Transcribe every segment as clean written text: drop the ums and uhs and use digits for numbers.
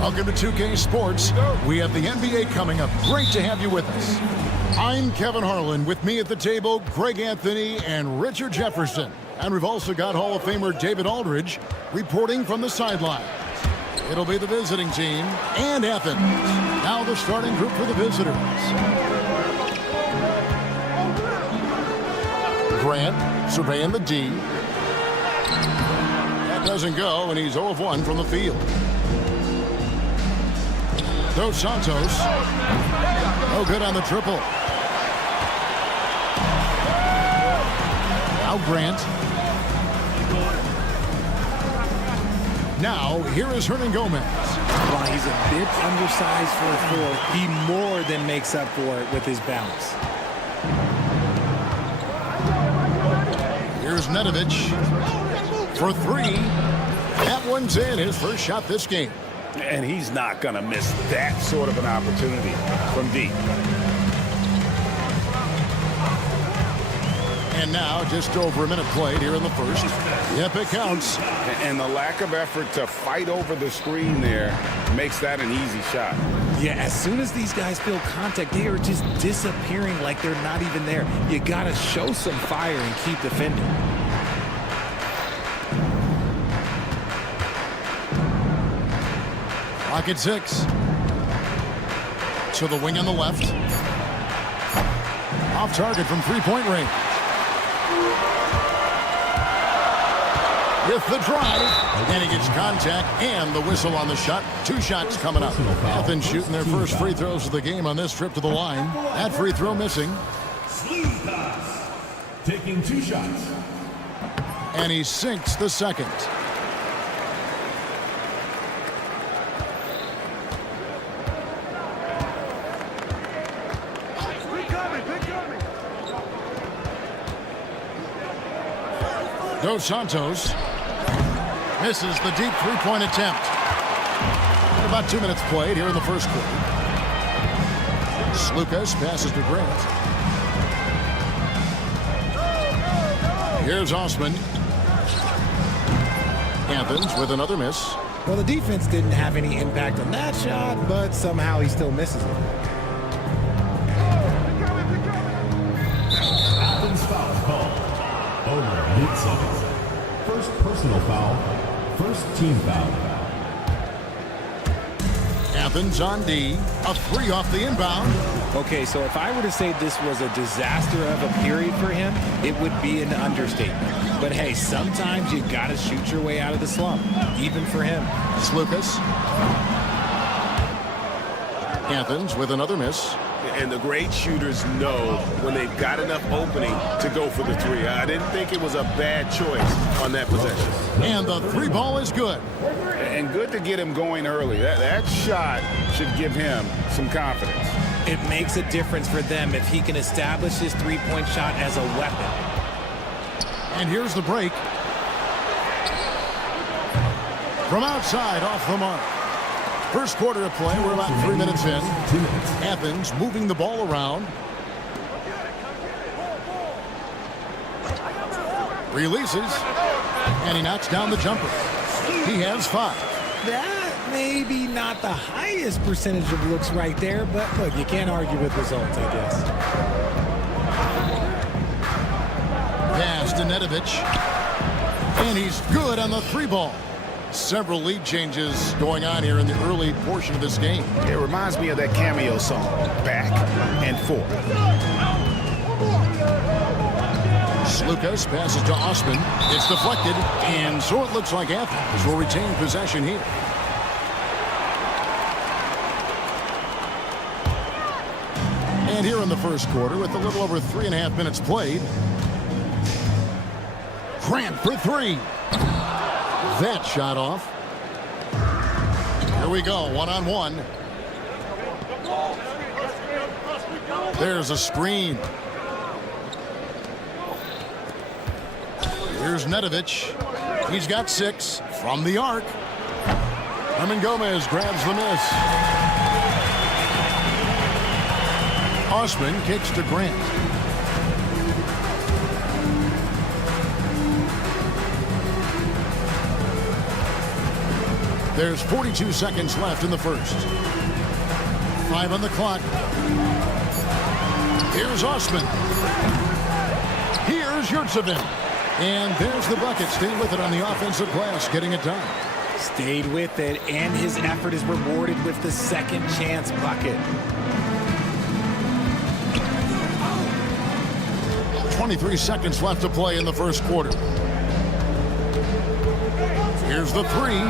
Welcome to 2K Sports. We have the NBA coming up. Great to have you with us. I'm Kevin Harlan. With me at the table, Greg Anthony and Richard Jefferson. And we've also got Hall of Famer David Aldridge reporting from the sidelines. It'll be the visiting team and Athens. Now the starting group for the visitors. Grant surveying the D. That doesn't go, and he's 0 of 1 from the field. Dos Santos. No good on the triple. Now Grant. Now, here is Hernan Gomez. While he's a bit undersized for a 4, he more than makes up for it with his bounce. Here's Nedovic for 3. That one's in, his first shot this game. And he's not going to miss that sort of an opportunity from deep. And now, just over a minute played here in the first. Yep, it counts. And the lack of effort to fight over the screen there makes that an easy shot. Yeah, as soon as these guys feel contact, they are just disappearing like they're not even there. You got to show some fire and keep defending. Clock at 6. To the wing on the left. Off target from three-point range. With the drive, and he gets contact and the whistle on the shot. 2 shots coming up. Athens shooting their first free throws of the game on this trip to the line. That free throw missing. Taking 2 shots. And he sinks the second. Dos Santos misses the deep three-point attempt. About 2 minutes played here in the first quarter. Lucas passes to Grant. Here's Osman. Athens with another miss. Well, the defense didn't have any impact on that shot, but somehow he still misses it. Athens foul called. Over mid-second. First personal foul. First team foul. Athens on D. A 3 off the inbound. Okay, so if I were to say this was a disaster of a period for him, it would be an understatement. But hey, sometimes you got to shoot your way out of the slump, even for him. Lucas. Athens with another miss. And the great shooters know when they've got enough opening to go for the 3. I didn't think it was a bad choice on that possession. And the 3 ball is good. And good to get him going early. That shot should give him some confidence. It makes a difference for them if he can establish his three-point shot as a weapon. And here's the break. From outside, off the mark. First quarter of play, we're about 3 minutes in. Athens moving the ball around. Releases. And he knocks down the jumper. He has 5. That may be not the highest percentage of looks right there, but look, you can't argue with results, I guess. Pass to Nedovic. And he's good on the 3 ball. Several lead changes going on here in the early portion of this game. It reminds me of that cameo song, Back and Forth. Lucas passes to Osman. It's deflected, and so it looks like Athens will retain possession here. And here in the first quarter, with a little over 3.5 minutes played, Grant for 3. That shot off. Here we go, 1-on-1. There's a screen. Here's Nedovic. He's got 6 from the arc. Hernan Gomez grabs the miss. Osman kicks to Grant. There's 42 seconds left in the first. 5 on the clock. Here's Osman. Here's Yurtsevin. And there's the bucket. Staying with it on the offensive glass, getting it done. Stayed with it, and his effort is rewarded with the second chance bucket. 23 seconds left to play in the first quarter. Here's the three.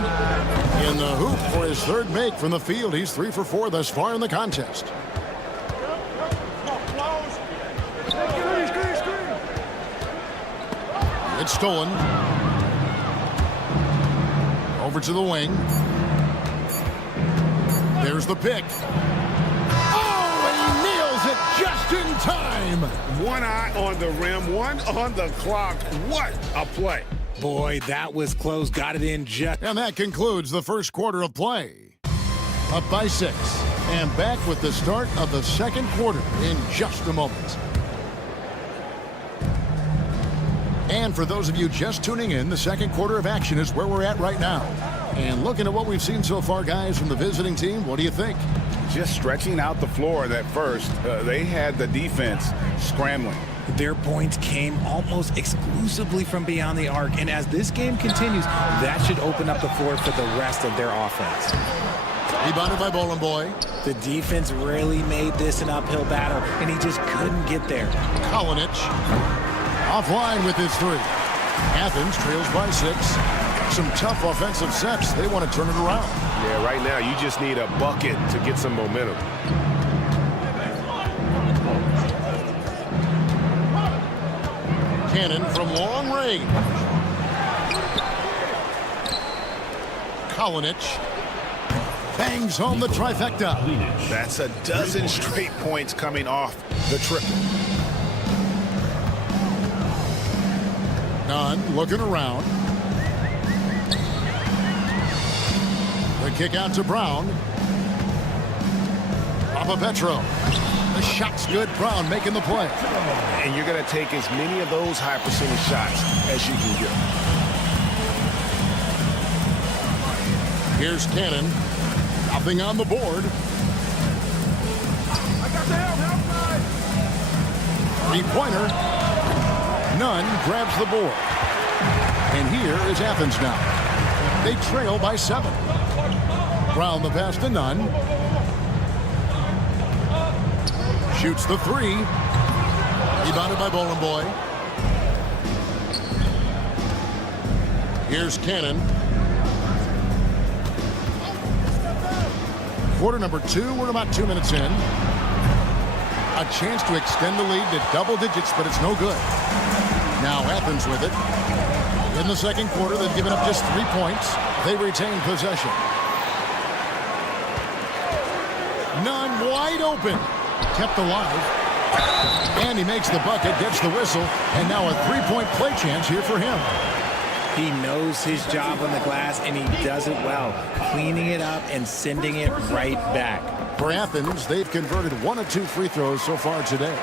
In the hoop for his third make from the field. He's 3 for 4 thus far in the contest. It's stolen. Over to the wing. There's the pick. Oh, and he nails it just in time. One eye on the rim, one on the clock. What a play. Boy, that was close. Got it in just. And that concludes the first quarter of play. Up by 6. And back with the start of the second quarter in just a moment. And for those of you just tuning in, the second quarter of action is where we're at right now. And looking at what we've seen so far, guys, from the visiting team, what do you think? Just stretching out the floor that first. They had the defense scrambling. Their points came almost exclusively from beyond the arc. And as this game continues, that should open up the floor for the rest of their offense. Rebounded by Bowling Boy. The defense really made this an uphill battle, and he just couldn't get there. Kalinic offline with his 3. Athens trails by 6. Some tough offensive sets. They want to turn it around. Yeah, right now you just need a bucket to get some momentum. Cannon from long range. Kalinic bangs home the trifecta. That's a dozen straight points coming off the triple. Nunn looking around. The kick out to Brown. Petro. The shot's good. Brown making the play. And you're going to take as many of those high percentage shots as you can get. Here's Cannon. Nothing on the board. Three-pointer. Nunn grabs the board. And here is Athens now. They trail by 7. Brown the pass to Nunn. Shoots the 3. Rebounded by Bowling Boy. Here's Cannon. Quarter number 2. We're about 2 minutes in. A chance to extend the lead to double digits, but it's no good. Now Athens with it. In the second quarter, they've given up just 3 points. They retain possession. Nunn wide open. Kept alive. And he makes the bucket, gets the whistle, and now a 3-point play chance here for him. He knows his job on the glass, and he does it well, cleaning it up and sending it right back. For Athens, they've converted 1 of 2 free throws so far today.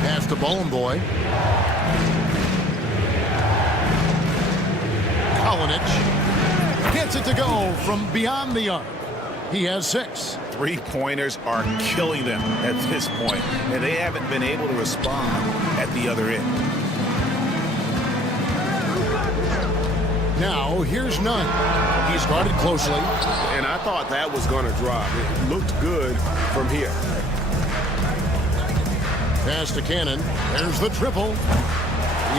Pass to Bowling Boy. Kalinic gets it to go from beyond the arc. He has 6. Three-pointers are killing them at this point, and they haven't been able to respond at the other end. Now, here's Nunn. He's guarded closely. And I thought that was going to drop. It looked good from here. Pass to Cannon. There's the triple.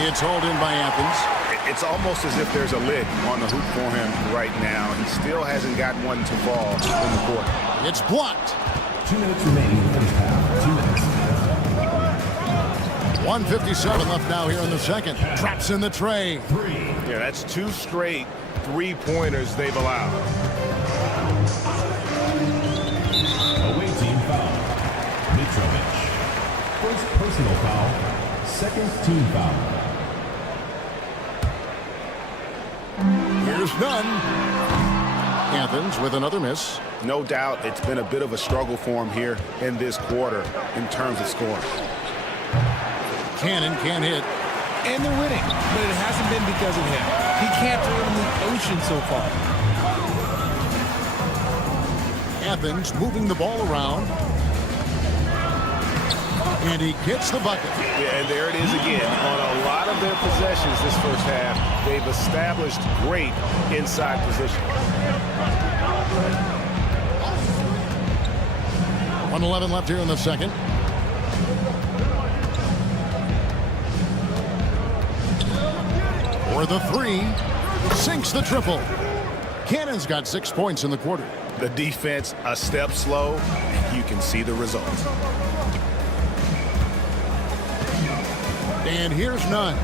It's hauled in by Athens. It's almost as if there's a lid on the hoop for him right now. He still hasn't gotten one to fall in the court. It's blocked. 2 minutes remaining first half. 2 minutes. 1:57 left now here in the second. Traps in the tray. 3. Yeah, that's 2 straight three-pointers they've allowed. Away team foul. Mitrovic. First personal foul. Second team foul. Here's Nunn. Athens with another miss. No doubt it's been a bit of a struggle for him here in this quarter in terms of scoring. Cannon can't hit. And they're winning, but it hasn't been because of him. He can't throw it in the ocean so far. Athens moving the ball around. And he gets the bucket. Yeah, and there it is again. On a lot of their possessions this first half, they've established great inside position. 1:11 left here in the second. For the three, sinks the triple. Cannon's got 6 points in the quarter. The defense a step slow. You can see the results. And here's none.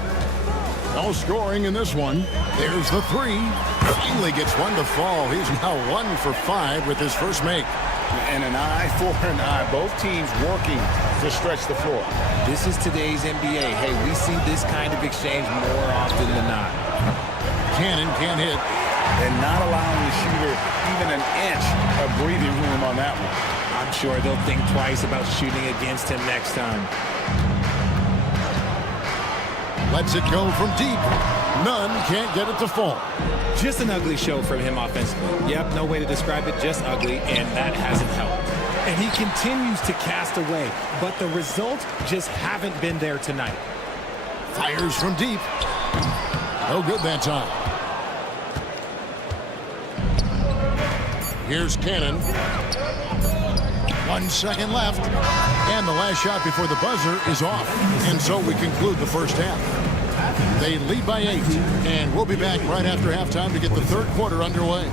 No scoring in this one. There's the three. Finally gets one to fall. He's now 1 for 5 with his first make. And an eye for an eye. Both teams working to stretch the floor. This is today's NBA. Hey, we see this kind of exchange more often than not. Cannon can't hit. And not allowing the shooter even an inch of breathing room on that one. I'm sure they'll think twice about shooting against him next time. Lets it go from deep. None can't get it to fall. Just an ugly show from him offensively. Yep, no way to describe it, just ugly, and that hasn't helped. And he continues to cast away, but the results just haven't been there tonight. Fires from deep. No good that time. Here's Cannon. 1 second left. And the last shot before the buzzer is off. And so we conclude the first half. They lead by 8. And we'll be back right after halftime to get the third quarter underway.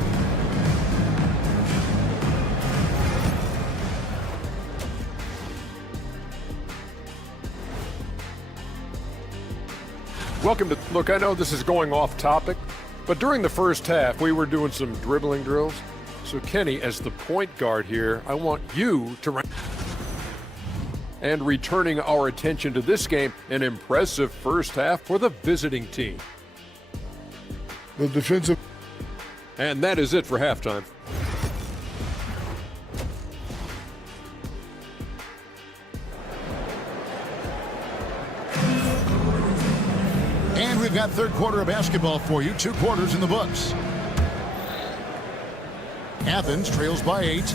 Welcome to, look, I know this is going off topic, but during the first half, we were doing some dribbling drills. So Kenny, as the point guard here, I want you to and returning our attention to this game, an impressive first half for the visiting team. The defensive. And that is it for halftime. And we've got third quarter of basketball for you. 2 quarters in the books. Athens trails by 8.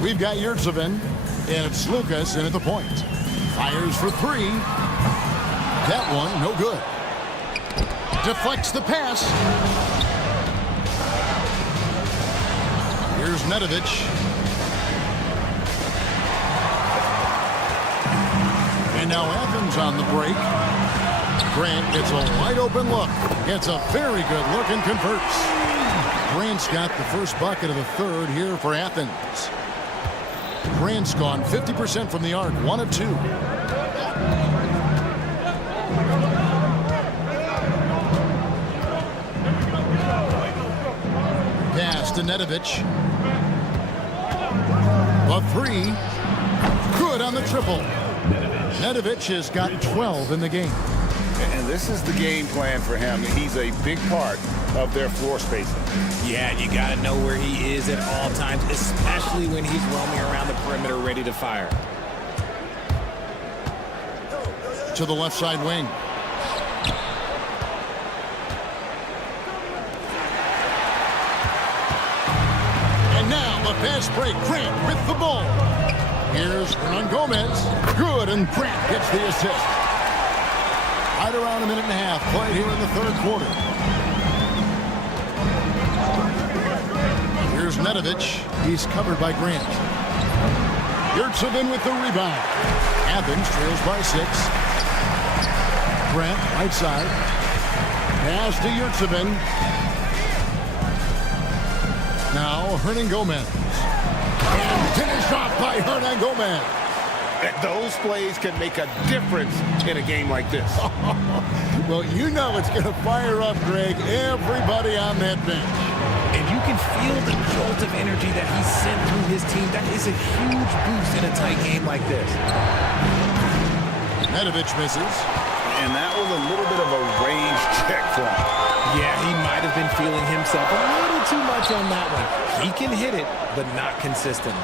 We've got Yurtsevin, and it's Lucas in at the point. Fires for 3. That one, no good. Deflects the pass. Here's Nedovic. And now Athens on the break. Grant gets a wide open look. Gets a very good look and converts. Grant's got the first bucket of the third here for Athens. Grant's gone 50% from the arc, 1 of 2. Pass to Nedovic. A 3. Good on the triple. Nedovic has got 12 in the game. And this is the game plan for him. He's a big part of their floor spacing. Yeah, you got to know where he is at all times, especially when he's roaming around the perimeter ready to fire. To the left side wing. And now the fast break. Grant with the ball. Here's Hernan Gomez. Good, and Grant gets the assist. Right around a minute and a half played here in the third quarter. Here's Nedovic. He's covered by Grant. Yurtsevin with the rebound. Athens trails by 6. Grant, right side. Pass to Yurtsevin. Now Hernan Gomez. And finished off by Hernan Gomez. Those plays can make a difference in a game like this. Well, you know it's going to fire up, Greg, everybody on that bench. And you can feel the jolt of energy that he sent through his team. That is a huge boost in a tight game like this. Nedovic misses. And that was a little bit of a range check for him. Yeah, he might have been feeling himself a little too much on that one. He can hit it, but not consistently.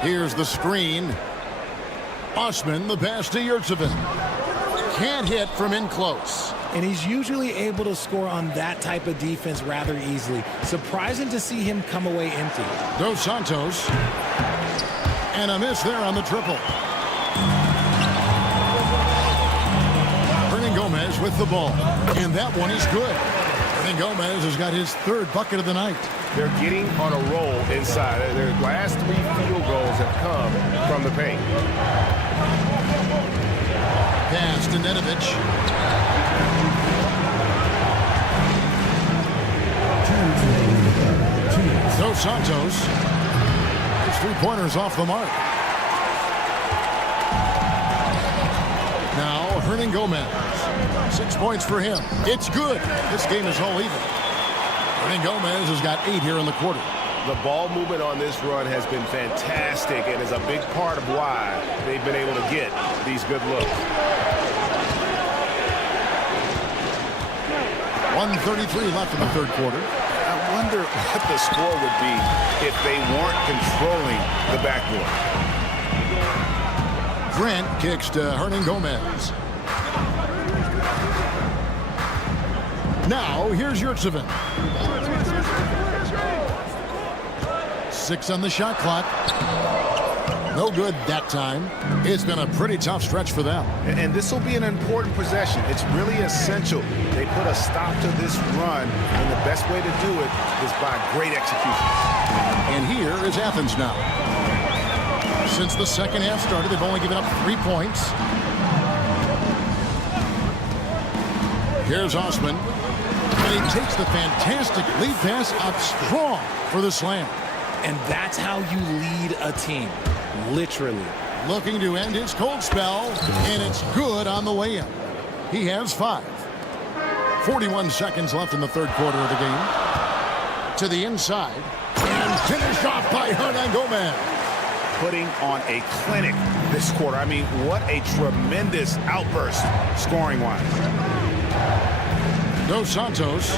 Here's the screen. Osman, the pass to Yurtsevin. Can't hit from in close. And he's usually able to score on that type of defense rather easily. Surprising to see him come away empty. Dos Santos. And a miss there on the triple. Hernan Gomez with the ball. And that one is good. Hernan Gomez has got his third bucket of the night. They're getting on a roll inside. Their last 3 field goals have come from the paint. Pass to Nedovic. Dos Santos. His 3-pointers off the mark. Now Hernan Gomez. 6 points for him. It's good. This game is all even. Hernan Gomez has got 8 here in the quarter. The ball movement on this run has been fantastic and is a big part of why they've been able to get these good looks. 1:33 left in the third quarter. I wonder what the score would be if they weren't controlling the backboard. Grant kicks to Hernan Gomez. Now here's Yurtsevin. 6 on the shot clock. No good that time. It's been a pretty tough stretch for them. And this will be an important possession. It's really essential. They put a stop to this run, and the best way to do it is by great execution. And here is Athens now. Since the second half started, they've only given up 3 points. Here's Osman. And he takes the fantastic lead pass up strong for the slam. And that's how you lead a team. Literally. Looking to end his cold spell, and it's good on the way in. He has 5. 41 seconds left in the third quarter of the game. To the inside, and finished off by Hernan Gomez. Putting on a clinic this quarter. I mean, what a tremendous outburst scoring-wise. Dos Santos.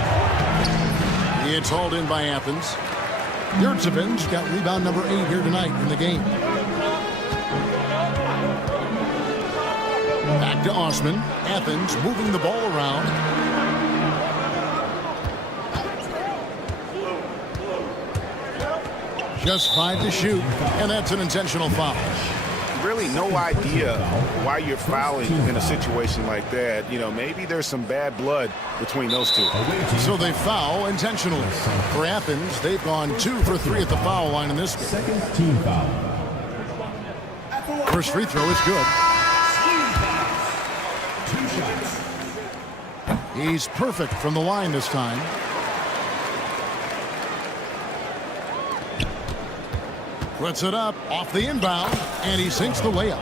It's hauled in by Athens. Yurtsevin's got rebound number 8 here tonight in the game. Back to Osman. Athens moving the ball around. Just 5 to shoot, and that's an intentional foul. Really no idea why you're fouling in a situation like that. You know, maybe there's some bad blood between those two. So they foul intentionally. For Athens, they've gone 2 for 3 at the foul line in this game. Second team foul. First free throw is good. 2 shots. He's perfect from the line this time. Puts it up off the inbound, and he sinks the layup.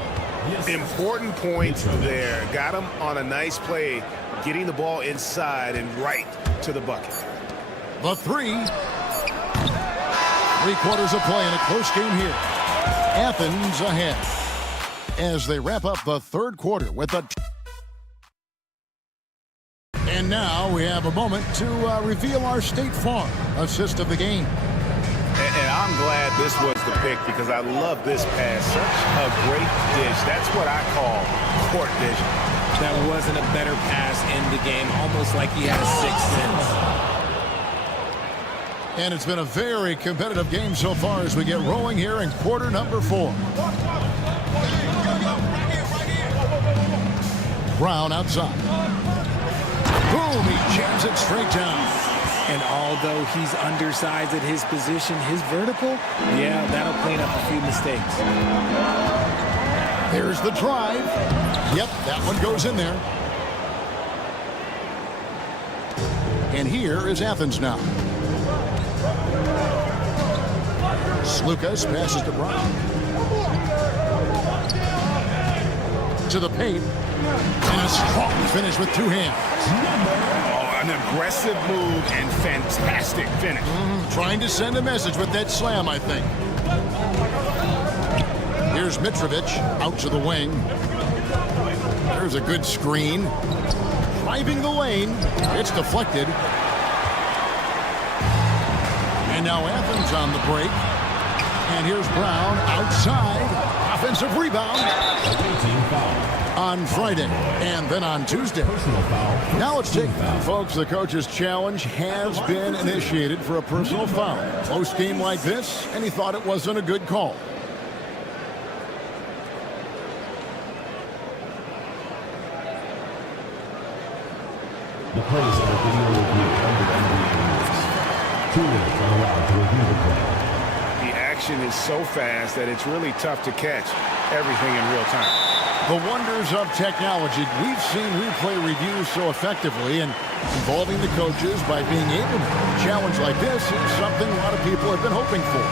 Important points there. Got him on a nice play, getting the ball inside and right to the bucket. The 3. 3 quarters of play in a close game here. Athens ahead as they wrap up the third quarter with a... And now we have a moment to reveal our State Farm assist of the game. And I'm glad this was the pick because I love this pass. Such a great dish. That's what I call court vision. That wasn't a better pass in the game, almost like he had a 6th sense. And it's been a very competitive game so far as we get rolling here in quarter number 4. Brown outside. Boom, he jams it straight down. And although he's undersized at his position, his vertical, yeah, that'll clean up a few mistakes. There's the drive. Yep, that one goes in there. And here is Athens now. Slukas passes to Brown. To the paint. And a strong finish with 2 hands. An aggressive move and fantastic finish. Trying to send a message with that slam, I think. Here's Mitrovic out to the wing. There's a good screen. Driving the lane. It's deflected. And now Athens on the break. And here's Brown outside. Offensive rebound Away team foul. on Friday and then on Tuesday. Personal foul. Now let's take, Foul. folks, the coach's challenge has been initiated for a personal foul. Close game like this, and he thought it wasn't a good call. The play is under video review under NBA rules. 2 minutes are allowed to review the play. The action is so fast that it's really tough to catch everything in real time. The wonders of technology. We've seen replay reviews so effectively, and involving the coaches by being able to a challenge like this is something a lot of people have been hoping for.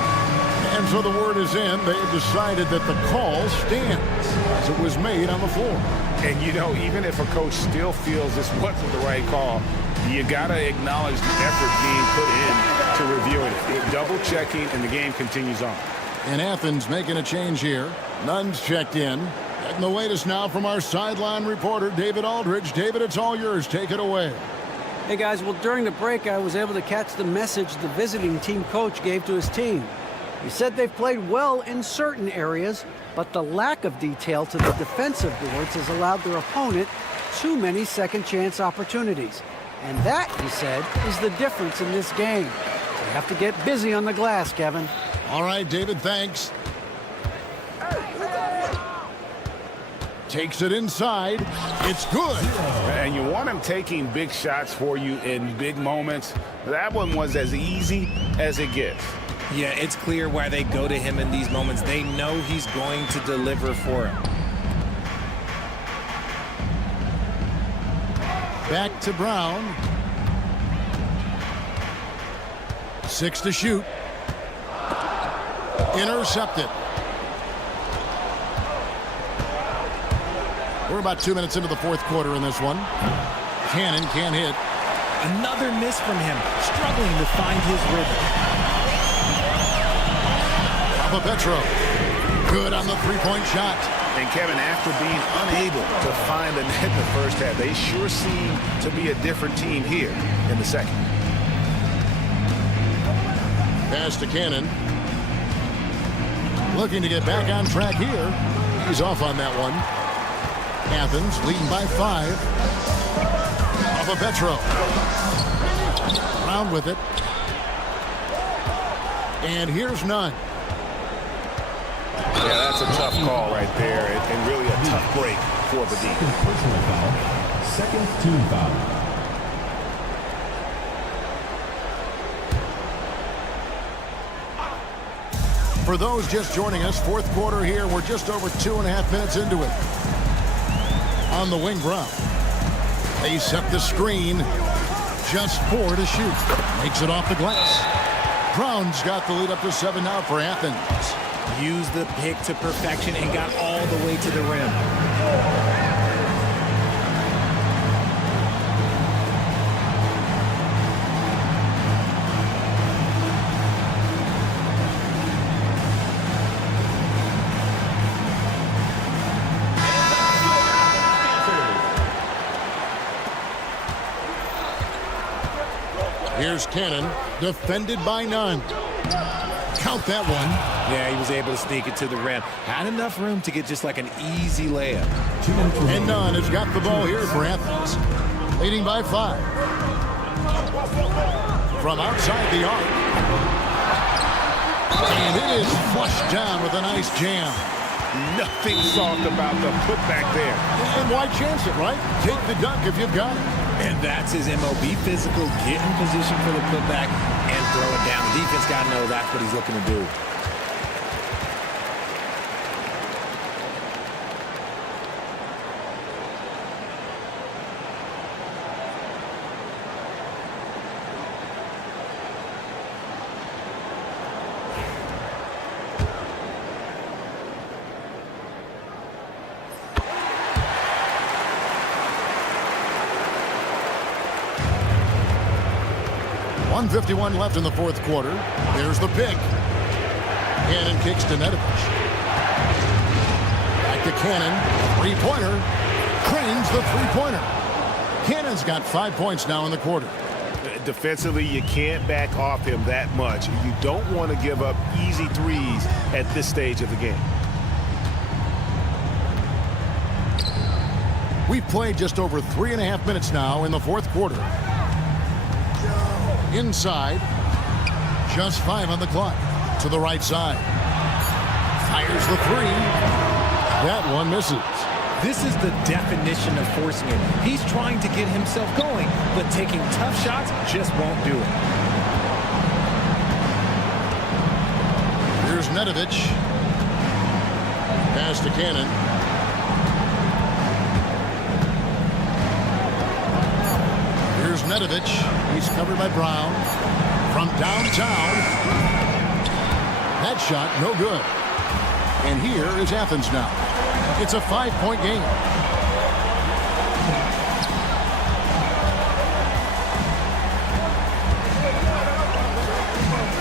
And so the word is in. They've decided that the call stands as it was made on the floor. And, you know, even if a coach still feels this wasn't the right call, you got to acknowledge the effort being put in to reviewing it. Double-checking, and the game continues on. And Athens making a change here. Nunn's checked in. Getting the latest now from our sideline reporter, David Aldridge. David, it's all yours. Take it away. Hey, guys. Well, during the break, I was able to catch the message the visiting team coach gave to his team. He said they've played well in certain areas, but the lack of detail to the defensive boards has allowed their opponent too many second-chance opportunities. And that, he said, is the difference in this game. They have to get busy on the glass, Kevin. All right, David, thanks. Takes it inside. It's good. And you want him taking big shots for you in big moments. That one was as easy as it gets. Yeah, it's clear why they go to him in these moments. They know he's going to deliver for them. Back to Brown. 6 to shoot. Intercepted. We're about 2 minutes into the fourth quarter in this one. Cannon can't hit. Another miss from him, struggling to find his rhythm. Petro. Good on the three-point shot. And Kevin, after being unable to find the net in the first half, they sure seem to be a different team here in the second. Pass to Cannon. Looking to get back on track here. He's off on that one. Athens leading by 5. Petro. Round with it. And here's Nunn. Yeah, that's a tough call right there, and really a tough break for the defense. Personal foul. Second team foul. For those just joining us, fourth quarter here. We're just over 2.5 minutes into it. On the wing, Brown. They set the screen. Just 4 to shoot. Makes it off the glass. Brown's got the lead up to 7 now for Athens. Used the pick to perfection and got all the way to the rim. Here's Cannon, defended by Nunn. Count that one. Yeah, he was able to sneak it to the rim. Had enough room to get just like an easy layup. And Nunn has got the ball here for Athens. Leading by 5. From outside the arc. And it is flushed down with a nice jam. Nothing soft about the putback there. And why chance it, right? Take the dunk if you've got it. And that's his MO. Be physical, get in position for the putback, and throw it down. The defense got to know that's what he's looking to do. .151 left in the fourth quarter. There's the pick. Cannon kicks to Nedovic. Back to Cannon. Three-pointer. Cranes the three-pointer. Cannon's got 5 points now in the quarter. Defensively, you can't back off him that much. You don't want to give up easy threes at this stage of the game. We've played just over 3.5 minutes now in the fourth quarter. Inside. Just 5 on the clock. To the right side. Fires the 3. That one misses. This is the definition of forcing it. He's trying to get himself going, but taking tough shots just won't do it. Here's Nedovic. Pass to Cannon. Here's Nedovic. He's covered by Brown. From downtown. That shot, no good. And here is Athens now. It's a 5-point game.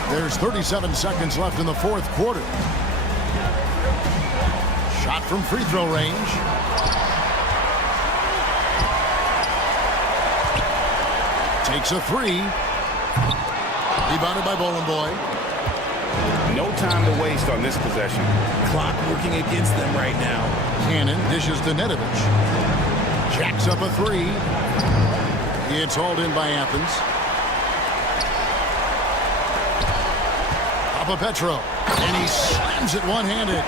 There's 37 seconds left in the fourth quarter. Shot from free throw range. Takes a 3. Rebounded by Bowling Boy. No time to waste on this possession. Clock working against them right now. Cannon dishes to Nedovic. Jacks up a 3. It's hauled in by Athens. Petro, and he slams it one-handed.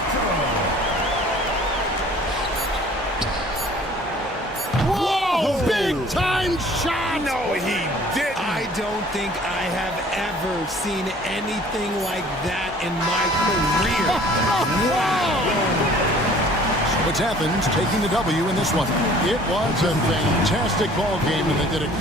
Whoa! Big-time shot! No, he didn't. I don't think I have ever seen anything like that in my career. Wow! So it's Athens taking the W in this one. It was a fantastic ball game, and they did it.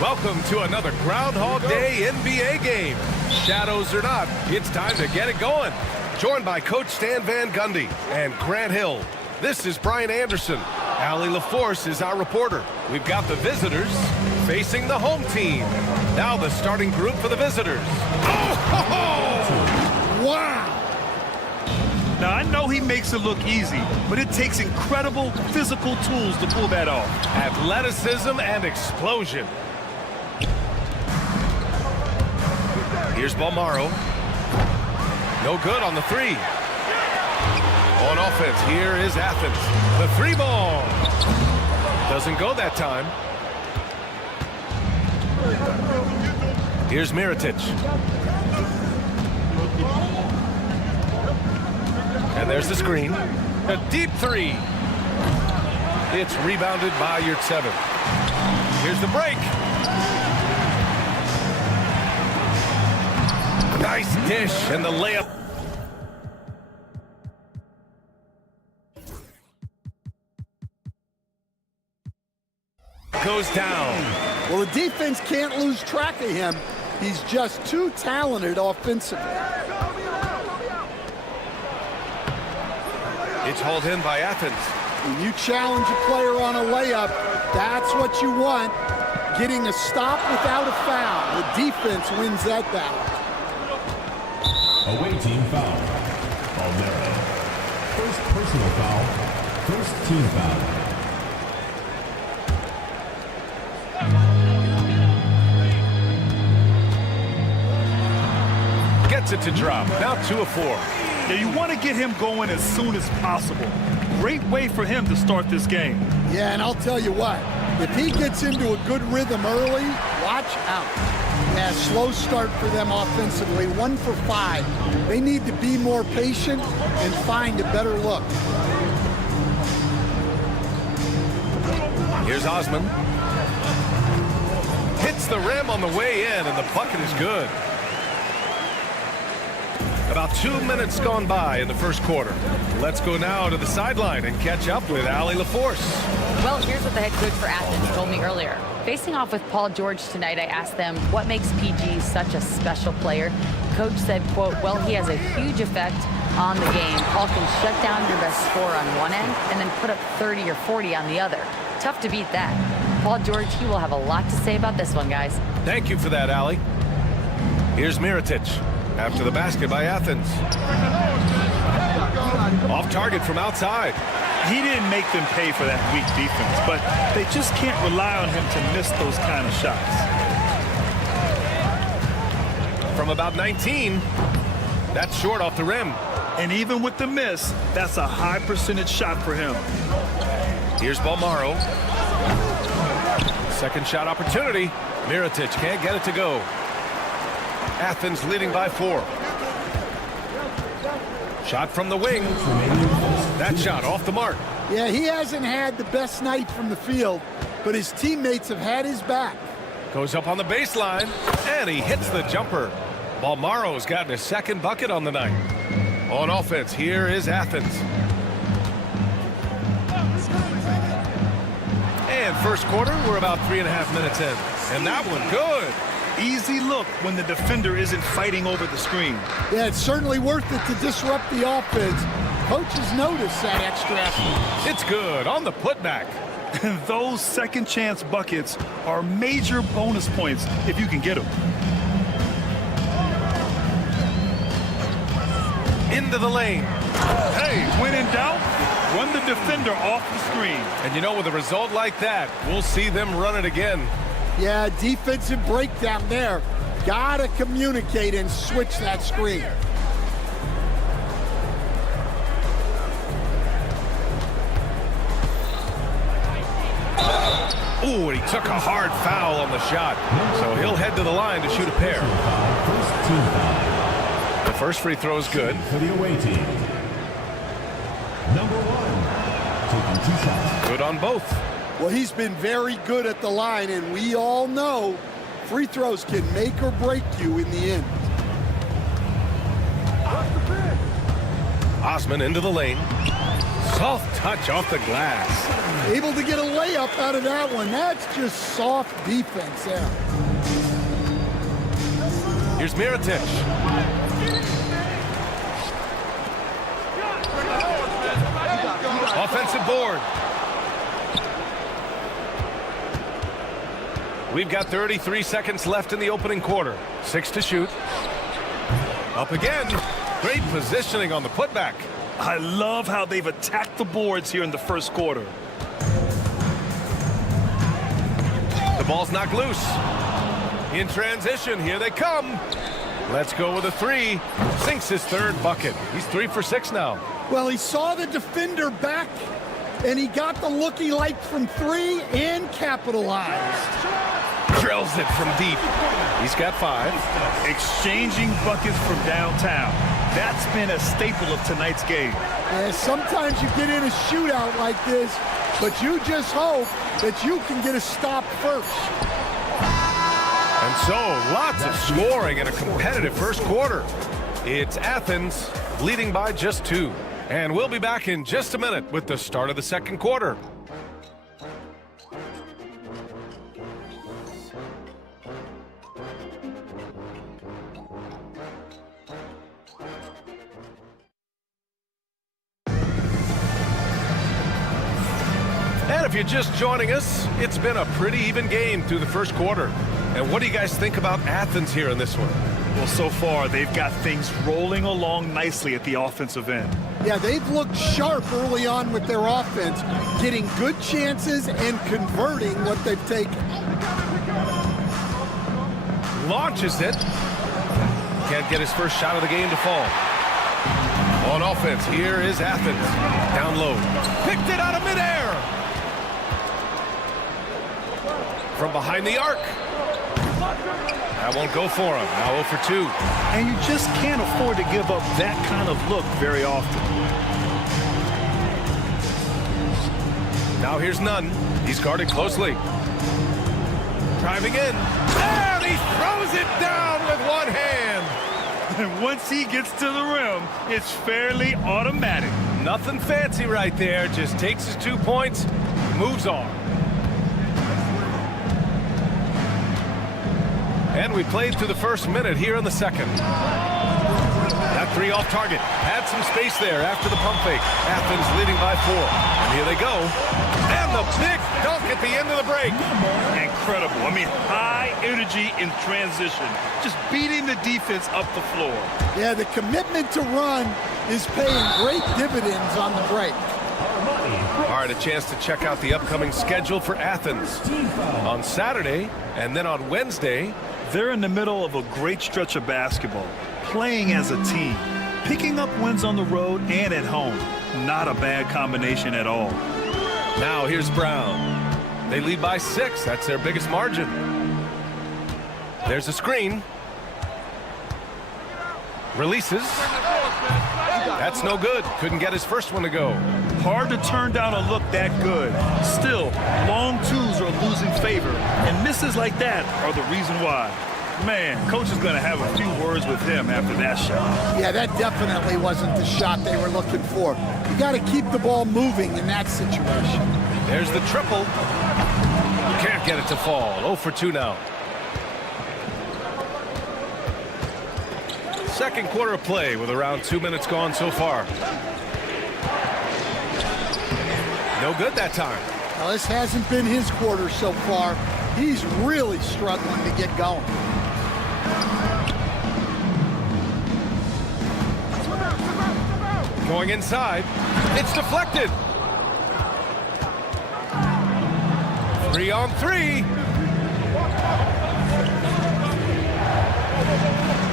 Welcome to another Groundhog Day NBA game. Shadows or not, it's time to get it going. Joined by Coach Stan Van Gundy and Grant Hill. This is Brian Anderson. Allie LaForce is our reporter. We've got the visitors facing the home team. Now the starting group for the visitors. Oh! Wow! Now, I know he makes it look easy, but it takes incredible physical tools to pull that off. Athleticism and explosion. Here's Balmaro. No good on the three. On offense, here is Athens. The three ball. Doesn't go that time. Here's Mirotic. And there's the screen. A deep three. It's rebounded by Yurtseven. Here's the break. Nice dish and the layup. Goes down. Well, the defense can't lose track of him. He's just too talented offensively. It's hauled in by Athens. When you challenge a player on a layup, that's what you want. Getting a stop without a foul. The defense wins that battle. Away team foul. Balmaro. First personal foul. First team foul. Gets it to drop. Now 2 of 4. Yeah, you want to get him going as soon as possible. Great way for him to start this game. Yeah, and I'll tell you what. If he gets into a good rhythm early, watch out. Yeah, slow start for them offensively. 1 for 5. They need to be more patient and find a better look. Here's Osman. Hits the rim on the way in, and the bucket is good. About 2 minutes gone by in the first quarter. Let's go now to the sideline and catch up with Allie LaForce. Well, here's what the head coach for Athens told me earlier. Facing off with Paul George tonight, I asked them what makes PG such a special player. Coach said, quote, well, he has a huge effect on the game. Paul can shut down your best scorer on one end and then put up 30 or 40 on the other. Tough to beat that. Paul George, he will have a lot to say about this one, guys. Thank you for that, Allie. Here's Mirotic after the basket by Athens. Off target from outside. He didn't make them pay for that weak defense, but they just can't rely on him to miss those kind of shots. From about 19, that's short off the rim. And even with the miss, that's a high percentage shot for him. Here's Balmaro. Second shot opportunity. Mirotic can't get it to go. Athens leading by 4. Shot from the wing. That shot off the mark. Yeah, he hasn't had the best night from the field, but his teammates have had his back. Goes up on the baseline, and he hits the jumper. Balmaro's gotten his second bucket on the night. On offense, here is Athens. And first quarter, we're about 3.5 minutes in. And that one good. Easy look when the defender isn't fighting over the screen. Yeah, it's certainly worth it to disrupt the offense. Coaches notice that extra effort. It's good on the putback. And those second chance buckets are major bonus points if you can get them. Into the lane. Hey, when in doubt, run the defender off the screen. And you know, with a result like that, we'll see them run it again. Yeah, defensive breakdown there. Gotta communicate and switch that screen. Ooh, and he took a hard foul on the shot. So he'll head to the line to shoot a pair. The first free throw is good. For the away team. Number 1. Taking 2 shots. Good on both. Well, he's been very good at the line, and we all know free throws can make or break you in the end. Osman into the lane. Soft touch off the glass. Able to get a layup out of that one. That's just soft defense there. Here's Mirotic. Offensive board. We've got 33 seconds left in the opening quarter. 6 to shoot. Up again. Great positioning on the putback. I love how they've attacked the boards here in the first quarter. The ball's knocked loose. In transition, here they come. Let's go with a 3. Sinks his third bucket. He's 3 for 6 now. Well, he saw the defender back, and he got the look he liked from 3 and capitalized. Drills it from deep. He's got 5. Exchanging buckets from downtown. That's been a staple of tonight's game. Sometimes you get in a shootout like this, but you just hope that you can get a stop first. And so, lots of scoring in a competitive first quarter. It's Athens leading by just 2. And we'll be back in just a minute with the start of the second quarter. And if you're just joining us, it's been a pretty even game through the first quarter. And what do you guys think about Athens here in this one? Well, so far, they've got things rolling along nicely at the offensive end. Yeah, they've looked sharp early on with their offense, getting good chances and converting what they've taken. Launches it. Can't get his first shot of the game to fall. On offense, here is Athens. Down low. Picked it out of midair. From behind the arc. That won't go for him. Now 0 for 2. And you just can't afford to give up that kind of look very often. Now here's Nunn. He's guarded closely. Driving in. And he throws it down with one hand. And once he gets to the rim, it's fairly automatic. Nothing fancy right there. Just takes his 2 points, moves on. And we played through the first minute here in the second. That three off target. Had some space there after the pump fake. Athens leading by 4. And here they go. And the big dunk at the end of the break. Incredible. I mean, high energy in transition. Just beating the defense up the floor. Yeah, the commitment to run is paying great dividends on the break. All right, a chance to check out the upcoming schedule for Athens. On Saturday and then on Wednesday. They're in the middle of a great stretch of basketball, playing as a team, picking up wins on the road and at home. Not a bad combination at all. Now here's Brown. They lead by 6. That's their biggest margin. There's a screen. Releases. That's no good. Couldn't get his first one to go. Hard to turn down a look that good. Still, long twos are losing favor, and misses like that are the reason why. Man, coach is going to have a few words with him after that shot. Yeah, that definitely wasn't the shot they were looking for. You got to keep the ball moving in that situation. There's the triple. Can't get it to fall. 0 for 2 now. Second quarter of play with around 2 minutes gone so far. No good that time. Well, this hasn't been his quarter so far. He's really struggling to get going. Going inside. It's deflected. 3 on 3.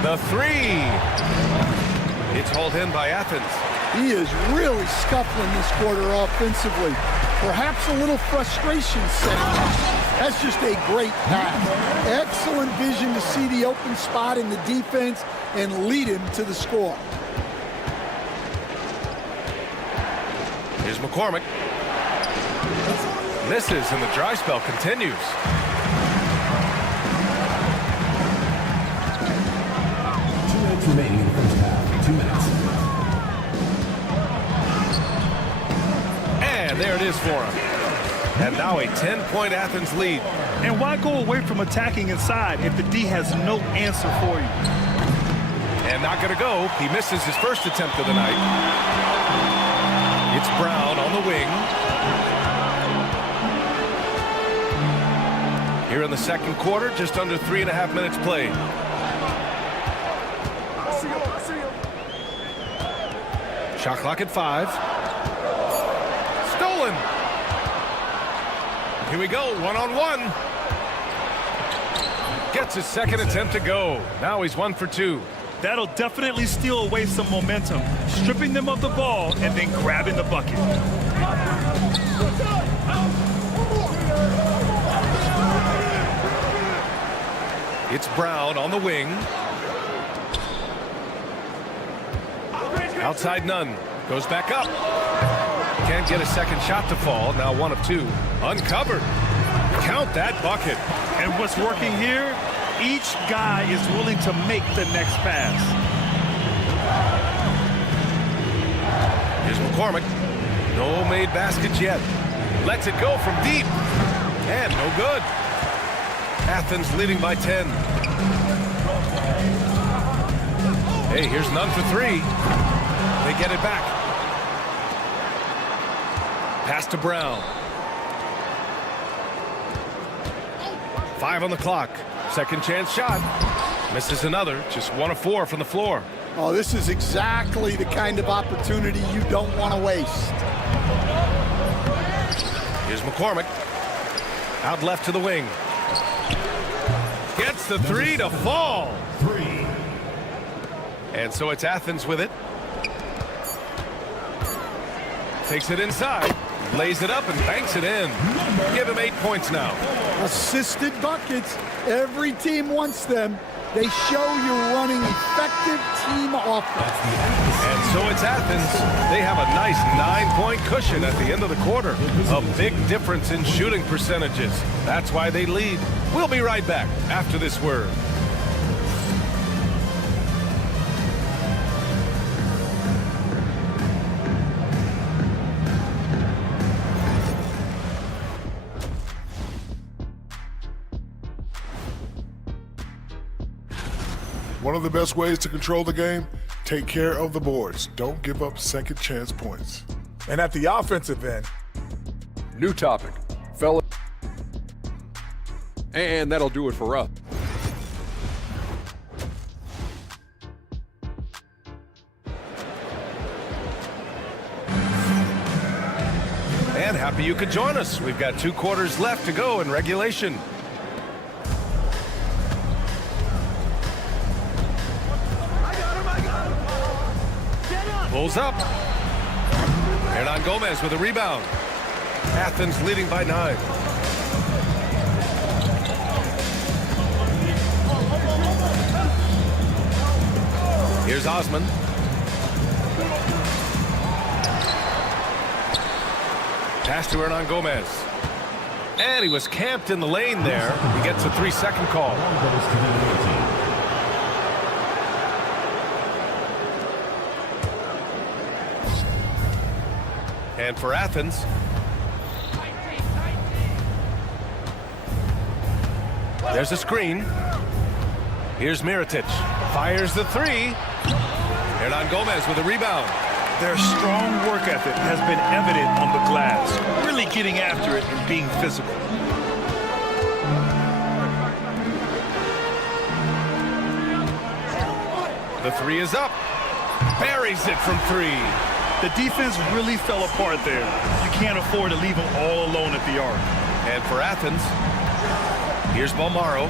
The 3. It's hauled in by Athens. He is really scuffling this quarter offensively. Perhaps a little frustration setting in. That's just a great pass. Excellent vision to see the open spot in the defense and lead him to the score. Here's McCormick. Misses, and the dry spell continues. Remaining in the first half. 2 minutes. And there it is for him. And now a 10-point Athens lead. And why go away from attacking inside if the D has no answer for you? And not going to go. He misses his first attempt of the night. It's Brown on the wing. Here in the second quarter, just under 3.5 minutes played. Shot clock at 5. Stolen. Here we go, 1-on-1. Gets his second attempt to go. Now he's 1 for 2. That'll definitely steal away some momentum, stripping them of the ball and then grabbing the bucket. It's Brown on the wing. Outside none. Goes back up. Can't get a second shot to fall. Now 1 of 2. Uncovered. Count that bucket. And what's working here? Each guy is willing to make the next pass. Here's McCormick. No made baskets yet. Lets it go from deep. And no good. Athens leading by 10. Hey, here's none for 3. They get it back. Pass to Brown. 5 on the clock. Second chance shot. Misses another. Just 1 of 4 from the floor. Oh, this is exactly the kind of opportunity you don't want to waste. Here's McCormick. Out left to the wing. Gets the 3 to fall. 3. And so it's Athens with it. Takes it inside. Lays it up and banks it in. Give him 8 points now. Assisted buckets. Every team wants them. They show you're running effective team offense. And so it's Athens. They have a nice 9-point cushion at the end of the quarter. A big difference in shooting percentages. That's why they lead. We'll be right back after this word. One of the best ways to control the game, take care of the boards. Don't give up second chance points. And at the offensive end, New topic, fella. And that'll do it for us. And happy you could join us. We've got 2 quarters left to go in regulation. Pulls up. Hernan Gomez with a rebound. Athens leading by 9. Here's Osman. Pass to Hernan Gomez. And he was camped in the lane there. He gets a 3-second call. And for Athens, there's a screen. Here's Mirotic. Fires the 3. Hernan Gomez with a rebound. Their strong work ethic has been evident on the glass, really getting after it and being physical. The 3 is up. Buries it from 3. The defense really fell apart there. You can't afford to leave them all alone at the arc. And for Athens, here's Bomaro.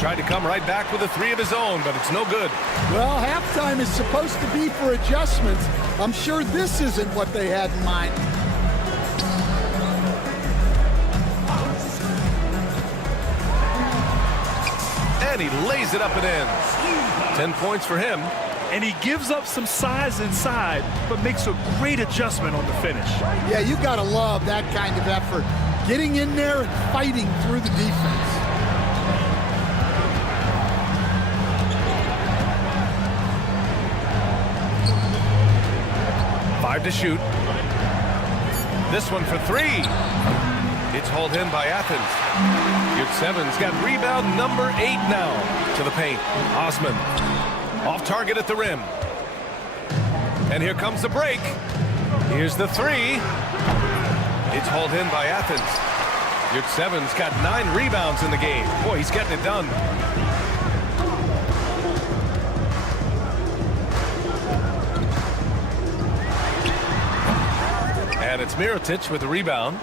Tried to come right back with a 3 of his own, but it's no good. Well, halftime is supposed to be for adjustments. I'm sure this isn't what they had in mind. And he lays it up and in. 10 points for him. And he gives up some size inside, but makes a great adjustment on the finish. Yeah, you gotta love that kind of effort. Getting in there and fighting through the defense. Five to shoot. This one for 3. It's hauled in by Athens. Yurtseven's got rebound number 8 now to the paint. Osman off target at the rim. And here comes the break. Here's the 3. It's hauled in by Athens. Yurtseven's got 9 rebounds in the game. Boy, he's getting it done. And it's Mirotic with the rebound,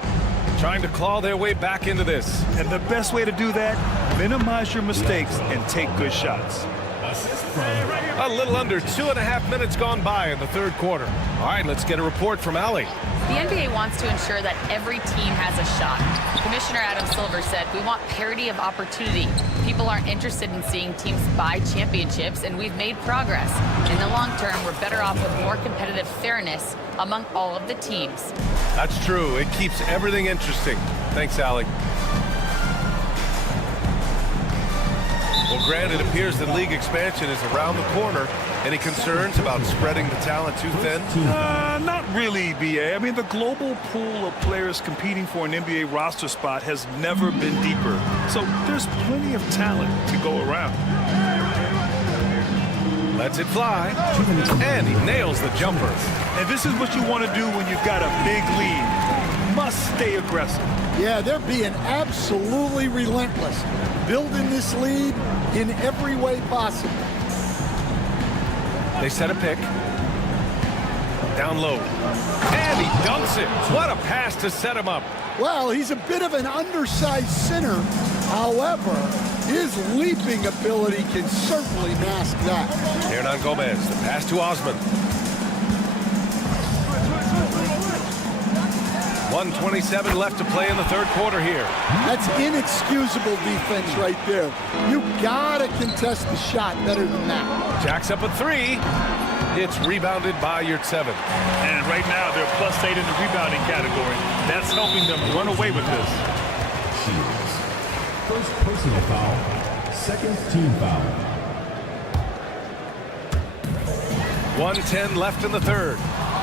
trying to claw their way back into this. And the best way to do that, minimize your mistakes and take good shots. A little under 2.5 minutes gone by in the 3rd quarter. All right, let's get a report from Allie. The NBA wants to ensure that every team has a shot. Commissioner Adam Silver said, "We want parity of opportunity. People aren't interested in seeing teams buy championships, and we've made progress. In the long term, we're better off with more competitive fairness among all of the teams." That's true. It keeps everything interesting. Thanks, Allie. Well, Grant, it appears that league expansion is around the corner. Any concerns about spreading the talent too thin? Not really, BA. I mean, the global pool of players competing for an NBA roster spot has never been deeper. So there's plenty of talent to go around. Lets it fly. And he nails the jumper. And this is what you want to do when you've got a big lead. You must stay aggressive. Yeah, they're being absolutely relentless. Building this lead in every way possible. They set a pick. Down low. And he dunks it. What a pass to set him up. Well, he's a bit of an undersized center. However, his leaping ability can certainly mask that. Hernan Gomez, the pass to Osman. 1:27 left to play in the 3rd quarter here. That's inexcusable defense right there. You gotta contest the shot better than that. Jacks up a 3. It's rebounded by Yurtseven. And right now they're +8 in the rebounding category. That's helping them run away with this. First personal foul, second team foul. 1:10 left in the 3rd.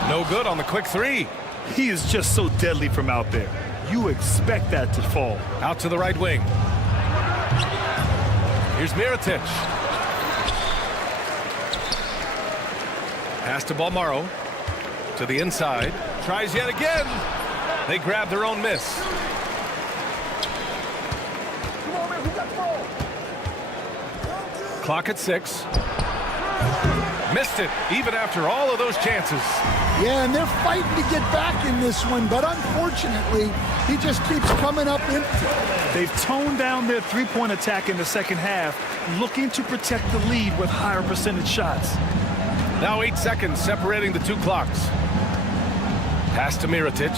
No good on the quick 3. He is just so deadly from out there. You expect that to fall. Out to the right wing. Here's Mirotic. Pass to Balmaro. To the inside. Tries yet again. They grab their own miss. Clock at 6. Missed it, even after all of those chances. Yeah, and they're fighting to get back in this one, but unfortunately, he just keeps coming up empty. They've toned down their three-point attack in the second half, looking to protect the lead with higher percentage shots. Now 8 seconds separating the two clocks. Pass to Mirotic.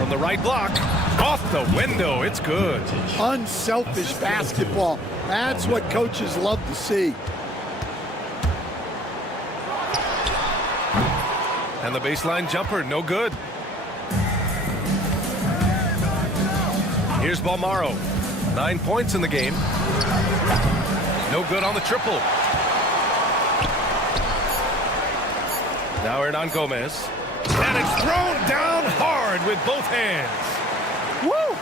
From the right block. Off the window. It's good. Unselfish basketball. That's what coaches love to see. And the baseline jumper, no good. Here's Balmaro. 9 points in the game. No good on the triple. Now Hernan Gomez. And it's thrown down hard with both hands. Woo!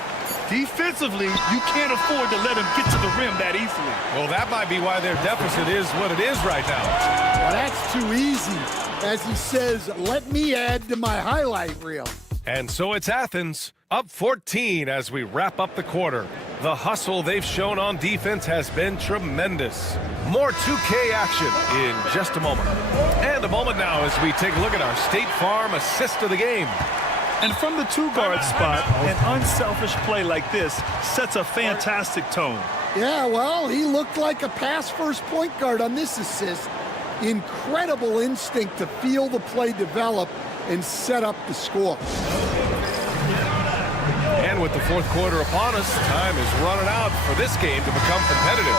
Defensively, you can't afford to let him get to the rim that easily. Well, that might be why their deficit is what it is right now. Well, that's too easy. As he says, let me add to my highlight reel. And so it's Athens, up 14 as we wrap up the quarter. The hustle they've shown on defense has been tremendous. More 2K action in just a moment. And a moment now as we take a look at our State Farm assist of the game. And from the two-guard spot, an unselfish play like this sets a fantastic tone. Yeah, well, he looked like a pass-first point guard on this assist. Incredible instinct to feel the play develop and set up the score. And with the fourth quarter upon us, time is running out for this game to become competitive.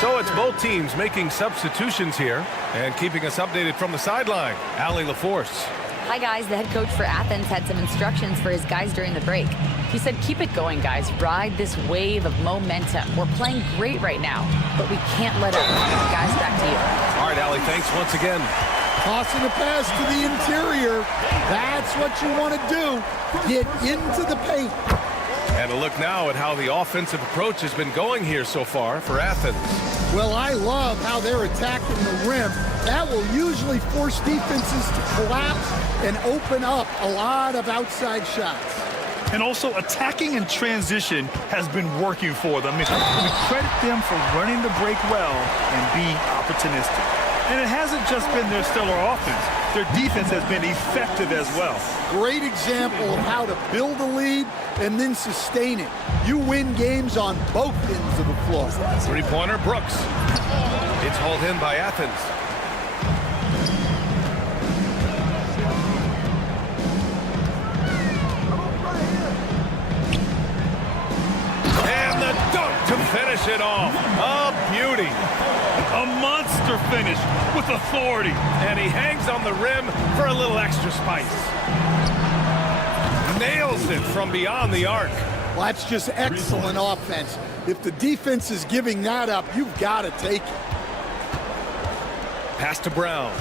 So it's both teams making substitutions here and keeping us updated from the sideline. Allie LaForce. Hi, guys. The head coach for Athens had some instructions for his guys during the break. He said, keep it going, guys. Ride this wave of momentum. We're playing great right now, but we can't let it run. Guys, back to you. All right, Allie, thanks once again. Tossing a pass to the interior. That's what you want to do. Get into the paint. And a look now at how the offensive approach has been going here so far for Athens. Well, I love how they're attacking the rim. That will usually force defenses to collapse and open up a lot of outside shots. And also, attacking in transition has been working for them. We credit them for running the break well and being opportunistic. And it hasn't just been their stellar offense. Their defense has been effective as well. Great example of how to build a lead and then sustain it. You win games on both ends of the floor. Three-pointer, Brooks. It's hauled in by Athens. And the dunk to finish it off. A beauty. A monster finish with authority. And he hangs on the rim for a little extra spice. Nails it from beyond the arc. Well, that's just excellent offense. If the defense is giving that up, you've got to take it. Pass to Brown.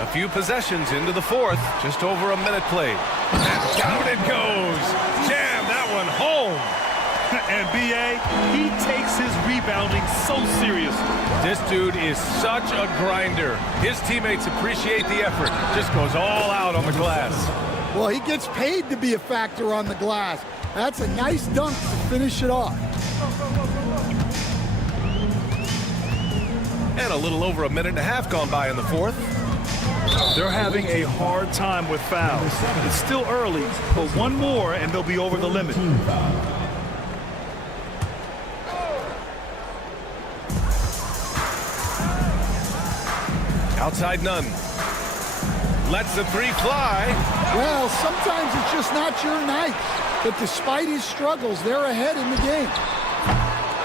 A few possessions into the fourth. Just over a minute played. And down it goes. Jam that one home. And B.A., he takes his rebounding so seriously. This dude is such a grinder. His teammates appreciate the effort. Just goes all out on the glass. Well, he gets paid to be a factor on the glass. That's a nice dunk to finish it off. And a little over a minute and a half gone by in the fourth. They're having a hard time with fouls. It's still early, but one more and they'll be over the limit. Outside none. Lets the three fly. Well, sometimes it's just not your night. But despite his struggles, they're ahead in the game.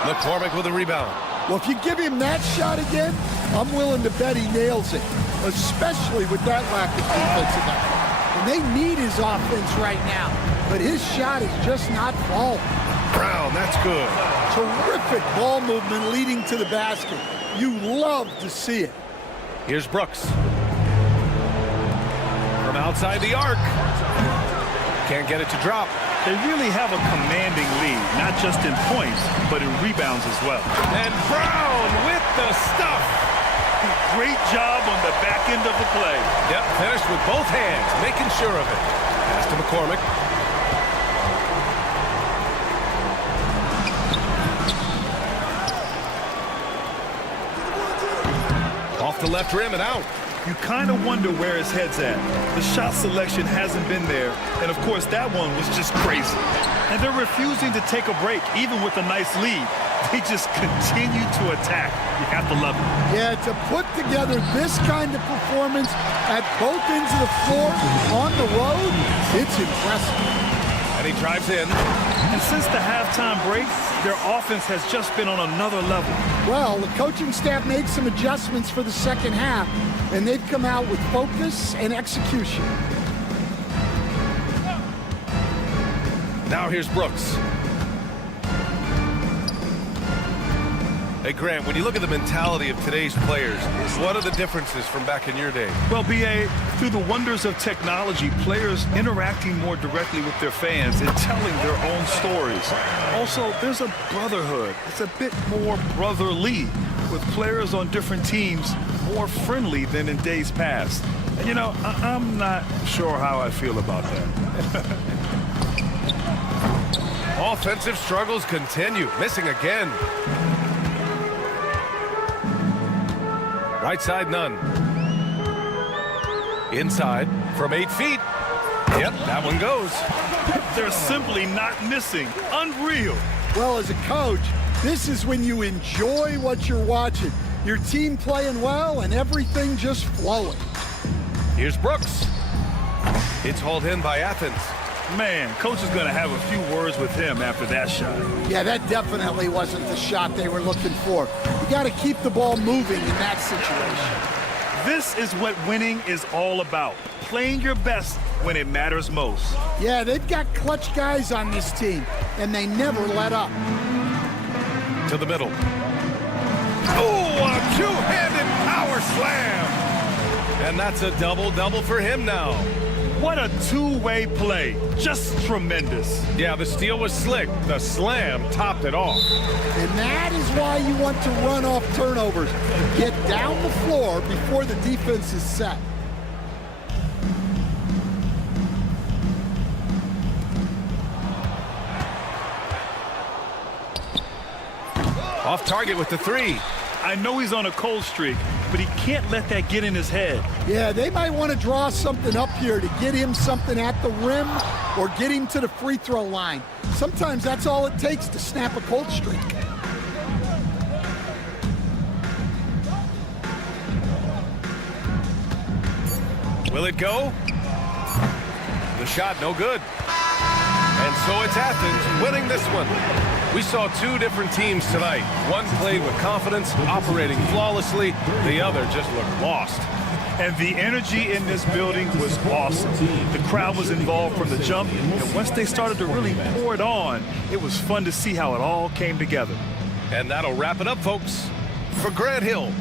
McCormick with a rebound. Well, if you give him that shot again, I'm willing to bet he nails it, especially with that lack of defensive effort. And they need his offense right now, but his shot is just not falling. Brown, that's good. Terrific ball movement leading to the basket. You love to see it. Here's Brooks. From outside the arc. Can't get it to drop. They really have a commanding lead, not just in points, but in rebounds as well. And Brown with the stuff. Great job on the back end of the play. Yep, finished with both hands, making sure of it. Pass to McCormick. Off the left rim and out. You kind of wonder where his head's at. The shot selection hasn't been there, and of course that one was just crazy. And they're refusing to take a break, even with a nice lead. They just continue to attack. You have to love it. Yeah, to put together this kind of performance at both ends of the floor on the road, it's impressive. And he drives in. And since the halftime break, their offense has just been on another level. Well, the coaching staff made some adjustments for the second half, and they've come out with focus and execution. Now here's Brooks. Hey, Grant, when you look at the mentality of today's players, what are the differences from back in your day? Well, B.A., through the wonders of technology, players interacting more directly with their fans and telling their own stories. Also, there's a brotherhood. It's a bit more brotherly, with players on different teams more friendly than in days past. And, you know, I'm not sure how I feel about that. Offensive struggles continue. Missing again. Right side, none. Inside from 8 feet. Yep, that one goes. They're simply not missing. Unreal. Well, as a coach, this is when you enjoy what you're watching. Your team playing well and everything just flowing. Here's Brooks. It's hauled in by Athens. Man, coach is going to have a few words with him after that shot. Yeah, that definitely wasn't the shot they were looking for. You got to keep the ball moving in that situation. This is what winning is all about. Playing your best when it matters most. Yeah, they've got clutch guys on this team, and they never let up. To the middle. Oh, a two-handed power slam. And that's a double-double for him now. What a two-way play. Just tremendous. Yeah, the steal was slick. The slam topped it off. And that is why you want to run off turnovers. Get down the floor before the defense is set. Off target with the three. I know he's on a cold streak, but he can't let that get in his head. Yeah, they might want to draw something up here to get him something at the rim or get him to the free throw line. Sometimes that's all it takes to snap a cold streak. Will it go? The shot no good. And so it's Athens winning this one. We saw two different teams tonight. One played with confidence, operating flawlessly. The other just looked lost. And the energy in this building was awesome. The crowd was involved from the jump, and once they started to really pour it on, it was fun to see how it all came together. And that'll wrap it up, folks. For Grant Hill.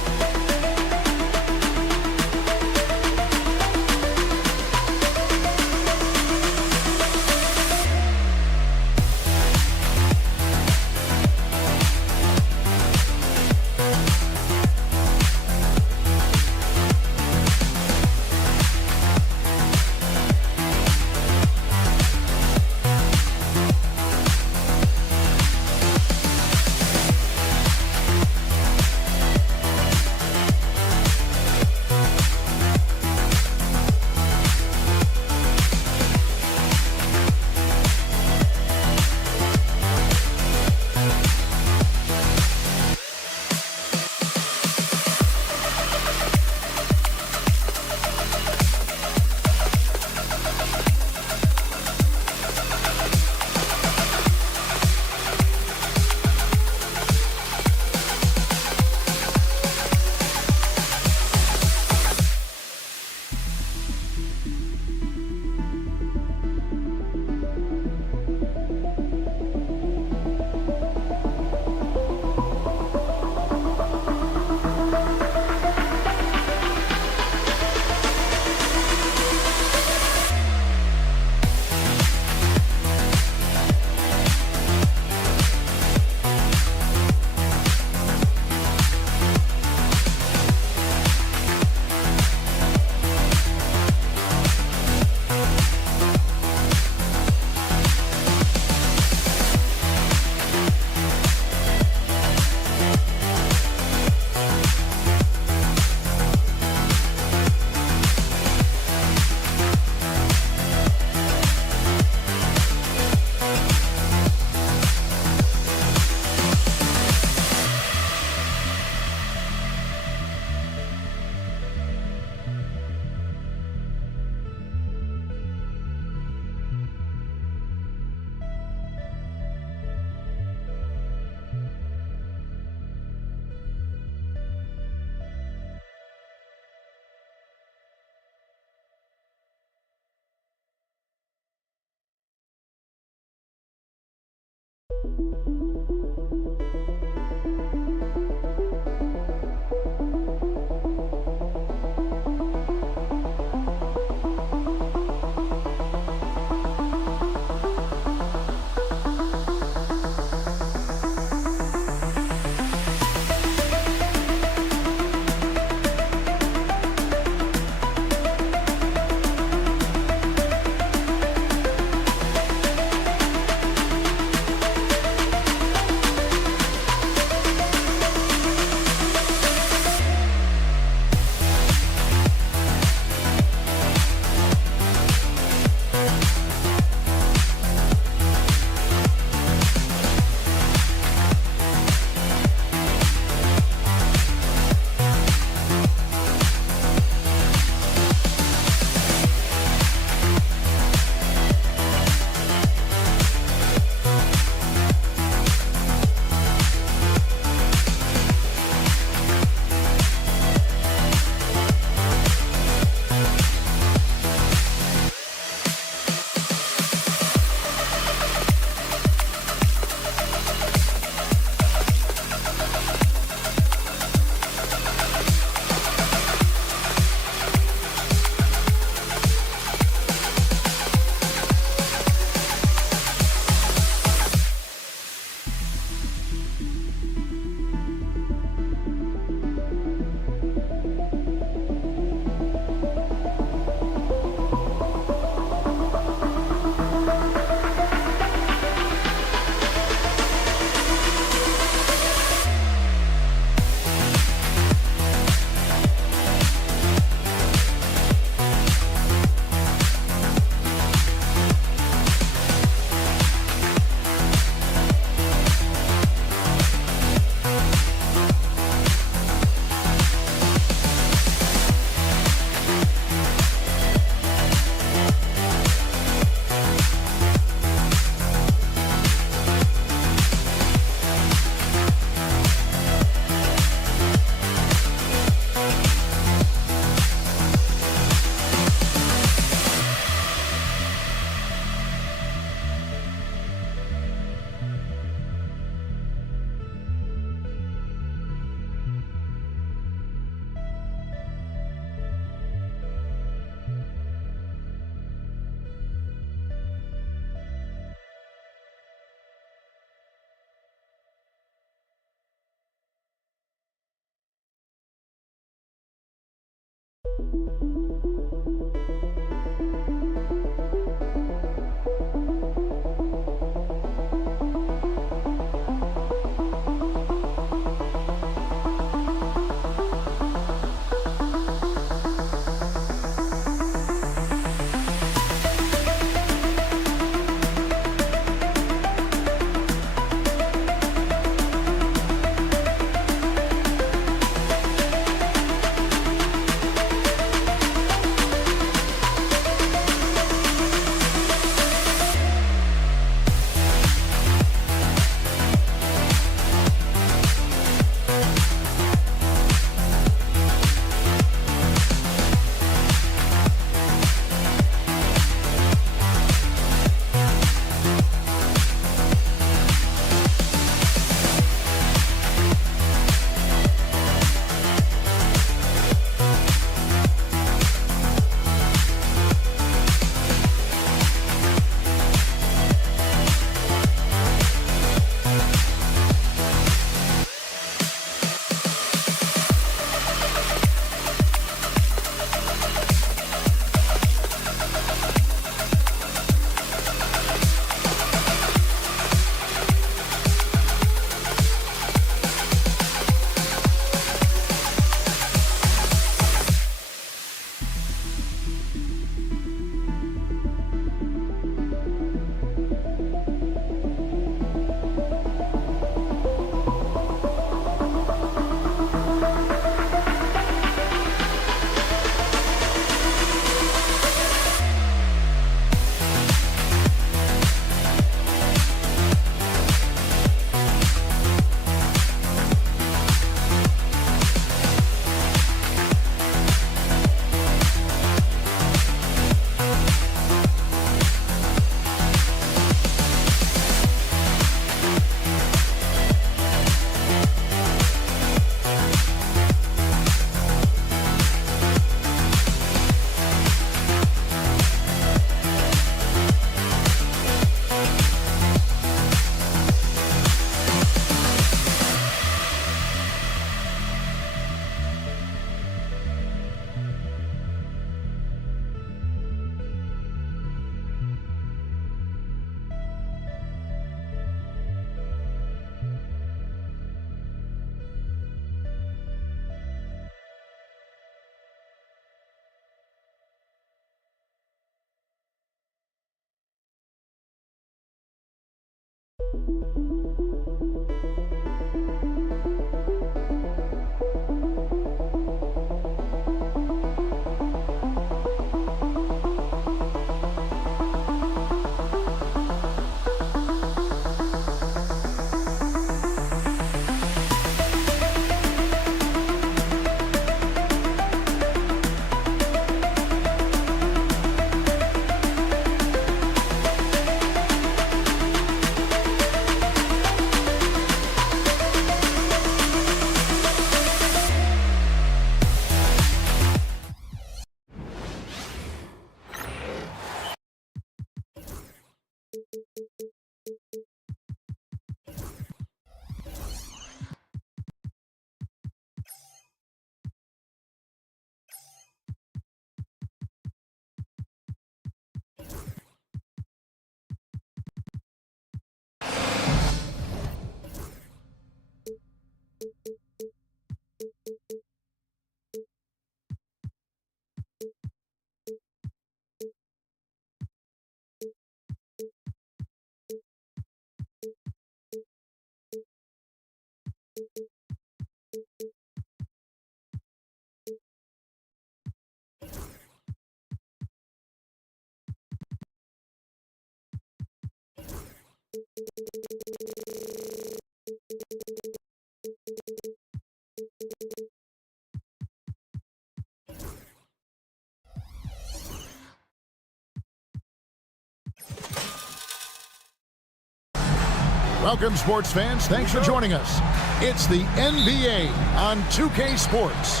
Welcome, sports fans. Thanks for joining us. It's the NBA on 2K Sports.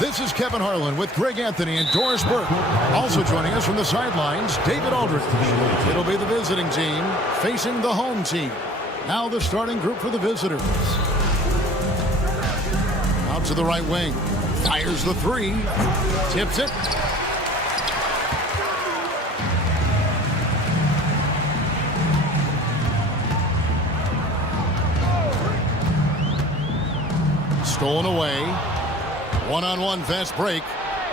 This is Kevin Harlan with Greg Anthony and Doris Burke. Also joining us from the sidelines, David Aldridge. It'll be the visiting team facing the home team. Now the starting group for the visitors. Out to the right wing. Fires the three. Tips it. Stolen away. One-on-one fast break.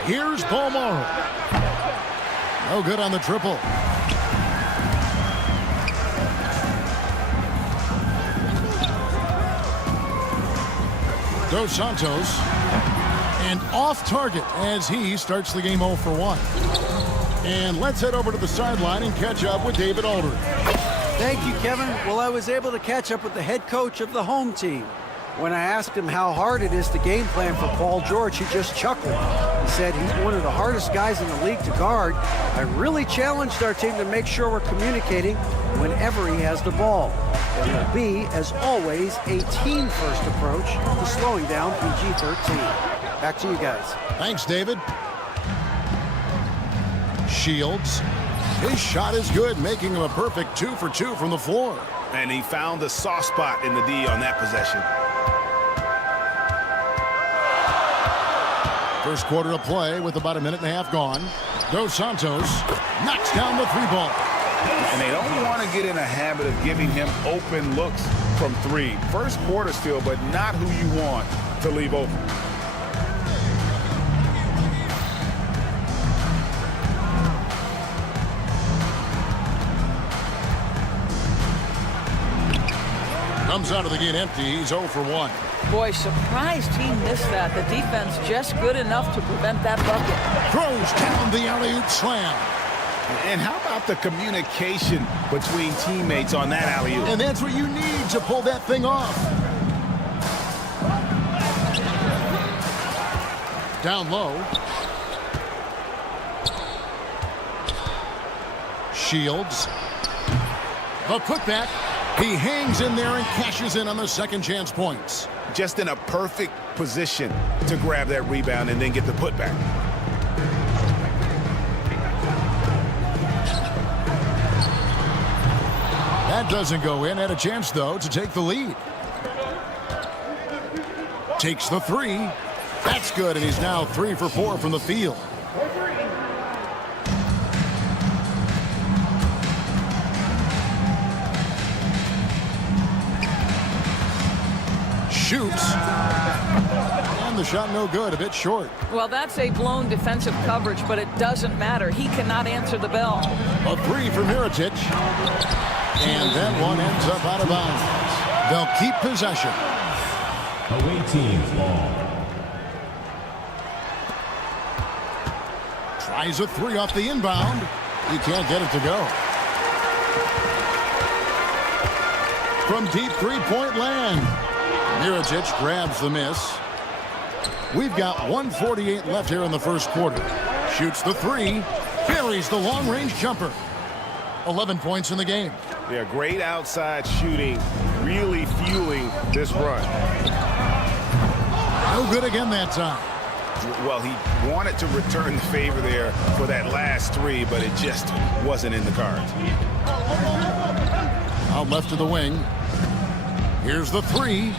Here's Paul Morrow. No good on the triple. Dos Santos. And off target as he starts the game 0 for 1. And let's head over to the sideline and catch up with David Aldridge. Thank you, Kevin. Well, I was able to catch up with the head coach of the home team. When I asked him how hard it is to game plan for Paul George, he just chuckled. He said he's one of the hardest guys in the league to guard. I really challenged our team to make sure we're communicating whenever he has the ball. It will be, as always, a team-first approach to slowing down PG-13. Back to you guys. Thanks, David. Shields. His shot is good, making him a perfect 2 for 2 from the floor. And he found the soft spot in the D on that possession. First quarter of play with about a minute and a half gone. Dos Santos knocks down the three ball. And they don't want to get in a habit of giving him open looks from three. First quarter still, but not who you want to leave open. Comes out of the gate empty. He's 0 for 1. Boy, surprised he missed that. The defense just good enough to prevent that bucket. Throws down the alley-oop slam. And how about the communication between teammates on that alley-oop? And that's what you need to pull that thing off. Down low. Shields. The putback. He hangs in there and cashes in on the second chance points. Just in a perfect position to grab that rebound and then get the putback. That doesn't go in. Had a chance, though, to take the lead. Takes the three. That's good, and he's now 3 for 4 from the field. Shoots. And And the shot no good, a bit short. Well, that's a blown defensive coverage, but it doesn't matter. He cannot answer the bell. A three for Mirotic. And then one ends up out of bounds. They'll keep possession. Away team's ball. Tries a three off the inbound. He can't get it to go. From deep three-point land, Mirotic grabs the miss. We've got 1:48 left here in the first quarter. Shoots the three, carries the long-range jumper. 11 points in the game. Yeah, great outside shooting, really fueling this run. No good again that time. Well, he wanted to return the favor there for that last three, but it just wasn't in the cards. Out left to the wing. Here's the three.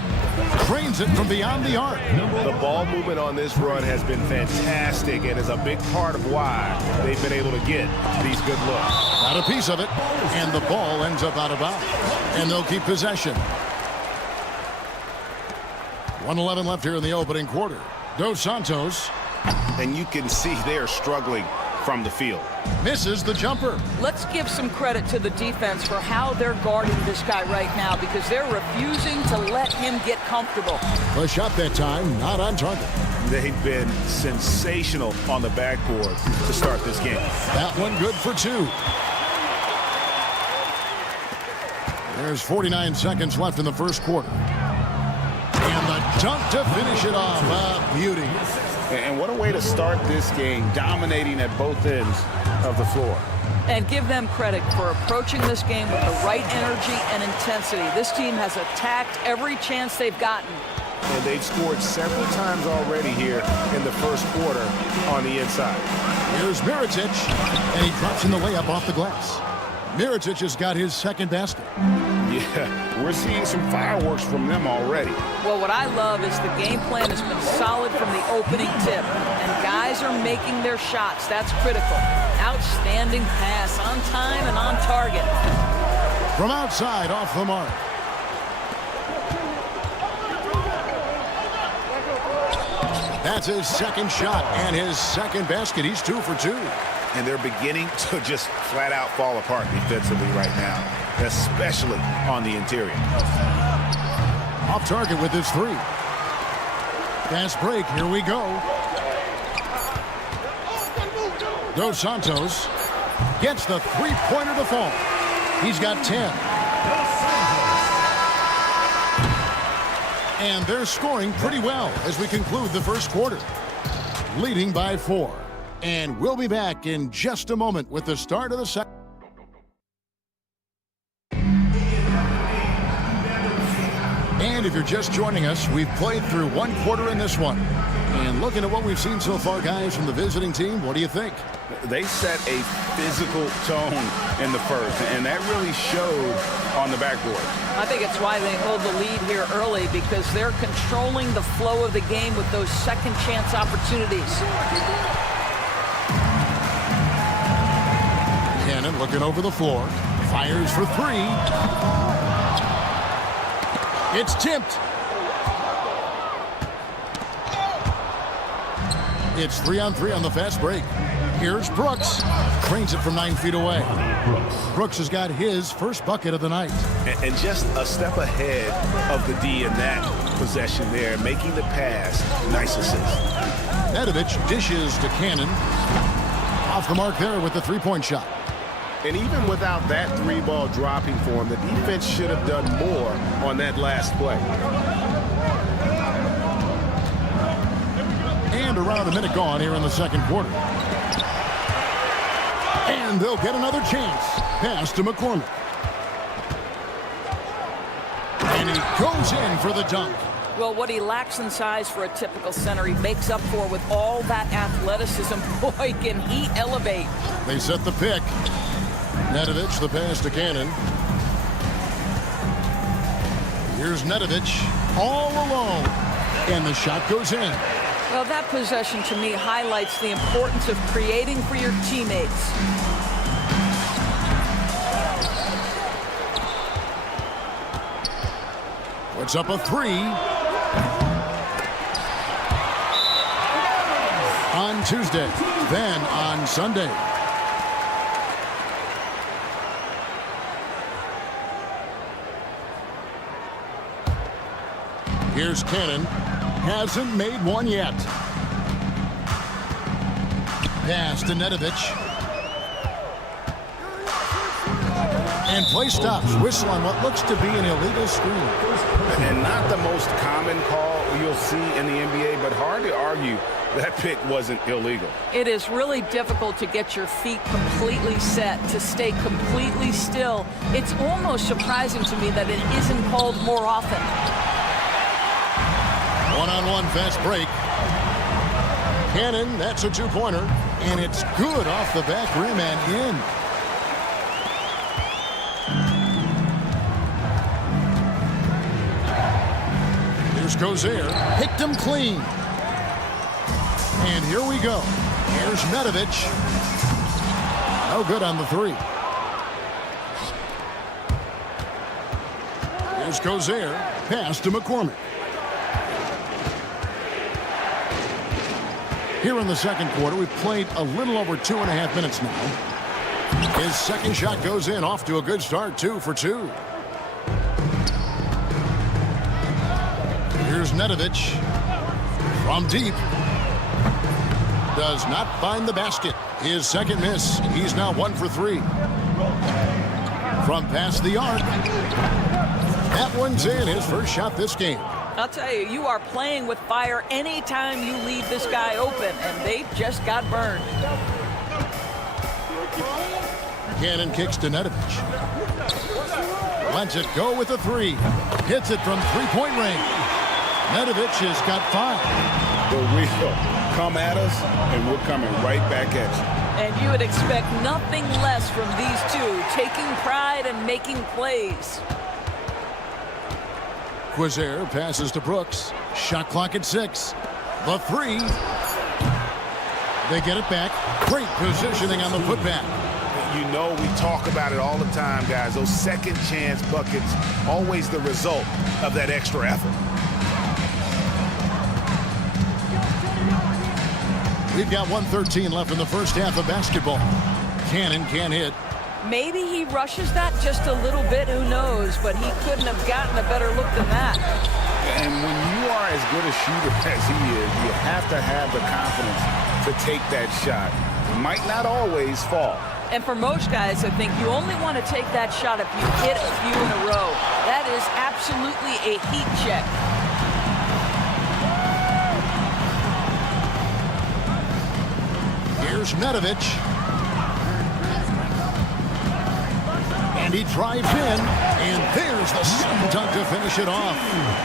Drains it from beyond the arc. The ball movement on this run has been fantastic and is a big part of why they've been able to get these good looks. Got a piece of it, and the ball ends up out of bounds. And they'll keep possession. 1:11 left here in the opening quarter. Dos Santos. And you can see they're struggling from the field. Misses the jumper. Let's give some credit to the defense for how they're guarding this guy right now, because they're refusing to let him get comfortable. The shot that time, not on target. They've been sensational on the backboard to start this game. That one good for two. There's 49 seconds left in the first quarter. And the dunk to finish it off. A beauty. And what a way to start this game, dominating at both ends of the floor. And give them credit for approaching this game with the right energy and intensity. This team has attacked every chance they've gotten. And they've scored several times already here in the first quarter on the inside. Here's Mirotic, and he drops in the layup off the glass. Mirotic has got his second basket. Yeah, we're seeing some fireworks from them already. Well, what I love is the game plan has been solid from the opening tip, and guys are making their shots. That's critical. Outstanding pass, on time and on target. From outside, off the mark. That's his second shot and his second basket. He's 2 for 2. And they're beginning to just flat out fall apart defensively right now, especially on the interior. Off target with his three. Fast break, here we go. Dos Santos gets the three-pointer to fall. He's got 10. And they're scoring pretty well as we conclude the first quarter, leading by 4. And we'll be back in just a moment with the start of the second. And if you're just joining us, we've played through one quarter in this one. And looking at what we've seen so far, guys, from the visiting team, what do you think? They set a physical tone in the first, and that really showed on the backboard. I think it's why they hold the lead here early, because they're controlling the flow of the game with those second chance opportunities. Cannon looking over the floor, fires for three. It's tipped. It's 3-on-3 on the fast break. Here's Brooks. Trains it from 9 feet away. Brooks has got his first bucket of the night. And just a step ahead of the D in that possession there, making the pass. Nice assist. Nedovic dishes to Cannon. Off the mark there with the three-point shot. And even without that three ball dropping for him, the defense should have done more on that last play. And around a minute gone here in the second quarter. And they'll get another chance. Pass to McCormick. And he goes in for the dunk. Well, what he lacks in size for a typical center, he makes up for with all that athleticism. Boy, can he elevate. They set the pick. Nedovic, the pass to Cannon. Here's Nedovic all alone. And the shot goes in. Well, that possession to me highlights the importance of creating for your teammates. Puts up a three. Tuesday, then on Sunday. Here's Cannon. Hasn't made one yet. Pass to Nedovic. And play stops. Whistle on what looks to be an illegal screen. And not the most common call you'll see in the NBA, but hard to argue that pick wasn't illegal. It is really difficult to get your feet completely set, to stay completely still. It's almost surprising to me that it isn't called more often. One-on-one fast break. Cannon, that's a two-pointer. And it's good off the back rim and in. Here's Gozer. Picked him clean. And here we go. Here's Nedovic. No good on the three. Here's Gozer. Pass to McCormick. Here in the second quarter, we've played a little over 2.5 minutes now. His second shot goes in, off to a good start, 2 for 2. Here's Nedovic from deep. Does not find the basket. His second miss. He's now 1 for 3. From past the arc. That one's in, his first shot this game. I'll tell you, you are playing with fire anytime you leave this guy open, and they just got burned. Cannon kicks to Nedovic. Lets it go with a 3. Hits it from three-point range. Nedovic has got 5. The wheel come at us, and we're coming right back at you. And you would expect nothing less from these two, taking pride and making plays. Quizer passes to Brooks. Shot clock at 6. The 3. They get it back. Great positioning on the putback. You know, we talk about it all the time, guys. Those second chance buckets, always the result of that extra effort. We've got 1:13 left in the first half of basketball. Cannon can't hit. Maybe he rushes that just a little bit, who knows, but he couldn't have gotten a better look than that. And when you are as good a shooter as he is, you have to have the confidence to take that shot. It might not always fall. And for most guys, I think you only want to take that shot if you hit a few in a row. That is absolutely a heat check. Here's Nedovic. And he drives in, and there's the slam dunk to finish it off.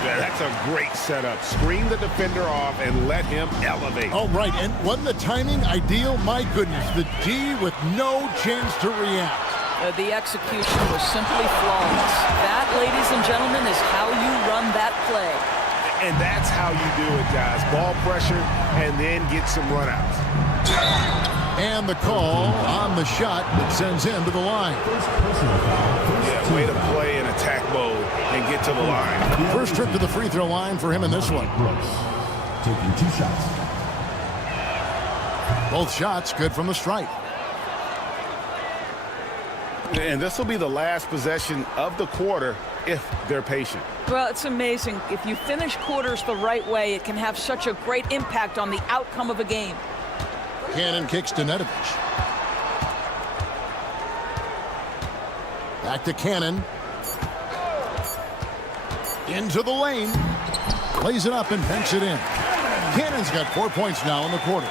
Yeah, that's a great setup. Screen the defender off and let him elevate. Oh, right, and wasn't the timing ideal? My goodness, the D with no chance to react. The execution was simply flawless. That, ladies and gentlemen, is how you run that play. And that's how you do it, guys. Ball pressure and then get some runouts. And the call on the shot that sends him to the line. Yeah, way to play in attack mode and get to the line. First trip to the free throw line for him in this one. Brooks taking 2 shots. Both shots good from the stripe. And this will be the last possession of the quarter if they're patient. Well, it's amazing. If you finish quarters the right way, it can have such a great impact on the outcome of a game. Cannon kicks to Nedovic. Back to Cannon. Into the lane. Lays it up and banks it in. Cannon's got 4 points now in the quarter.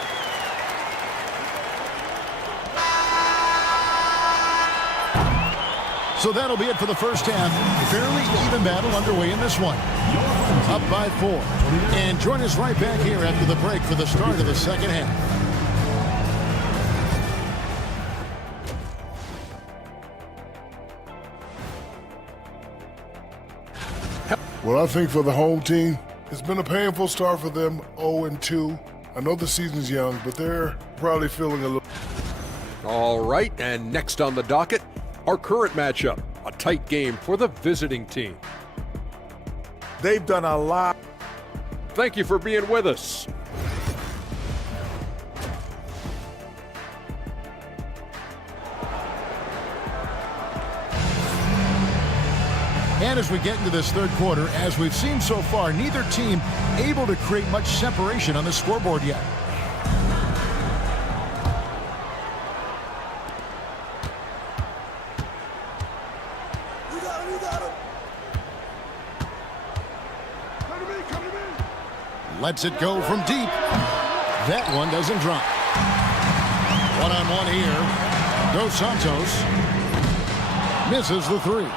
So that'll be it for the first half. Fairly even battle underway in this one. Up by 4. And join us right back here after the break for the start of the second half. Well, I think for the home team, it's been a painful start for them, 0-2. I know the season's young, but they're probably feeling a little... All right, and next on the docket, our current matchup, a tight game for the visiting team. They've done a lot. Thank you for being with us. And as we get into this third quarter, as we've seen so far, neither team able to create much separation on the scoreboard yet. Lets it go from deep. That one doesn't drop. One-on-one here. Dos Santos misses the three.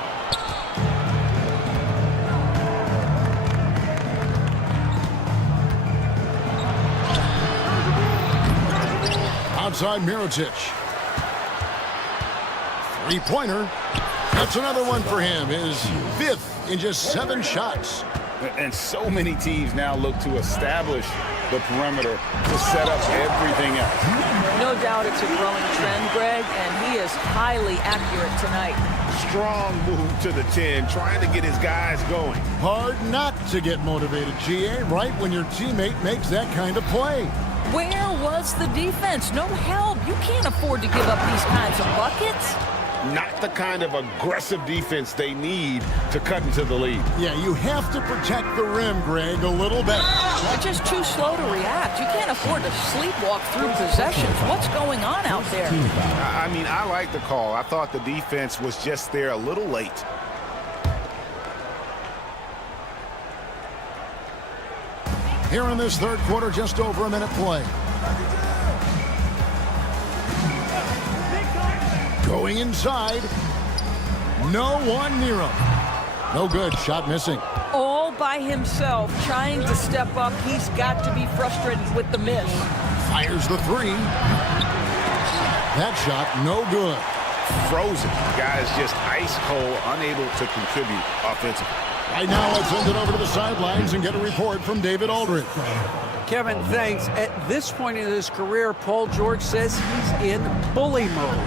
Outside Mirotic. Three-pointer. That's another one for him. His 5th in just 7 shots. And so many teams now look to establish the perimeter to set up everything else. No doubt it's a growing trend, Greg, and he is highly accurate tonight. Strong move to the 10, trying to get his guys going. Hard not to get motivated, GA, right when your teammate makes that kind of play. Where was the defense? No help. You can't afford to give up these kinds of buckets. Not the kind of aggressive defense they need to cut into the lead. Yeah, you have to protect the rim, Greg, a little better. They're just too slow to react. You can't afford to sleepwalk through possessions. What's going on out there? I mean, I like the call. I thought the defense was just there a little late. Here in this third quarter, just over a minute play. Going inside. No one near him. No good. Shot missing. All by himself, trying to step up. He's got to be frustrated with the miss. Fires the three. That shot, no good. Frozen. Guys just ice cold, unable to contribute offensively. Right now, let's send it over to the sidelines and get a report from David Aldridge. Kevin, thanks. At this point in his career, Paul George says he's in bully mode.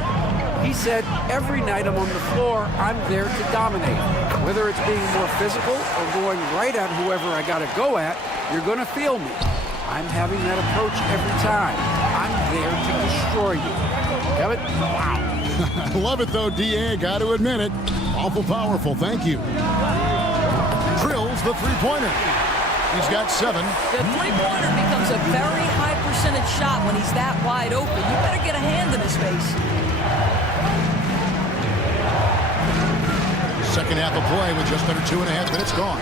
He said, every night I'm on the floor, I'm there to dominate. Whether it's being more physical or going right at whoever I got to go at, you're going to feel me. I'm having that approach every time. I'm there to destroy you. Kevin, wow. I love it, though, D.A. Got to admit it. Awful powerful. Thank you. Drills the three-pointer. He's got 7. The three-pointer becomes a very high percentage shot when he's that wide open. You better get a hand in his face. Second half of play with just under 2.5 minutes gone.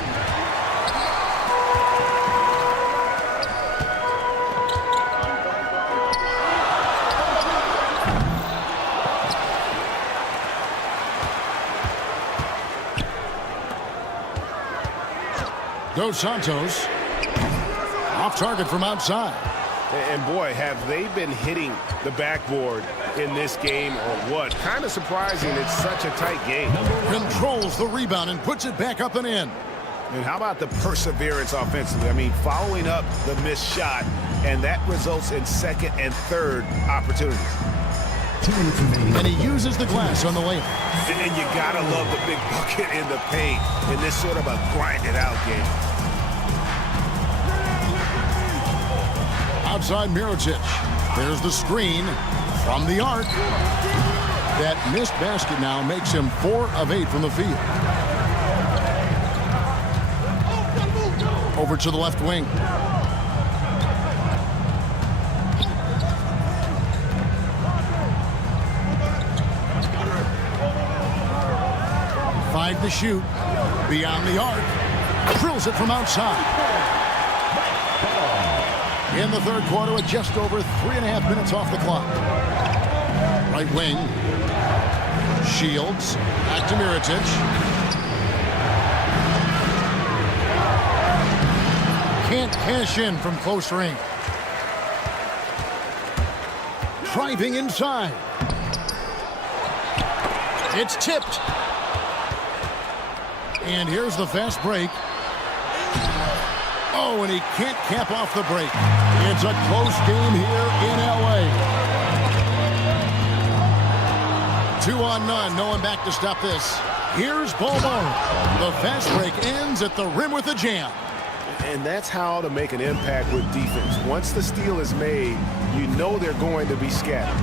Dos Santos off target from outside. And boy, have they been hitting the backboard in this game or what? Kind of surprising it's such a tight game. Controls the rebound and puts it back up and in. And how about the perseverance offensively? I mean, following up the missed shot, and that results in second and third opportunities. And he uses the glass on the layup. And you gotta love the big bucket in the paint in this sort of a grinded out game. Outside Mirotic. There's the screen from the arc. That missed basket now makes him 4 of 8 from the field. Over to the left wing. Five to shoot. Beyond the arc. Drills it from outside. In the third quarter with just over 3.5 minutes off the clock. Right wing. Shields. Back to Mirotic. Can't cash in from close range. Driving inside. It's tipped. And here's the fast break. Oh, and he can't cap off the break. It's a close game here in L.A. 2 on none. No one back to stop this. Here's Paul Morris. The fast break ends at the rim with a jam. And that's how to make an impact with defense. Once the steal is made, you know they're going to be scattered.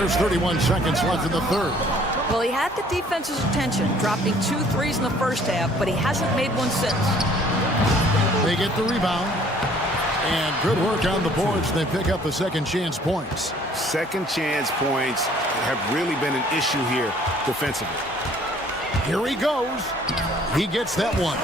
There's 31 seconds left in the third. Well, he had the defense's attention, dropping 2 threes in the first half, but he hasn't made one since. They get the rebound. And good work on the boards. They pick up the second chance points. Second chance points have really been an issue here defensively. Here he goes. He gets that one.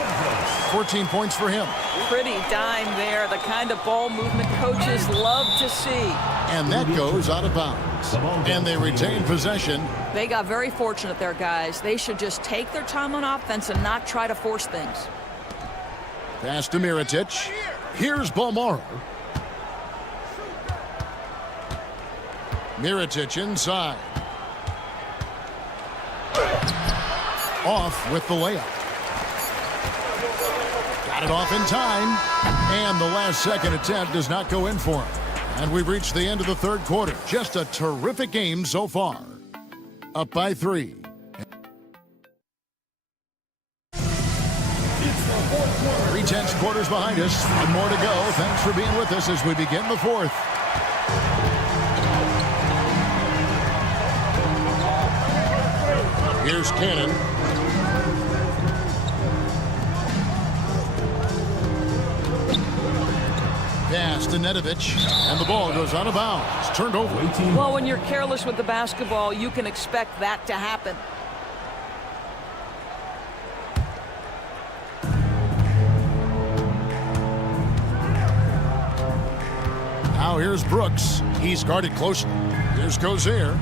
14 points for him. Pretty dime there, the kind of ball movement coaches love to see. And that goes out of bounds. And they retain possession. They got very fortunate there, guys. They should just take their time on offense and not try to force things. Pass to Mirotic. Here's Balmaro. Mirotic inside. Off with the layup. Got it off in time. And the last second attempt does not go in for him. And we've reached the end of the third quarter. Just a terrific game so far. Up by 3. 3/10 quarters behind us. One more to go. Thanks for being with us as we begin the fourth. Here's Cannon. Pass to Nedovic, and the ball goes out of bounds. Turned over. Well, when you're careless with the basketball, you can expect that to happen. Now here's Brooks. He's guarded closely. Here's Gozier.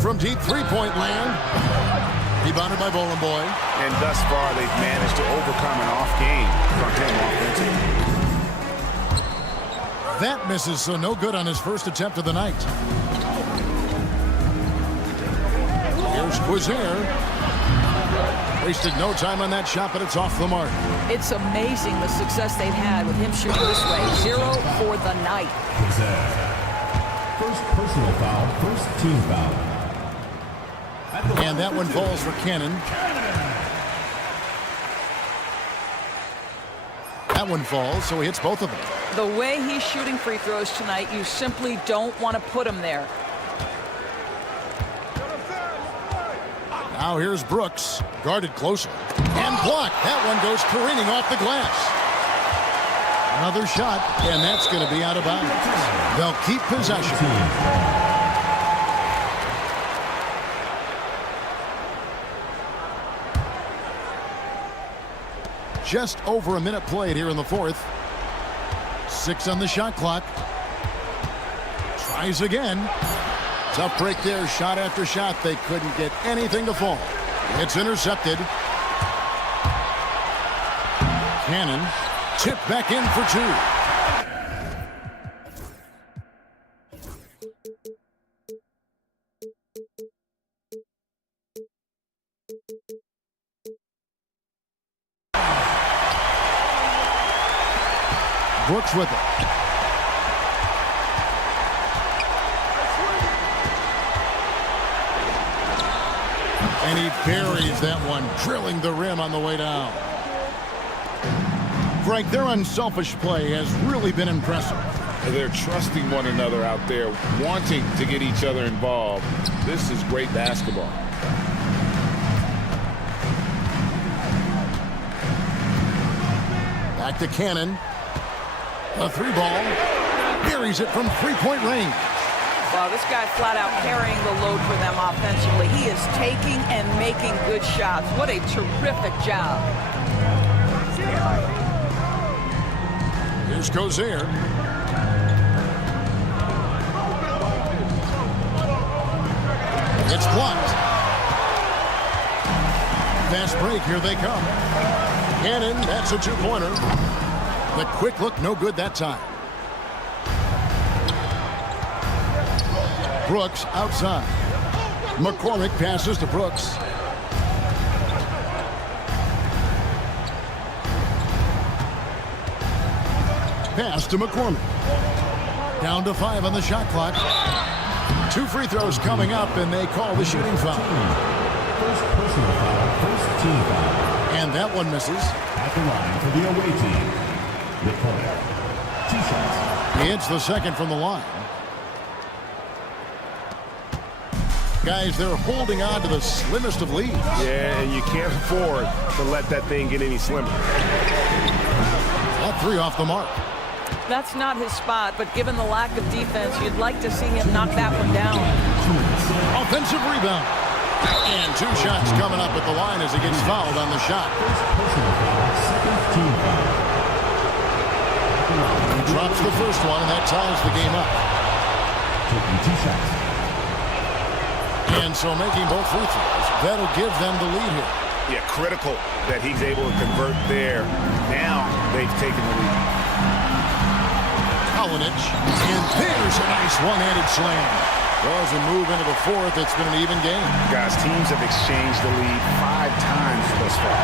From deep three-point land. Rebounded by Boy. And thus far, they've managed to overcome an off game from him offensively. That misses, so no good on his first attempt of the night. Here's Gozier. Wasted no time on that shot, but it's off the mark. It's amazing the success they've had with him shooting this way. 0 for the night. First personal foul, first team foul. And that one falls for Cannon. That one falls, so he hits both of them. The way he's shooting free throws tonight, you simply don't want to put him there. Now here's Brooks, guarded closer, and blocked. That one goes careening off the glass. Another shot, and that's going to be out of bounds. They'll keep possession. Just over a minute played here in the fourth. 6 on the shot clock. Tries again. Tough break there, shot after shot. They couldn't get anything to fall. It's intercepted. Cannon tipped back in for 2. Brooks with it. And he buries that one, drilling the rim on the way down. Greg, their unselfish play has really been impressive. They're trusting one another out there, wanting to get each other involved. This is great basketball. Back to Cannon. A 3-ball. Buries it from 3-point range. Well, this guy flat out carrying the load for them offensively. He is taking and making good shots. What a terrific job. Here's Gozier. It's blocked. Fast break, here they come. Cannon, that's a 2-pointer. The quick look, no good that time. Brooks outside. McCormick passes to Brooks. Pass to McCormick. Down to 5 on the shot clock. 2 free throws coming up, and they call the shooting foul. First personal foul, first team foul. And that one misses. At the line for the away team. McCormick. 2 shots. He hits the second from the line. Guys, they're holding on to the slimmest of leads. Yeah, and you can't afford to let that thing get any slimmer. That three off the mark. That's not his spot, but given the lack of defense, you'd like to see him knock that one down. Offensive rebound. And two shots coming up at the line as he gets fouled on the shot. He drops the first one, and that ties the game up. And so making both free throws, that'll give them the lead here. Yeah, critical that he's able to convert there. Now they've taken the lead. And there's a nice one-handed slam. Well, as we move into the fourth, it's been an even game. Guys, teams have exchanged the lead 5 times thus far.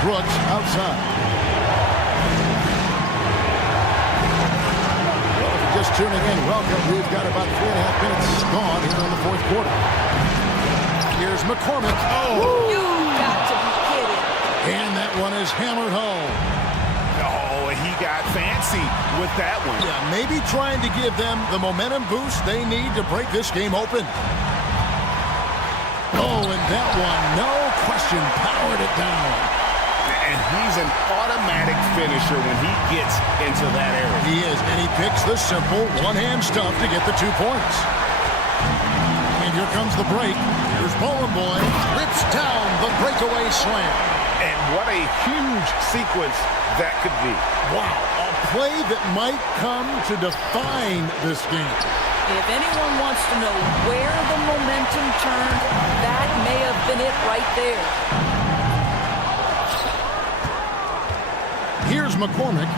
Brooks outside. Well, if you're just tuning in, welcome. We've got about 3.5 minutes gone here in the fourth quarter. Here's McCormick. Oh! You got to be kidding. And that one is hammered home. Oh, he got fancy with that one. Yeah, maybe trying to give them the momentum boost they need to break this game open. Oh, and that one, no question, powered it down. And he's an automatic finisher when he gets into that area. He is, and he picks the simple one-hand stuff to get the 2 points. And here comes the break. Here's Bowling Boy, rips down the breakaway slam. And what a huge sequence that could be. Wow, a play that might come to define this game. If anyone wants to know where the momentum turned, that may have been it right there. Here's McCormick.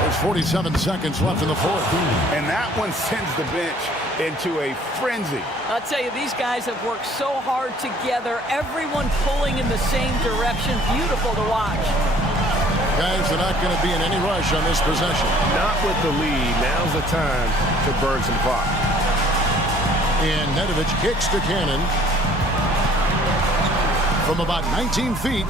There's 47 seconds left in the fourth. And that one sends the bench into a frenzy. I'll tell you, these guys have worked so hard together, everyone pulling in the same direction. Beautiful to watch. Guys, they're not going to be in any rush on this possession. Not with the lead. Now's the time to burn some clock. And Nedovic kicks to Cannon. From about 19 feet.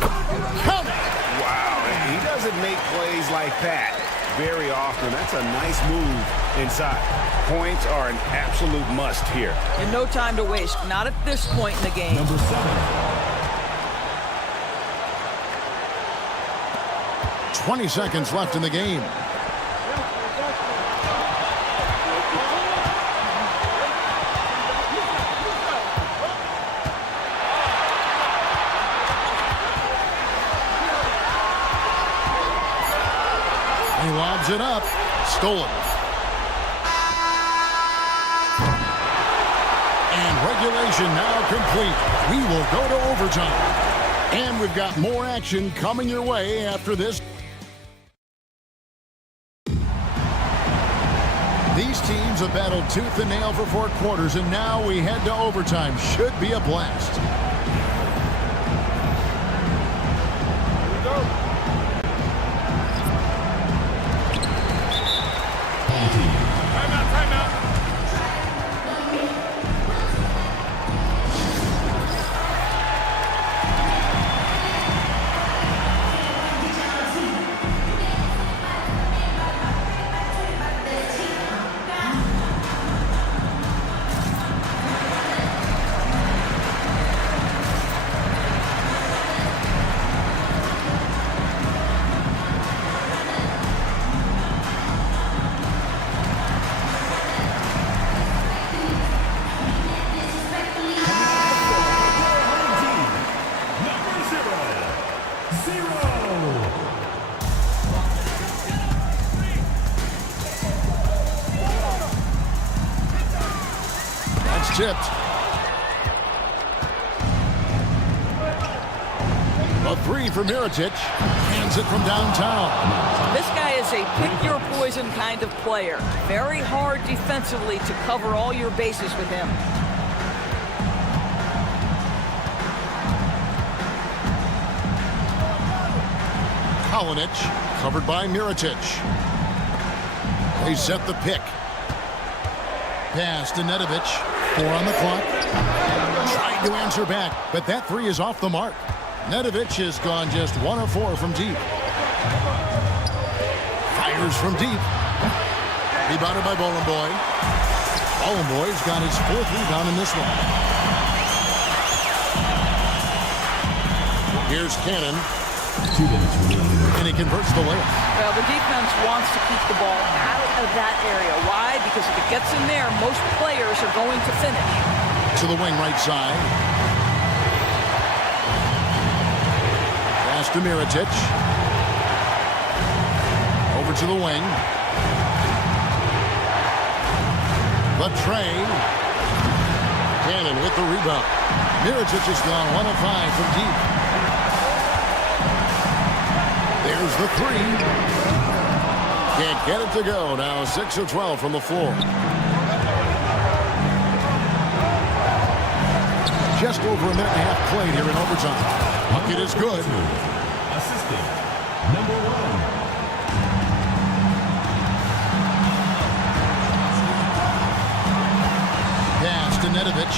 Count it! Wow, he doesn't make plays like that very often. That's a nice move inside. Points are an absolute must here. And no time to waste. Not at this point in the game. Number 7. 20 seconds left in the game. He lobs it up. Stolen. And regulation now complete. We will go to overtime. And we've got more action coming your way after this. These teams have battled tooth and nail for 4 quarters, and now we head to overtime. Should be a blast. Here we go. Timeout. Tipped. A three for Mirotic. Hands it from downtown. This guy is a pick-your-poison kind of player. Very hard defensively to cover all your bases with him. Kalinic, covered by Mirotic. They set the pick. Pass to Nedovic. 4 on the clock. Trying to answer back, but that three is off the mark. Nedovic has gone just 1 of 4 from deep. Fires from deep. Rebounded by Boy. Boy's got his 4th rebound in this one. Here's Cannon. 2 minutes remaining. And he converts the layup. Well, the defense wants to keep the ball out of that area. Why? Because if it gets in there, most players are going to finish. To the wing right side. Pass to Mirotic. Over to the wing. The tray. Cannon with the rebound. Mirotic has gone 1 of 5 from deep. There's the 3. Can't get it to go. Now 6 of 12 from the floor. Just over a minute and a half played here in overtime. Bucket is good. Assistant number 1. Pass to Nedovic.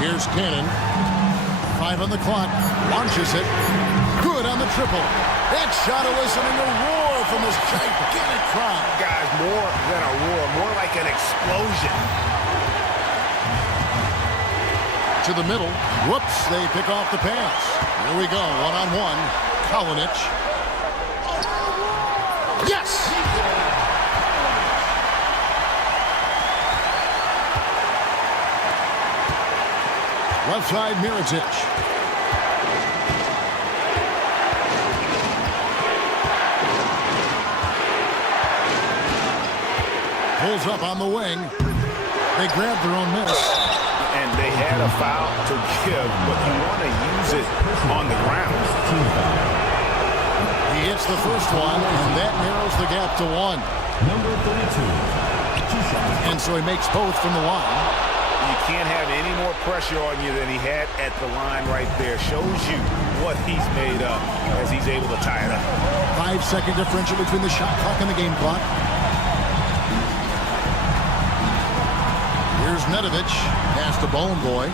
Here's Cannon. 5 on the clock. Launches it. Good on the triple. That shot eliciting a roar from this gigantic crowd. Guys, more than a roar, more like an explosion. To the middle. Whoops, they pick off the pass. Here we go, one-on-one. Kalinic. Yes! Left side, Mirotic. Pulls up on the wing. They grab their own miss. And they had a foul to give, but you want to use it on the ground. He hits the first one, and that narrows the gap to 1. Number 32. And so he makes both from the line. You can't have any more pressure on you than he had at the line right there. Shows you what he's made of as he's able to tie it up. 5-second differential between the shot clock and the game clock. Here's Nedovic. Pass to Boy.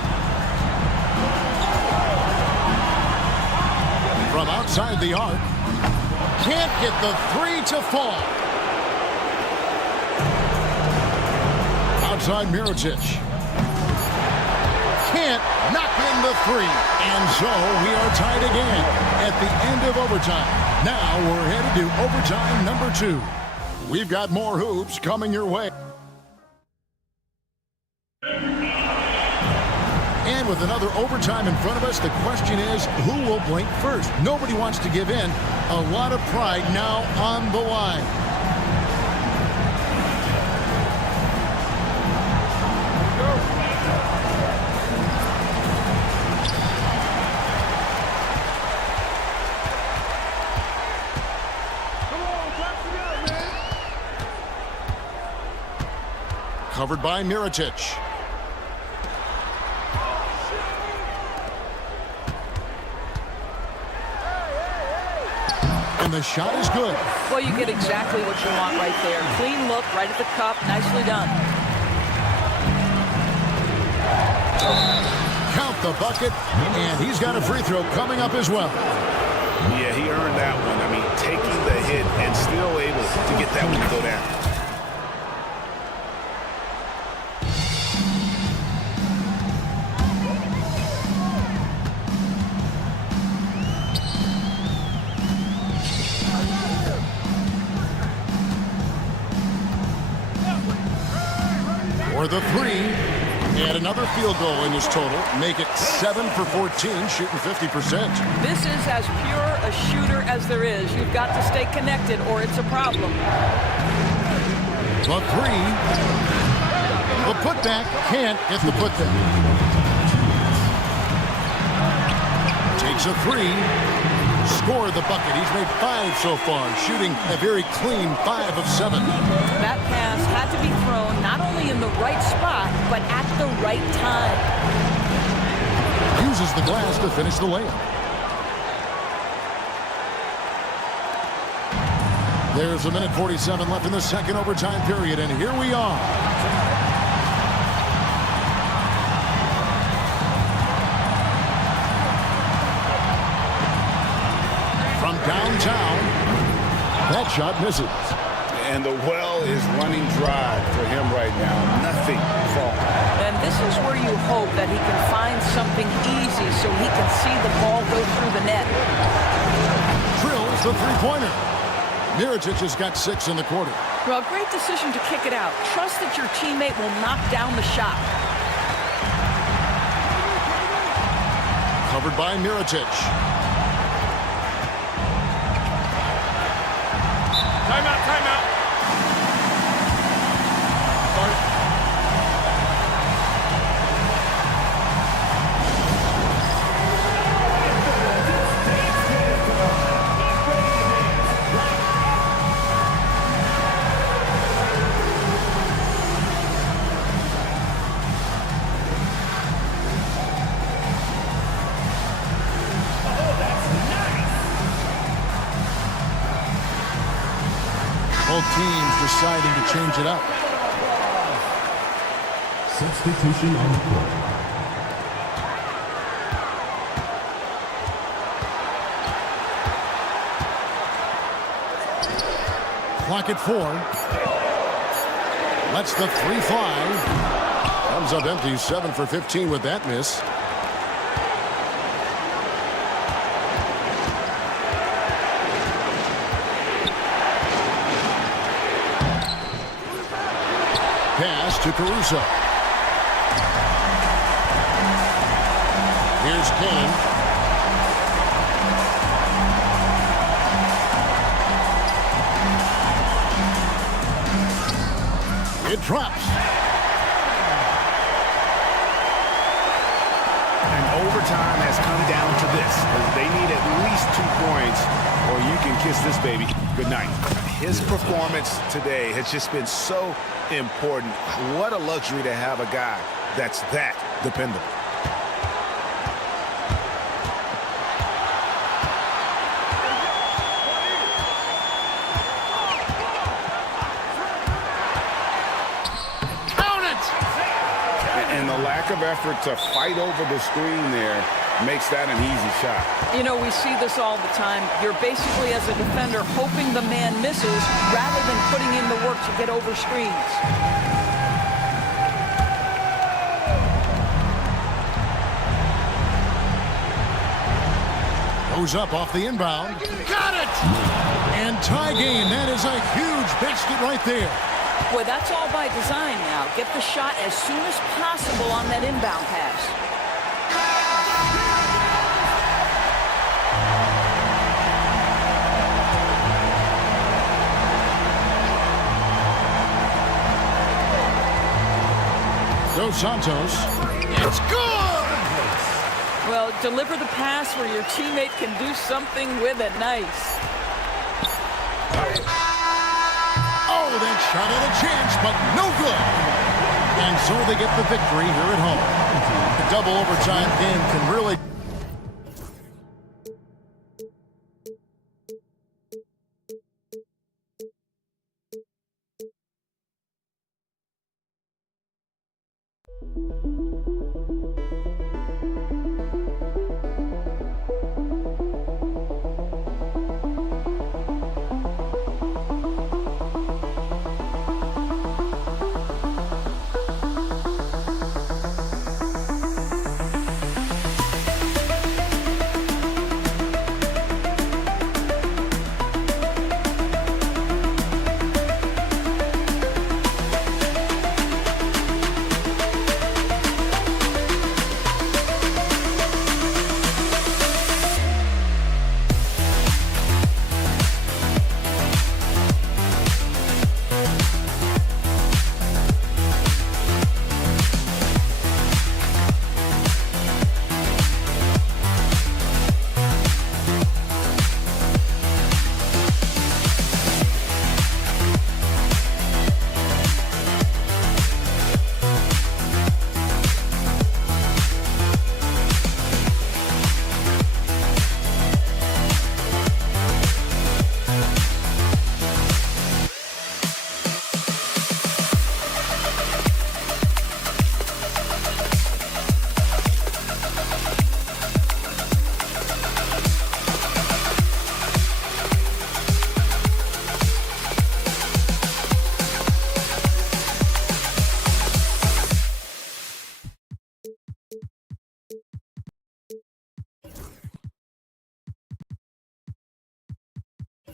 From outside the arc. Can't get the 3 to fall. Outside Mirotic. Can't knock in the 3. And so we are tied again at the end of overtime. Now we're headed to overtime number 2. We've got more hoops coming your way. And with another overtime in front of us, the question is, who will blink first? Nobody wants to give in. A lot of pride now on the line. Covered by Mirotic. And the shot is good. Well, you get exactly what you want right there. Clean look, right at the cup. Nicely done. Count the bucket, and he's got a free throw coming up as well. Yeah, he earned that one. I mean, taking the hit and still able to get that one to go down. For the 3, and another field goal in his total. Make it 7 for 14, shooting 50%. This is as pure a shooter as there is. You've got to stay connected or it's a problem. The 3. The putback can't get the putback. Takes a 3. Scored the bucket. He's made 5 so far, shooting a very clean 5 of 7. That pass had to be thrown not only in the right spot, but at the right time. Uses the glass to finish the layup. There's a minute 47 left in the second overtime period, and here we are. From downtown, that shot misses. And the well is running dry for him right now. Nothing falling. And this is where you hope that he can find something easy so he can see the ball go through the net. Drills the three-pointer. Mirotic has got 6 in the quarter. Well, great decision to kick it out. Trust that your teammate will knock down the shot. Covered by Mirotic. Timeout, timeout. Both teams deciding to change it up. Substitution on the court. Clock at 4. Lets the 3 fly. Comes up empty, 7 for 15 with that miss. Pass to Caruso. Here's Cannon. It drops. And overtime has come down to this. They need at least 2 points or you can kiss this baby goodnight. His performance today has just been so important. What a luxury to have a guy that's that dependable. Count it! And the lack of effort to fight over the screen there makes that an easy shot. You know, we see this all the time. You're basically, as a defender, hoping the man misses rather than putting in the work to get over screens. Goes up off the inbound. Got it! And tie game. That is a huge basket right there. Boy, that's all by design now. Get the shot as soon as possible on that inbound pass. Dos Santos. It's good! Well, deliver the pass where your teammate can do something with it. Nice. Oh, that shot had a chance, but no good. And so they get the victory here at home. The double overtime game can really...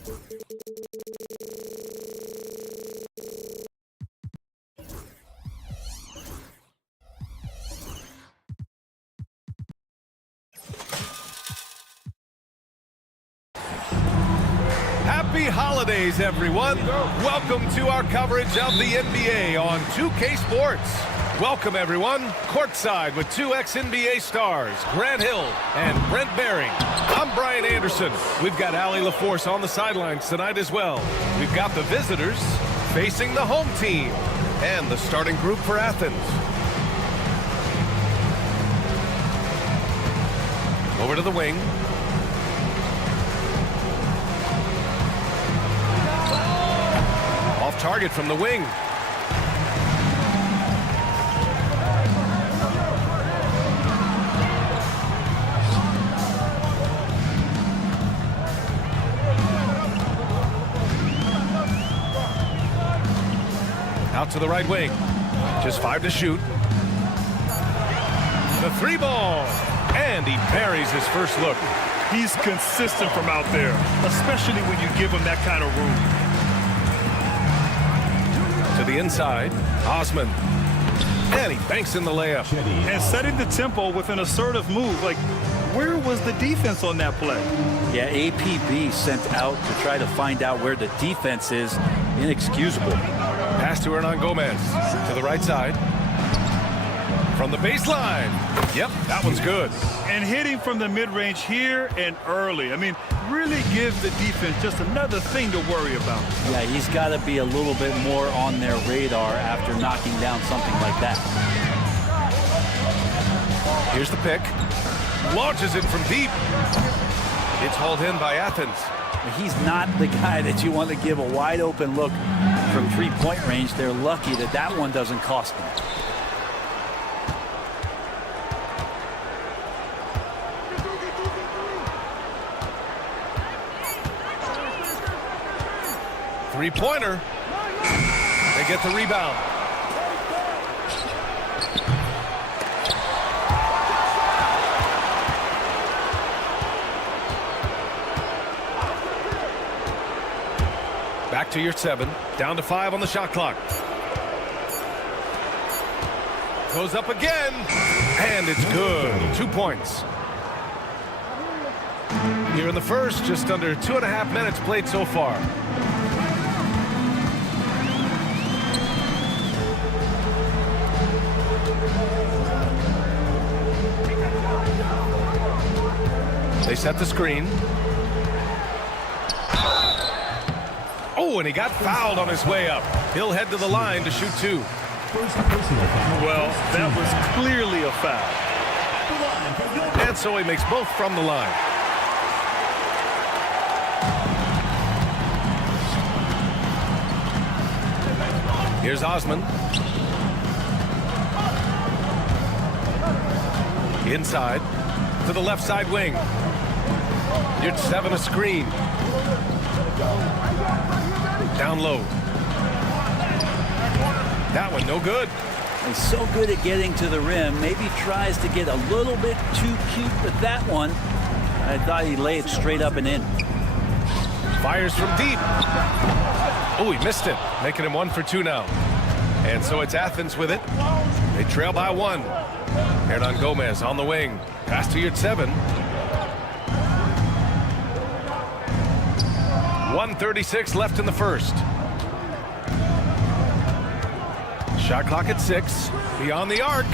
Happy holidays, everyone. Welcome to our coverage of the NBA on 2K Sports. Welcome, everyone. Courtside with two ex-NBA stars, Grant Hill and Brent Baring. I'm Brian Anderson. We've got Allie LaForce on the sidelines tonight as well. We've got the visitors facing the home team and the starting group for Athens. Over to the wing. Off target from the wing. Out to the right wing. Just 5 to shoot. The 3 ball. And he buries his first look. He's consistent from out there, especially when you give him that kind of room. To the inside, Osman. And he banks in the layup. And setting the tempo with an assertive move. Like, where was the defense on that play? Yeah, APB sent out to try to find out where the defense is. Inexcusable. Pass to Hernan Gomez. To the right side. From the baseline. Yep, that one's good. And hitting from the mid-range here and early. I mean, really gives the defense just another thing to worry about. Yeah, he's got to be a little bit more on their radar after knocking down something like that. Here's the pick. Launches it from deep. It's hauled in by Athens. He's not the guy that you want to give a wide open look from three-point range. They're lucky that that one doesn't cost them. Three-pointer. They get the rebound. Back to your 7. Down to 5 on the shot clock. Goes up again. And it's good. 2 points. Here in the first, just under 2.5 minutes played so far. They set the screen. Oh, and he got fouled on his way up. He'll head to the line to shoot 2. Well, that was clearly a foul. And so he makes both from the line. Here's Osman. Inside to the left side wing. You're 7 a screen. Down low. That one no good. He's so good at getting to the rim. Maybe tries to get a little bit too cute with that one. I thought he'd lay it straight up and in. Fires from deep. Oh, he missed it. Making him 1 for 2 now. And so it's Athens with it. They trail by 1. Hernan Gomez on the wing. Pass to your 7. 1:36 left in the first. Shot clock at 6. Beyond the arc.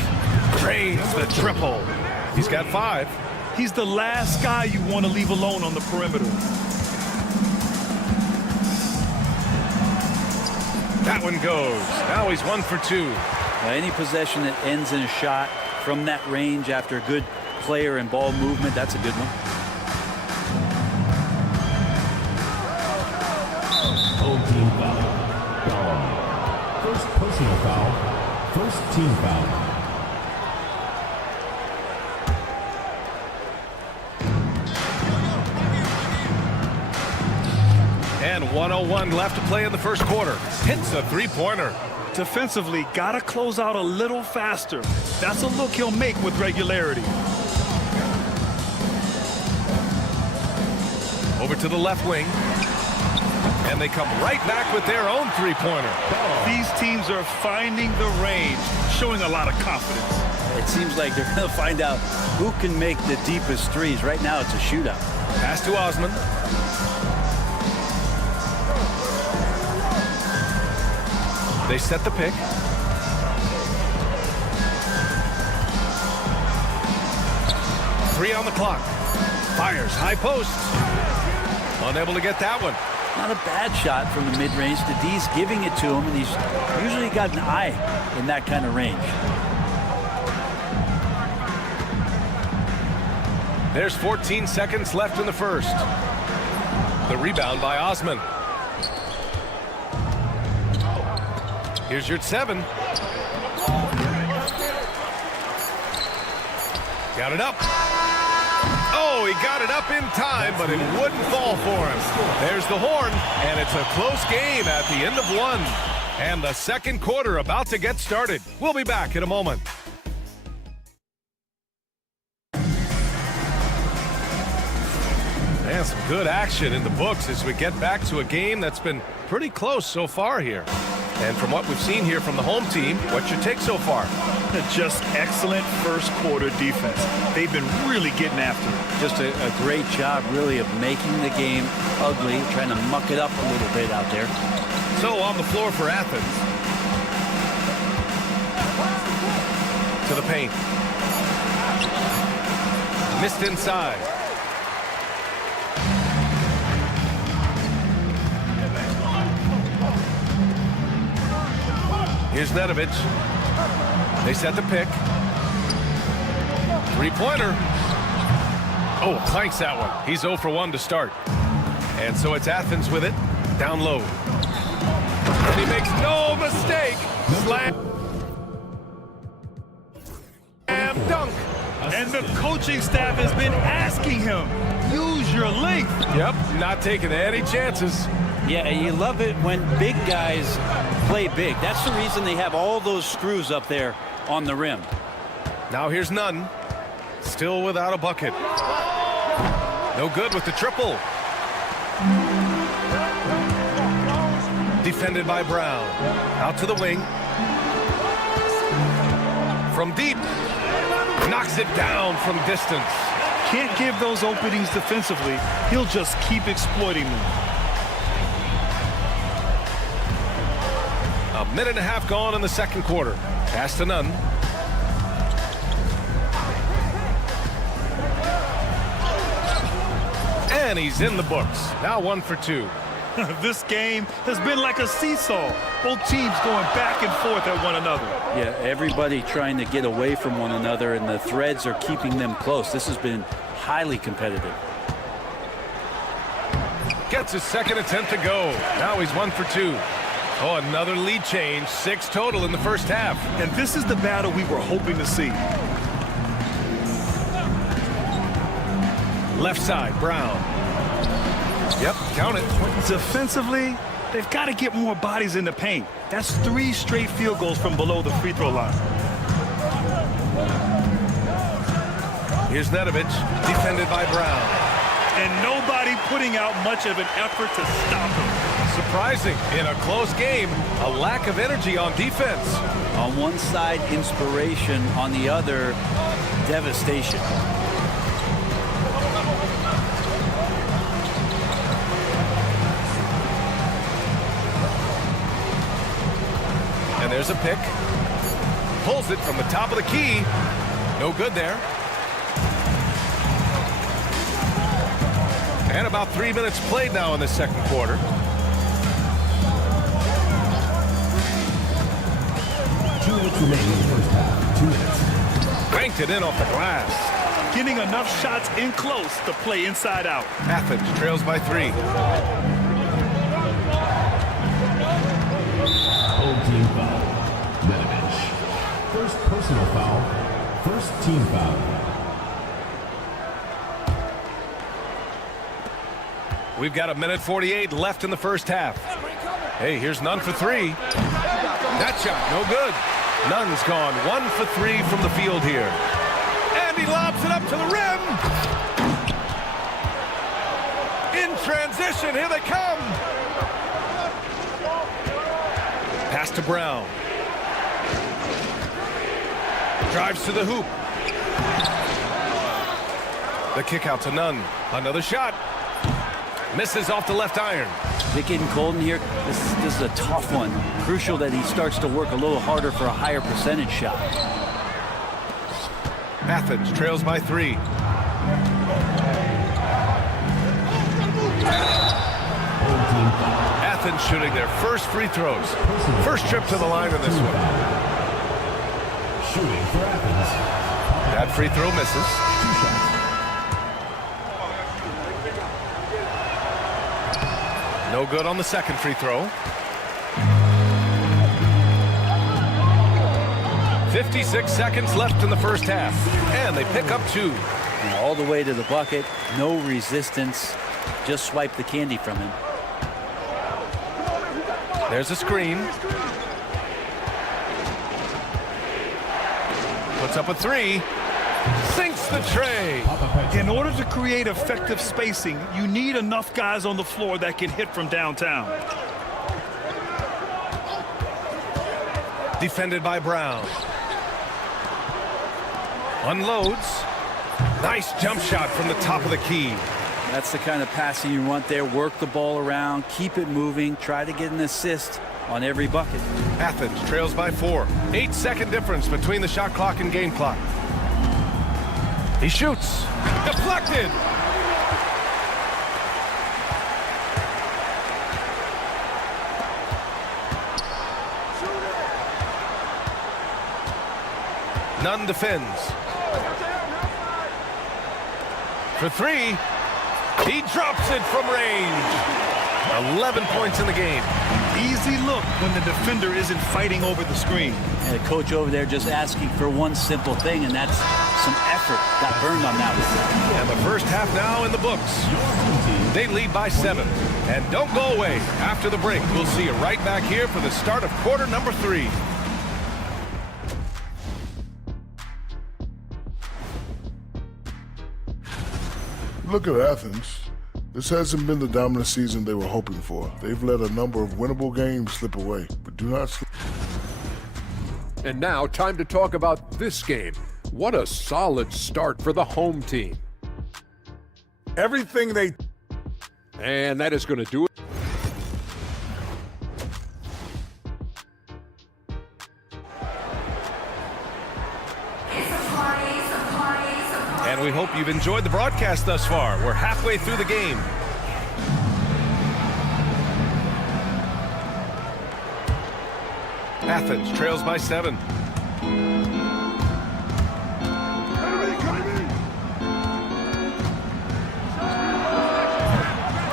Drains the triple. He's got 5. He's the last guy you want to leave alone on the perimeter. That one goes. Now he's 1 for 2. Any possession that ends in a shot from that range after good player and ball movement, that's a good one. Home team foul. First personal foul. First team foul. And 1:01 left to play in the first quarter. Hits a 3-pointer. Defensively, gotta close out a little faster. That's a look he'll make with regularity. Over to the left wing. And they come right back with their own three-pointer. These teams are finding the range, showing a lot of confidence. It seems like they're going to find out who can make the deepest threes. Right now, it's a shootout. Pass to Osman. They set the pick. Three on the clock. Fires, high post. Unable to get that one. Not a bad shot from the mid-range. The D's giving it to him, and he's usually got an eye in that kind of range. There's 14 seconds left in the first. The rebound by Osman. Here's your 7. Got it up. Oh, he got it up in time, but it wouldn't fall for him. There's the horn, and it's a close game at the end of 1. And the second quarter about to get started. We'll be back in a moment. And some good action in the books as we get back to a game that's been pretty close so far here. And from what we've seen here from the home team, what's your take so far? Just excellent first quarter defense. They've been really getting after it. Just a great job, really, of making the game ugly, trying to muck it up a little bit out there. So on the floor for Athens. To the paint. Missed inside. Here's Nedovic. They set the pick. Three-pointer. Oh, clanks that one. He's 0 for 1 to start. And so it's Athens with it. Down low. And he makes no mistake. Slam. Slam dunk. And the coaching staff has been asking him, use your length. Yep, not taking any chances. Yeah, you love it when big guys play big. That's the reason they have all those screws up there on the rim. Now here's Nunn. Still without a bucket. No good with the triple. Defended by Brown. Out to the wing. From deep. Knocks it down from distance. Can't give those openings defensively. He'll just keep exploiting them. A minute and a half gone in the second quarter. Pass to Nunn. And he's in the books. Now 1 for 2. This game has been like a seesaw. Both teams going back and forth at one another. Yeah, everybody trying to get away from one another, and the threads are keeping them close. This has been highly competitive. Gets his second attempt to go. Now he's 1 for 2. Oh, another lead change. 6 total in the first half. And this is the battle we were hoping to see. Left side, Brown. Yep, count it. Defensively, they've got to get more bodies in the paint. That's 3 straight field goals from below the free throw line. Here's Nedovic, defended by Brown. And nobody putting out much of an effort to stop him. Surprising, in a close game, a lack of energy on defense. On one side, inspiration. On the other, devastation. And there's a pick. Pulls it from the top of the key. No good there. And about 3 minutes played now in the second quarter. Remaining in the first half. 2 minutes. Banked it in off the glass. Getting enough shots in close to play inside out. Athens trails by 3. Home team foul. Nedovic. First personal foul. First team foul. We've got 1:48 left in the first half. Hey, here's Nunn for 3. That shot, no good. Nunn's gone 1 for 3 from the field here. And he lobs it up to the rim. In transition, here they come. Pass to Brown. Drives to the hoop. The kick out to Nunn. Another shot. Misses off the left iron. Is it getting cold in here? This is a tough one. Crucial that he starts to work a little harder for a higher percentage shot. Athens trails by 3. Athens shooting their first free throws. First trip to the line in this one. Shooting for Athens. That free throw misses. No good on the second free throw. 56 seconds left in the first half. And they pick up 2. And all the way to the bucket. No resistance. Just swipe the candy from him. There's a screen. Puts up a 3. Sinks the tray. In order to create effective spacing, you need enough guys on the floor that can hit from downtown. Defended by Brown. Unloads. Nice jump shot from the top of the key. That's the kind of passing you want there. Work the ball around, keep it moving, try to get an assist on every bucket. Athens trails by 4. 8-second difference between the shot clock and game clock. He shoots. Deflected. Nunn defends. For 3. He drops it from range. 11 points in the game. Easy look when the defender isn't fighting over the screen. And the coach over there just asking for one simple thing, and that's some effort. Got burned on that one. And the first half now in the books. They lead by 7. And don't go away. After the break, we'll see you right back here for the start of quarter number 3. Look at Athens. This hasn't been the dominant season they were hoping for. They've let a number of winnable games slip away, but do not slip. And now, time to talk about this game. What a solid start for the home team. Everything they... And that is going to do it. And we hope you've enjoyed the broadcast thus far. We're halfway through the game. Athens trails by 7.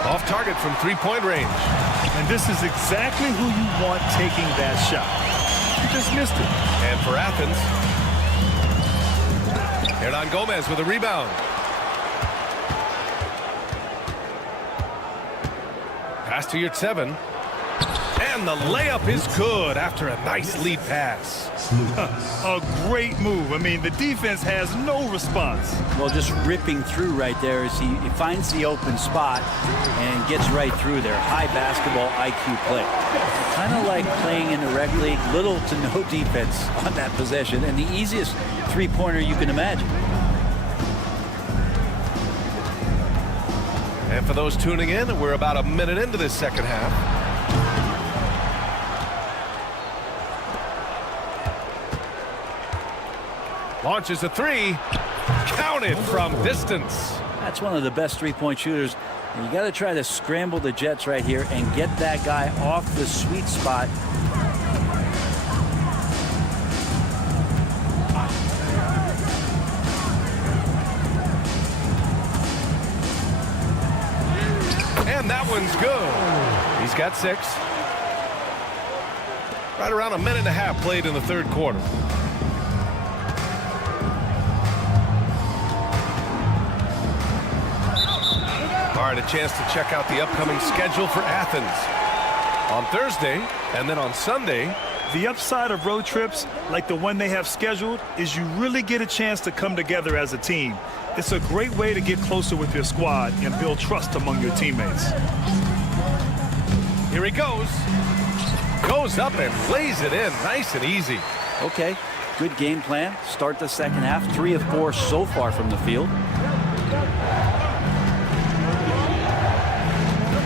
Off target from 3-point range. And this is exactly who you want taking that shot. You just missed it. And for Athens, Hernan Gomez with a rebound. Pass to your 7. And the layup is good after a nice lead pass. A great move. I mean, the defense has no response. Well, just ripping through right there as he finds the open spot and gets right through there. High basketball IQ play. Kind of like playing in the rec league. Little to no defense on that possession. And the easiest three-pointer you can imagine. And for those tuning in, we're about a minute into this second half. Launches a 3. Counted from distance. That's one of the best three-point shooters. And you got to try to scramble the Jets right here and get that guy off the sweet spot. And that one's good. He's got 6. Right around a minute and a half played in the third quarter. All right, a chance to check out the upcoming schedule for Athens. On Thursday and then on Sunday. The upside of road trips, like the one they have scheduled, is you really get a chance to come together as a team. It's a great way to get closer with your squad and build trust among your teammates. Here he goes. Goes up and lays it in nice and easy. Okay, good game plan. Start the second half. 3 of 4 so far from the field.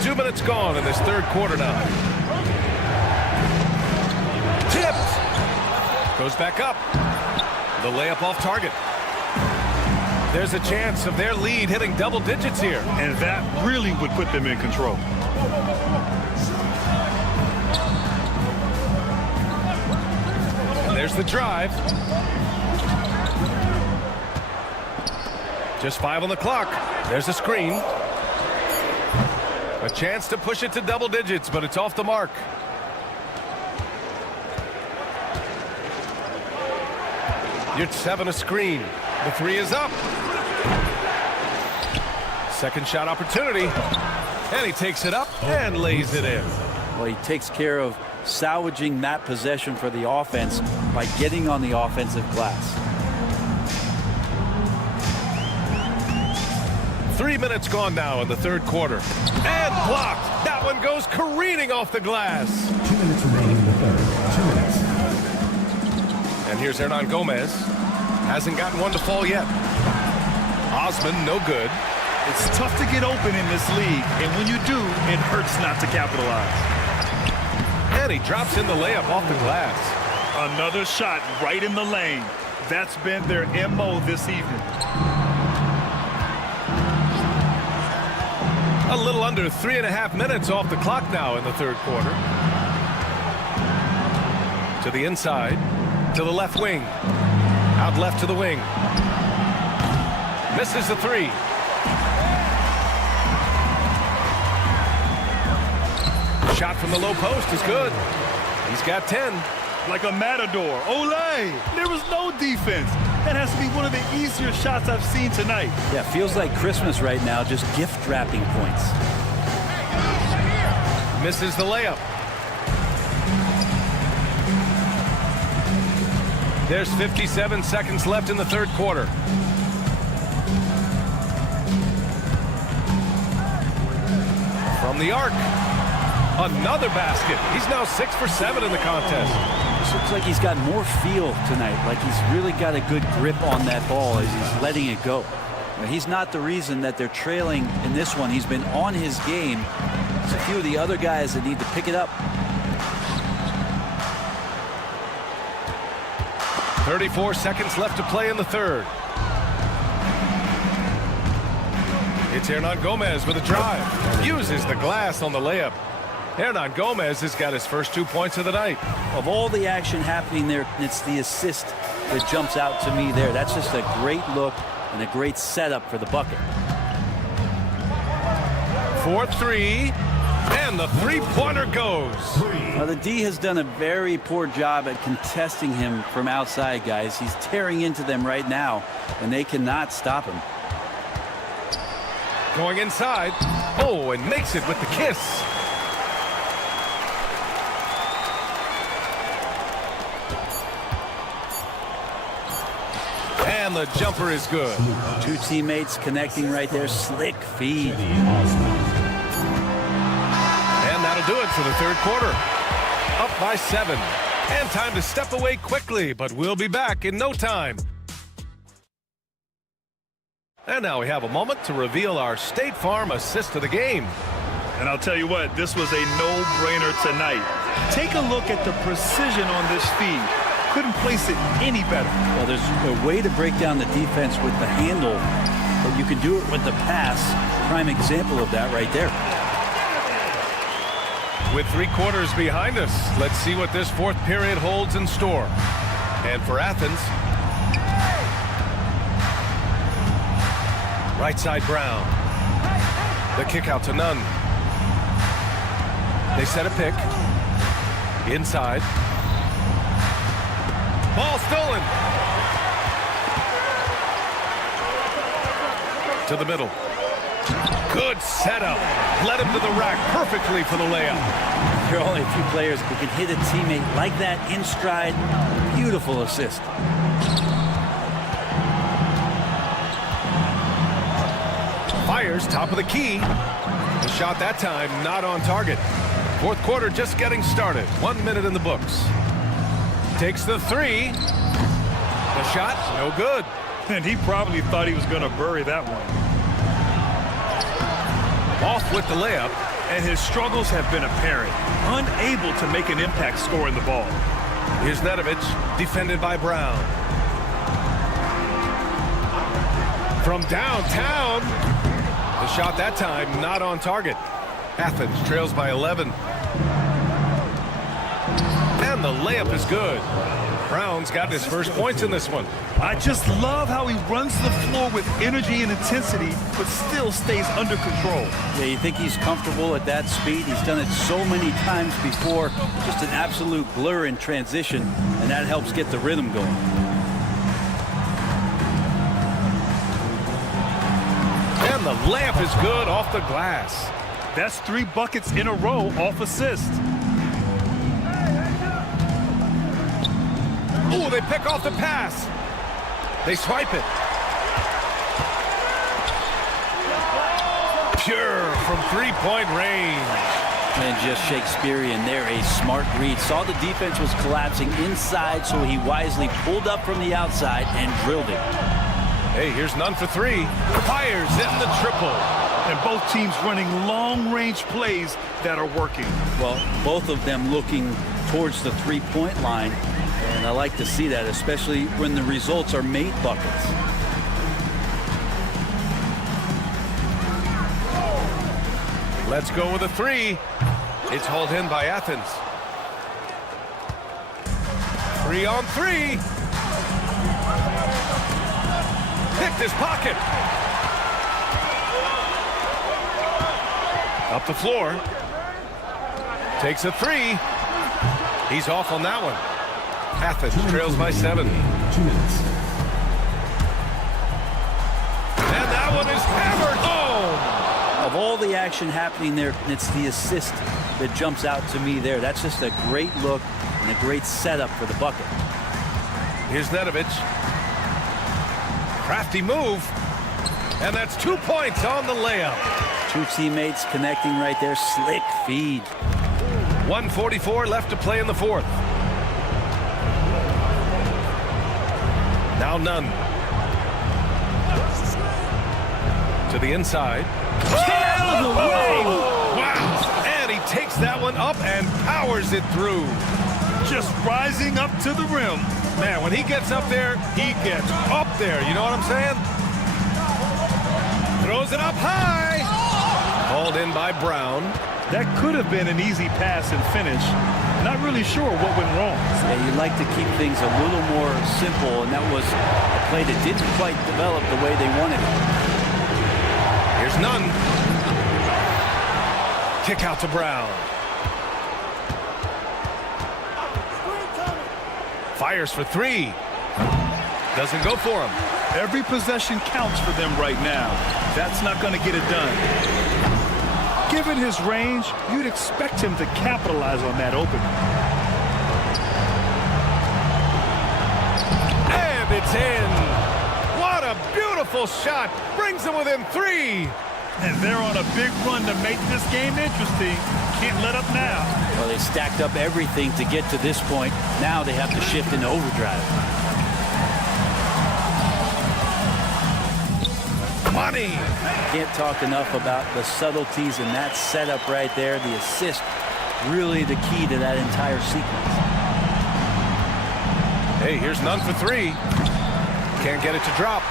2 minutes gone in this third quarter now. Tipped. Goes back up. The layup off target. There's a chance of their lead hitting double digits here. And that really would put them in control. And there's the drive. Just 5 on the clock. There's a screen. A chance to push it to double digits, but it's off the mark. You're 7 a screen. The 3 is up. Second shot opportunity. And he takes it up and lays it in. Well, he takes care of salvaging that possession for the offense by getting on the offensive glass. 3 minutes gone now in the third quarter. And blocked. That one goes careening off the glass. 2 minutes remaining in the third. 2 minutes. And here's Hernan Gomez. Hasn't gotten one to fall yet. Osman, no good. It's tough to get open in this league, and when you do, it hurts not to capitalize. And he drops in the layup off the glass. Another shot right in the lane. That's been their MO this evening. A little under 3.5 minutes off the clock now in the third quarter. To the inside, to the left wing. Out left to the wing. Misses the 3. Shot from the low post is good. He's got 10. Like a matador. Olay! There was no defense. That has to be one of the easier shots I've seen tonight. Yeah, feels like Christmas right now, just gift wrapping points. Misses the layup. There's 57 seconds left in the third quarter. From the arc. Another basket. He's now 6 for 7 in the contest. This looks like he's got more feel tonight, like he's really got a good grip on that ball as he's letting it go. Now, he's not the reason that they're trailing in this one. He's been on his game. There's a few of the other guys that need to pick it up. 34 seconds left to play in the third. It's Hernan Gomez with a drive. Uses the glass on the layup. Hernan Gomez has got his first 2 points of the night. Of all the action happening there, it's the assist that jumps out to me there. That's just a great look and a great setup for the bucket. 4-3, and the three-pointer goes. Well, the D has done a very poor job at contesting him from outside, guys. He's tearing into them right now, and they cannot stop him. Going inside. Oh, and makes it with the kiss. And the jumper is good. 2 teammates connecting right there. Slick feed. And that'll do it for the third quarter. Up by 7. And time to step away quickly, but we'll be back in no time. And now we have a moment to reveal our State Farm assist of the game. And I'll tell you what, this was a no-brainer tonight. Take a look at the precision on this feed. Couldn't place it any better. Well, there's a way to break down the defense with the handle, but you can do it with the pass. Prime example of that right there. With 3 quarters behind us, let's see what this fourth period holds in store. And for Athens, right side Brown. The kick out to Nunn. They set a pick. Inside. Ball stolen. To the middle. Good setup. Led him to the rack perfectly for the layup. There are only a few players who can hit a teammate like that in stride. Beautiful assist. Fires top of the key. The shot that time not on target. Fourth quarter just getting started. 1 minute in the books. Takes the three. The shot, no good. And he probably thought he was going to bury that one. Off with the layup. And his struggles have been apparent. Unable to make an impact scoring the ball. Here's Nedovic, defended by Brown. From downtown. The shot that time not on target. Athens trails by 11. And the layup is good. Brown's got his first points in this one. I just love how he runs the floor with energy and intensity, but still stays under control. Yeah, you think he's comfortable at that speed? He's done it so many times before. Just an absolute blur in transition, and that helps get the rhythm going. And the layup is good off the glass. That's 3 buckets in a row off assist. Ooh, they pick off the pass. They swipe it. Pure from three-point range. And just Shakespearean there, a smart read. Saw the defense was collapsing inside, so he wisely pulled up from the outside and drilled it. Hey, here's none for three. Fires in the triple. And both teams running long-range plays that are working. Well, both of them looking towards the three-point line. And I like to see that, especially when the results are made buckets. Let's go with a three. It's hauled in by Athens. 3 on 3. Picked his pocket. Up the floor. Takes a three. He's off on that one. Athens trails by 7. 2 minutes. And that one is hammered home. Of all the action happening there, it's the assist that jumps out to me there. That's just a great look and a great setup for the bucket. Here's Nedovic. Crafty move. And that's 2 points on the layup. 2 teammates connecting right there. Slick feed. 1:44 left to play in the fourth. Now none. To the inside. Out of the way! Wow! And he takes that one up and powers it through. Just rising up to the rim. Man, when he gets up there, he gets up there. You know what I'm saying? Throws it up high. Hauled in by Brown. That could have been an easy pass and finish. Not really sure what went wrong. Yeah, you like to keep things a little more simple, and that was a play that didn't quite develop the way they wanted it. Here's none. Kick out to Brown. Fires for 3. Doesn't go for him. Every possession counts for them right now. That's not going to get it done. Given his range, you'd expect him to capitalize on that opening. And it's in. What a beautiful shot. Brings them within 3. And they're on a big run to make this game interesting. Can't let up now. Well, they stacked up everything to get to this point. Now they have to shift into overdrive. Money. Can't talk enough about the subtleties in that setup right there. The assist, really the key to that entire sequence. Hey, here's none for 3. Can't get it to drop.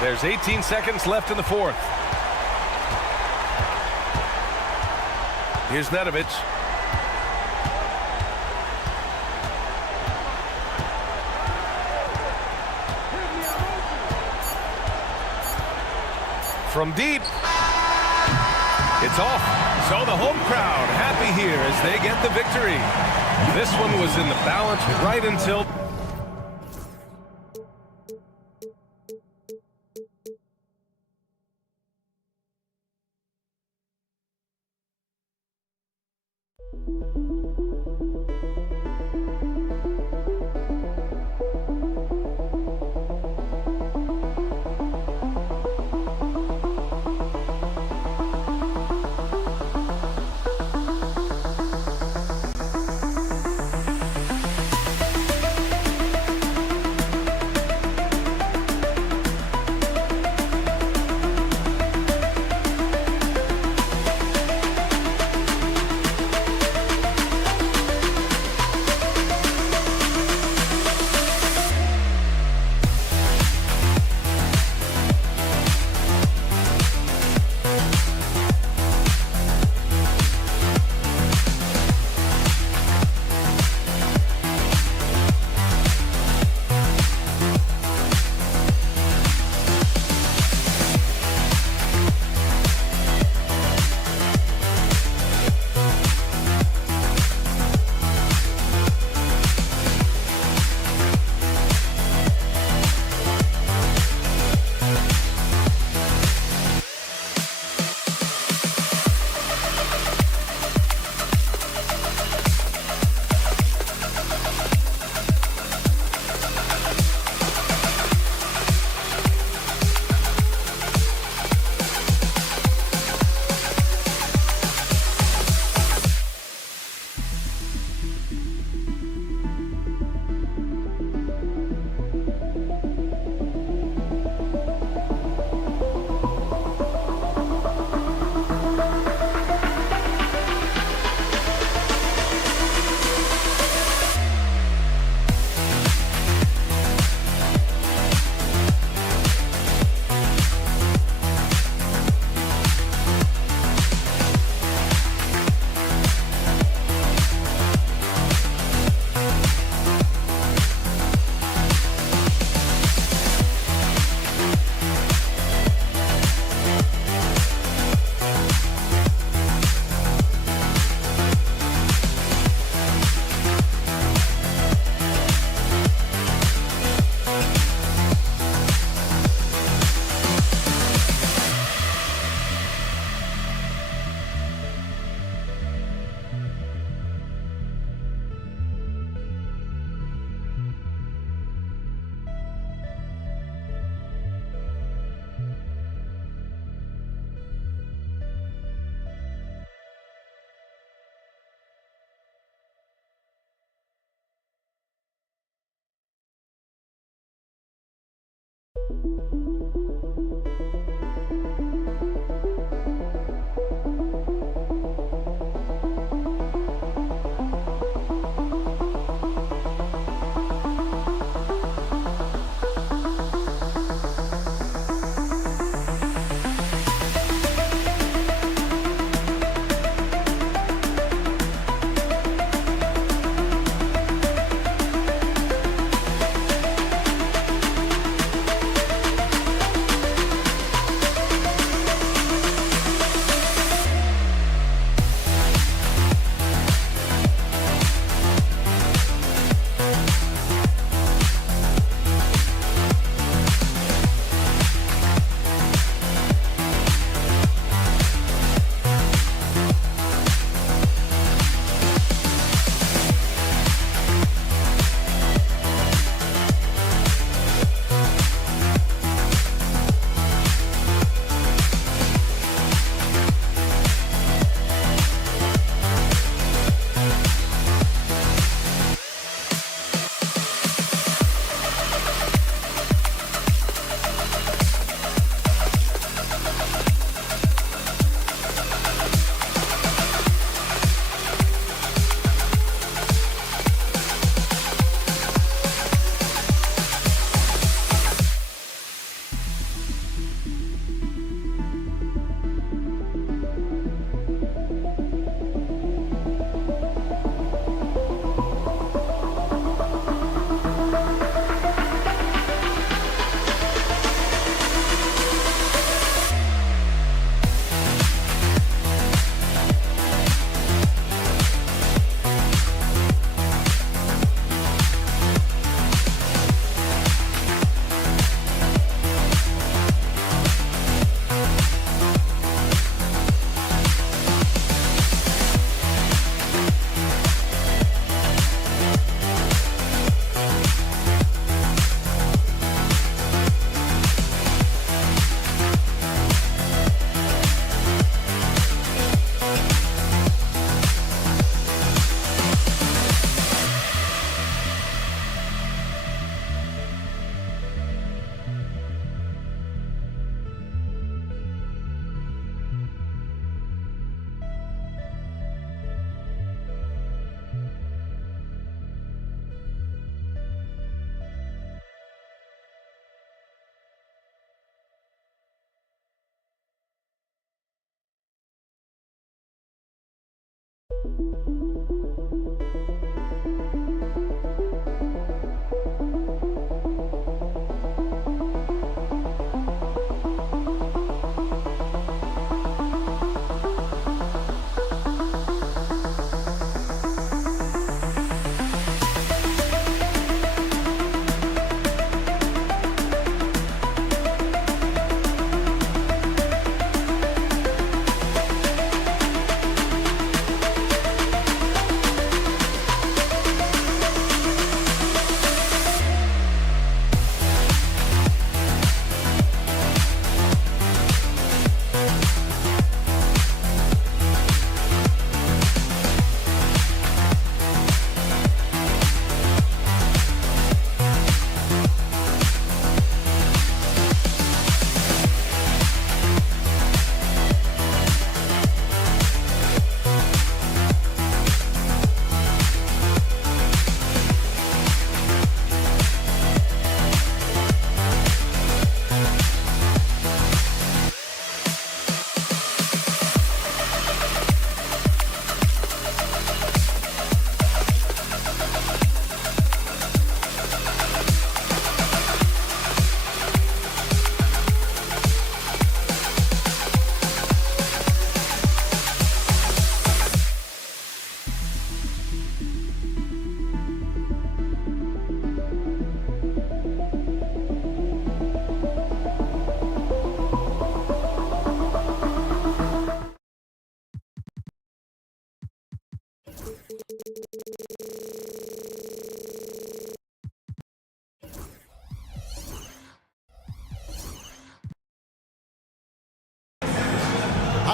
There's 18 seconds left in the fourth. Here's Nedovic. From deep. It's off. So the home crowd happy here as they get the victory. This one was in the balance right until...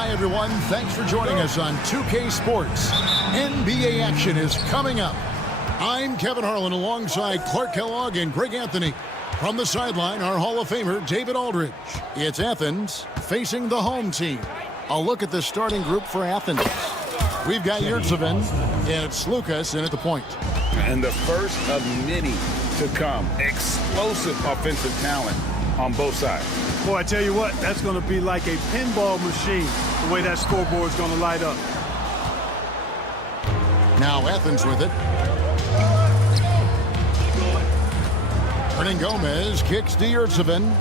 Hi, everyone. Thanks for joining us on 2K Sports. NBA action is coming up. I'm Kevin Harlan alongside Clark Kellogg and Greg Anthony. From the sideline, our Hall of Famer, David Aldridge. It's Athens facing the home team. A look at the starting group for Athens. We've got Yurtseven, and it's Lucas in at the point. And the first of many to come. Explosive offensive talent on both sides. Boy, I tell you what, that's going to be like a pinball machine, the way that scoreboard's going to light up. Now Athens with it. Hernan Gomez kicks to Yurtseven.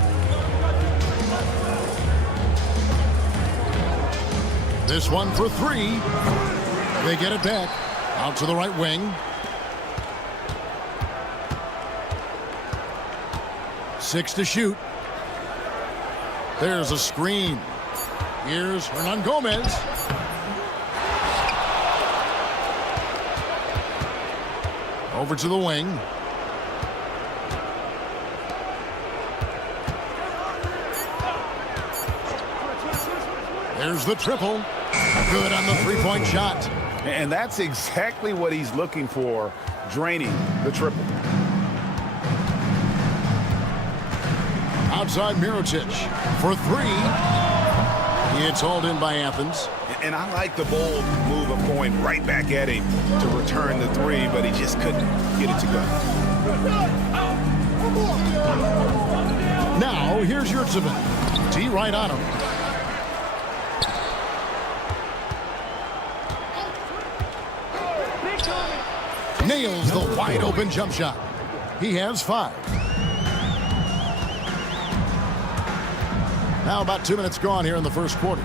This one for three. They get it back. Out to the right wing. 6 to shoot. There's a screen. Here's Hernan Gomez. Over to the wing. There's the triple. Good on the three-point shot. And that's exactly what he's looking for, draining the triple. Outside Mirotic for three. It's hauled in by Athens. And I like the bold move of going right back at him to return the three, but he just couldn't get it to go. Now, here's Yurtseven. T right on him. Nails the wide-open jump shot. He has 5. Now about 2 minutes gone here in the first quarter.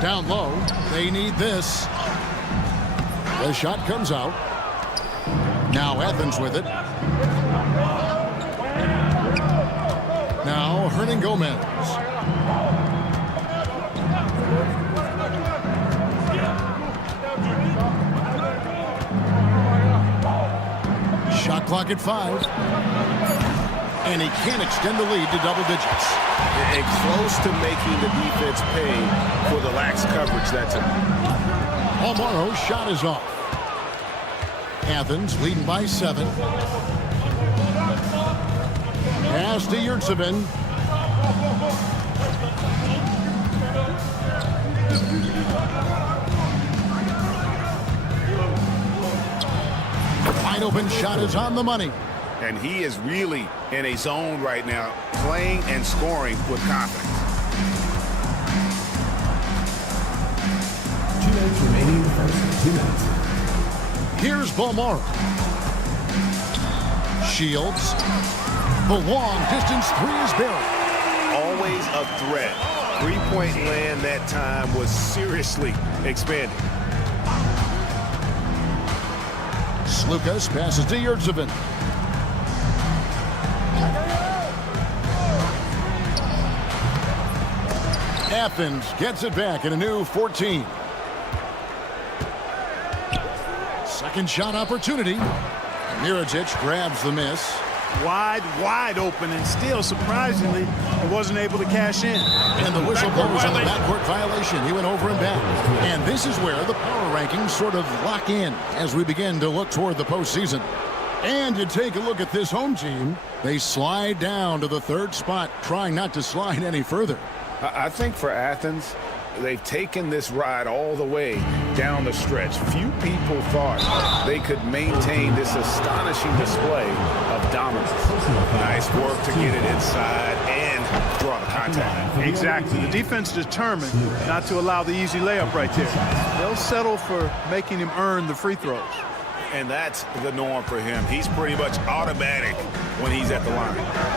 Down low. They need this. The shot comes out. Now Athens with it. Now Hernan Gomez. Shot clock at 5. And he can't extend the lead to double digits. And close to making the defense pay for the lax coverage that's in. Almaro's shot is off. Athens leading by 7. Pass to Yurtseven. Wide open shot is on the money. And he is really in a zone right now, playing and scoring with confidence. 2 minutes remaining in the first. 2 minutes. Here's Balmora. Shields. The long distance three is buried. Always a threat. Three-point land that time was seriously expanded. Lucas passes to Yurtseven. Athens gets it back in a new 14. Second shot opportunity. Mirotic grabs the miss. Wide open, and still, surprisingly, he wasn't able to cash in. And the whistle blows on the backcourt violation. He went over and back. And this is where the power rankings sort of lock in as we begin to look toward the postseason. And you take a look at this home team. They slide down to the 3rd spot, trying not to slide any further. I think for Athens, they've taken this ride all the way down the stretch. Few people thought they could maintain this astonishing display of dominance. Nice work to get it inside and draw the contact. Exactly. The defense determined not to allow the easy layup right there. They'll settle for making him earn the free throws. And that's the norm for him. He's pretty much automatic when he's at the line.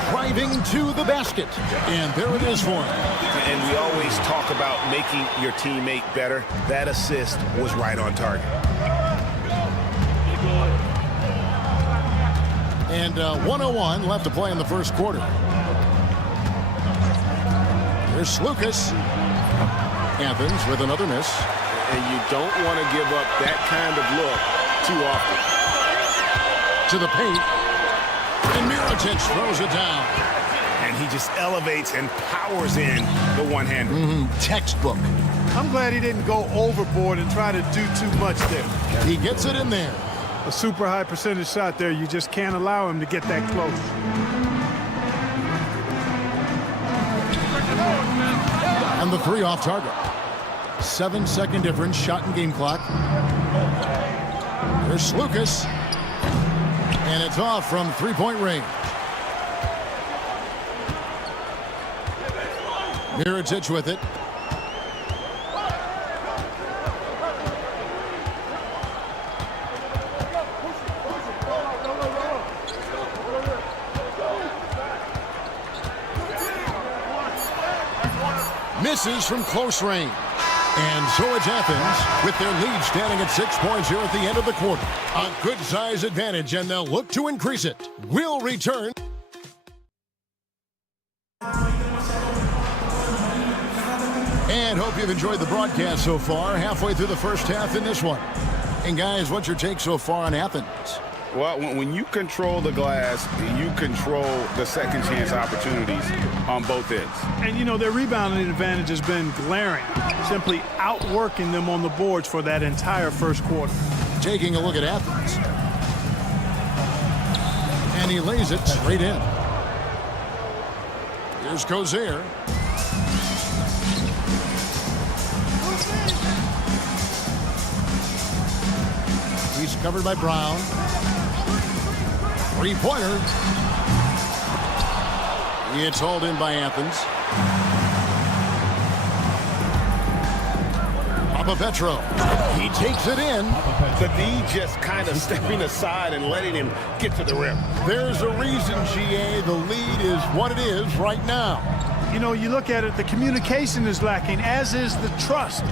Driving to the basket. And there it is for him. And we always talk about making your teammate better. That assist was right on target. And 1:01 left to play in the first quarter. Here's Lucas. Athens with another miss. And you don't want to give up that kind of look too often. To the paint. And Mirotic throws it down. And he just elevates and powers in the one-hander. Textbook. I'm glad he didn't go overboard and try to do too much there. He gets it in there. A super high percentage shot there. You just can't allow him to get that close. And the 3 off target. 7-second difference, shot and game clock. Here's Lucas. And it's off from 3-point range. Mirotic with it. Misses from close range. And so it's Athens with their lead standing at 6 points here at the end of the quarter. A good size advantage, and they'll look to increase it. We'll return. And hope you've enjoyed the broadcast so far. Halfway through the first half in this one. And guys, what's your take so far on Athens? Well, when you control the glass, you control the second chance opportunities on both ends. And, you know, their rebounding advantage has been glaring, simply outworking them on the boards for that entire first quarter. Taking a look at Athens. And he lays it straight in. Here's Kozier. He's covered by Brown. Three-pointer. It's hauled in by Athens. Petro. He takes it in. The D just kind of stepping aside and letting him get to the rim. There's a reason, GA. The lead is what it is right now. You know, you look at it, the communication is lacking, as is the trust.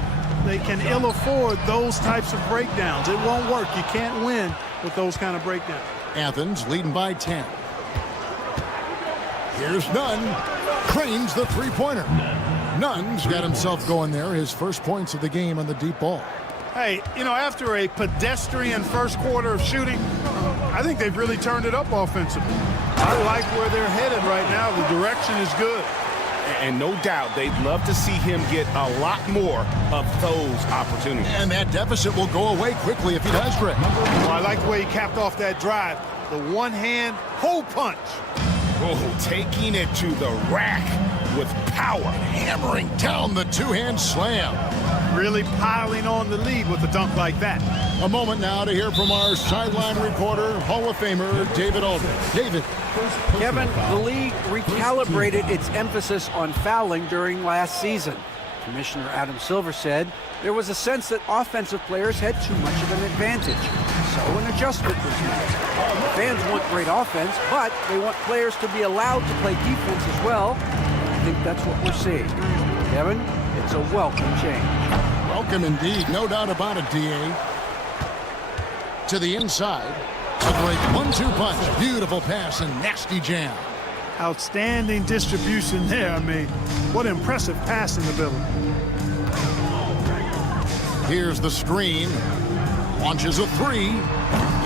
They can ill afford those types of breakdowns. It won't work. You can't win with those kind of breakdowns. Athens leading by 10. Here's Nunn. Cranes the three-pointer. Nunn's got himself going there. His first points of the game on the deep ball. Hey, you know, after a pedestrian first quarter of shooting, I think they've really turned it up offensively. I like where they're headed right now. The direction is good. And no doubt they'd love to see him get a lot more of those opportunities. And that deficit will go away quickly if he does, Greg. Well, I like the way he capped off that drive. The one-hand hole punch. Oh, taking it to the rack with power. Hammering down the two-hand slam. Really piling on the lead with a dunk like that. A moment now to hear from our sideline reporter, Hall of Famer David Aldridge. David. Kevin, the league recalibrated its emphasis on fouling during last season. Commissioner Adam Silver said there was a sense that offensive players had too much of an advantage. So an adjustment was made. Fans want great offense, but they want players to be allowed to play defense as well. I think that's what we're seeing. Kevin, it's a welcome change. Welcome indeed, no doubt about it, DA. To the inside. A great 1-2 punch. Beautiful pass and nasty jam. Outstanding distribution there. I mean, what impressive passing ability. Here's the screen. Launches a three.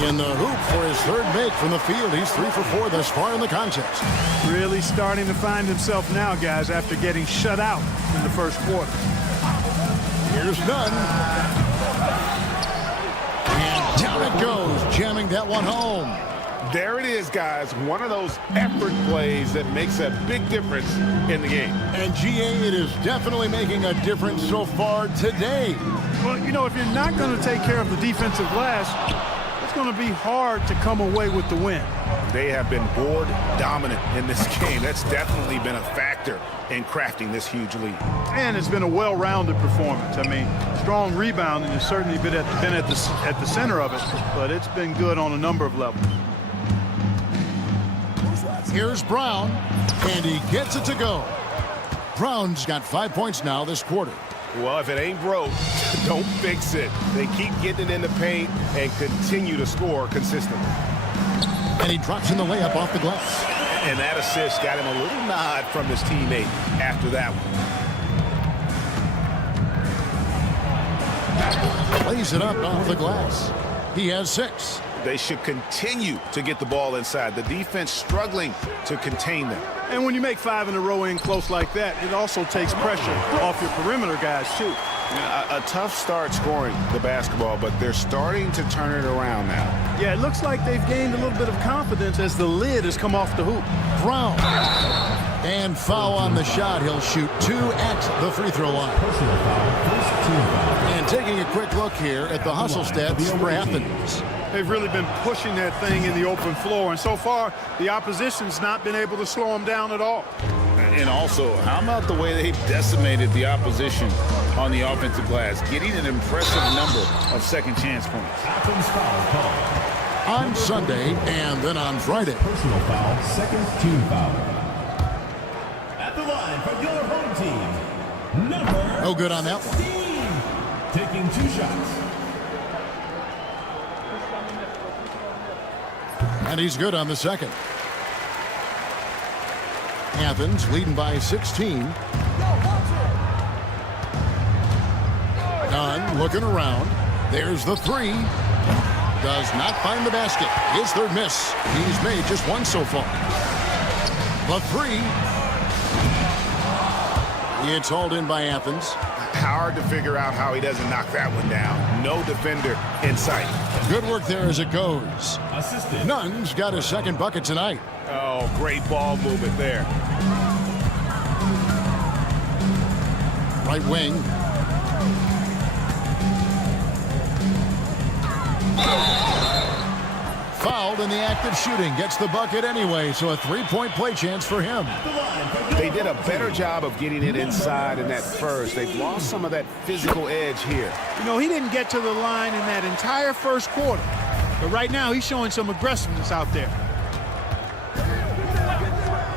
In the hoop for his third make from the field. He's 3 for 4 thus far in the contest. Really starting to find himself now, guys, after getting shut out in the first quarter. Here's Nunn. And down it goes, jamming that one home. There it is, guys. One of those effort plays that makes a big difference in the game. And GA, it is definitely making a difference so far today. Well, you know, if you're not going to take care of the defensive glass, it's going to be hard to come away with the win. They have been board dominant in this game. That's definitely been a factor in crafting this huge lead. And it's been a well-rounded performance. I mean, strong rebounding has certainly been at the center of it, but it's been good on a number of levels. Here's Brown, and he gets it to go. Brown's got 5 points now this quarter. Well, if it ain't broke, don't fix it. They keep getting it in the paint and continue to score consistently. And he drops in the layup off the glass. And that assist got him a little nod from his teammate after that one. Plays it up off the glass. He has 6. They should continue to get the ball inside. The defense struggling to contain them. And when you make 5 in a row in close like that, it also takes pressure off your perimeter guys, too. A tough start scoring the basketball, but they're starting to turn it around now. Yeah, it looks like they've gained a little bit of confidence as the lid has come off the hoop. Brown. And foul on the shot. He'll shoot 2 at the free throw line. Personal foul, first team foul. And taking a quick look here at the hustle stats for Athens. They've really been pushing that thing in the open floor, and so far, the opposition's not been able to slow them down at all. And also, how about the way they decimated the opposition on the offensive glass, getting an impressive number of second chance points. Athens foul call. On Sunday and then on Friday. Personal foul, second team foul. At the line for your home team, number No good on that one. 16, taking 2 shots. And he's good on the second. Athens leading by 16. Dunn looking around. There's the 3. Does not find the basket. His third miss. He's made just 1 so far. The 3. It's hauled in by Athens. Hard to figure out how he doesn't knock that one down. No defender in sight. Good work there as it goes. Assisted. Nunn's got his second bucket tonight. Oh, great ball movement there. Right wing. Fouled in the act of shooting. Gets the bucket anyway, so a 3-point play chance for him. They did a better job of getting it inside in that first. They've lost some of that physical edge here. You know, he didn't get to the line in that entire first quarter, but right now he's showing some aggressiveness out there.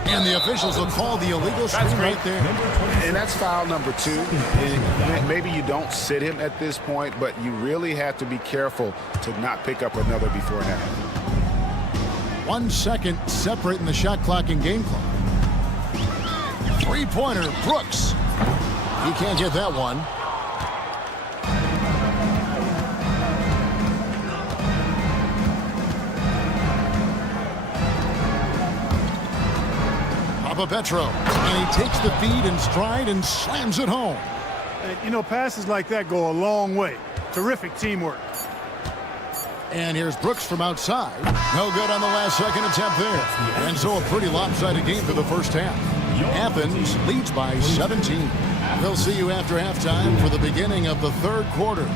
And the officials will call the illegal screen right there. And that's foul number 2. And maybe you don't sit him at this point, but you really have to be careful to not pick up another before now. 1 second separating the shot clock and game clock. 3-pointer, Brooks. He can't get that one. Petro, and he takes the feed in stride and slams it home. You know, passes like that go a long way. Terrific teamwork. And here's Brooks from outside. No good on the last second attempt there. And so a pretty lopsided game for the first half. Athens leads by 17. We'll see you after halftime for the beginning of the third quarter.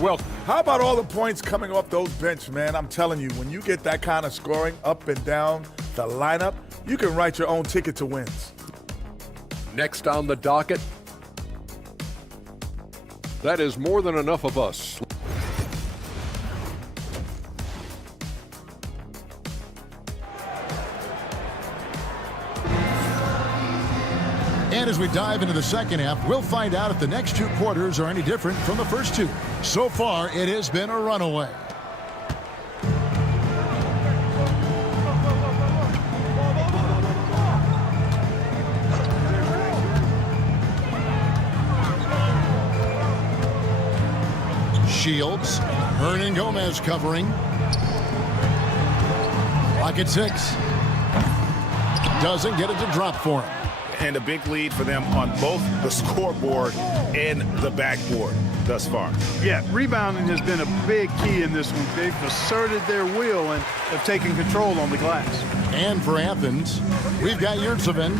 Well, how about all the points coming off those bench, man? I'm telling you, when you get that kind of scoring up and down the lineup, you can write your own ticket to wins. Next on the docket, that is more than enough of us. And as we dive into the second half, we'll find out if the next 2 quarters are any different from the first 2. So far, it has been a runaway. Shields, Hernan Gomez covering. Pocket 6. Doesn't get it to drop for him. And a big lead for them on both the scoreboard and the backboard thus far. Yeah, rebounding has been a big key in this one. They've asserted their will and have taken control on the glass. And for Athens, we've got Yurtsevin,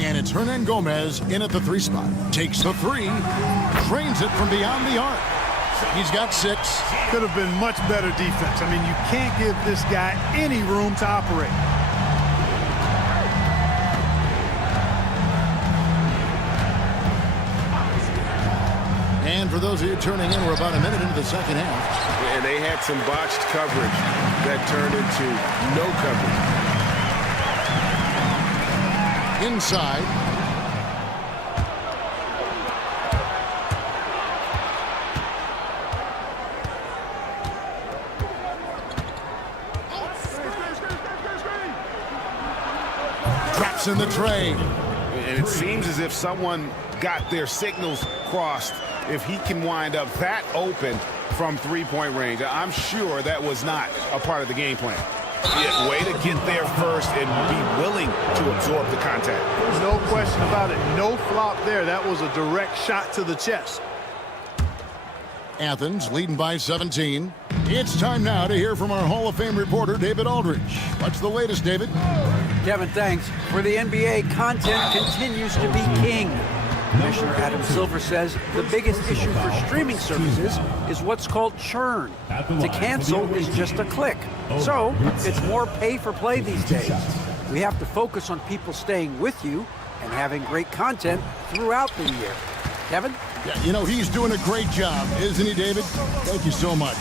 and it's Hernan Gomez in at the 3 spot. Takes the 3, trains it from beyond the arc. He's got 6. Could have been much better defense. I mean, you can't give this guy any room to operate. And for those of you turning in, we're about a minute into the second half. And they had some botched coverage that turned into no coverage. Inside. Puts in the trade. And it seems as if someone got their signals crossed. If he can wind up that open from three-point range, I'm sure that was not a part of the game plan. Yeah, way to get there first and be willing to absorb the contact. No question about it. No flop there. That was a direct shot to the chest. Athens leading by 17. It's time now to hear from our Hall of Fame reporter, David Aldridge. What's the latest, David? Kevin, thanks. For the NBA, content continues to be king. Commissioner Adam Silver says the biggest issue for streaming services is what's called churn. To cancel is just a click. So it's more pay for play these days. We have to focus on people staying with you and having great content throughout the year. Kevin? Yeah, you know, he's doing a great job, isn't he, David? Thank you so much.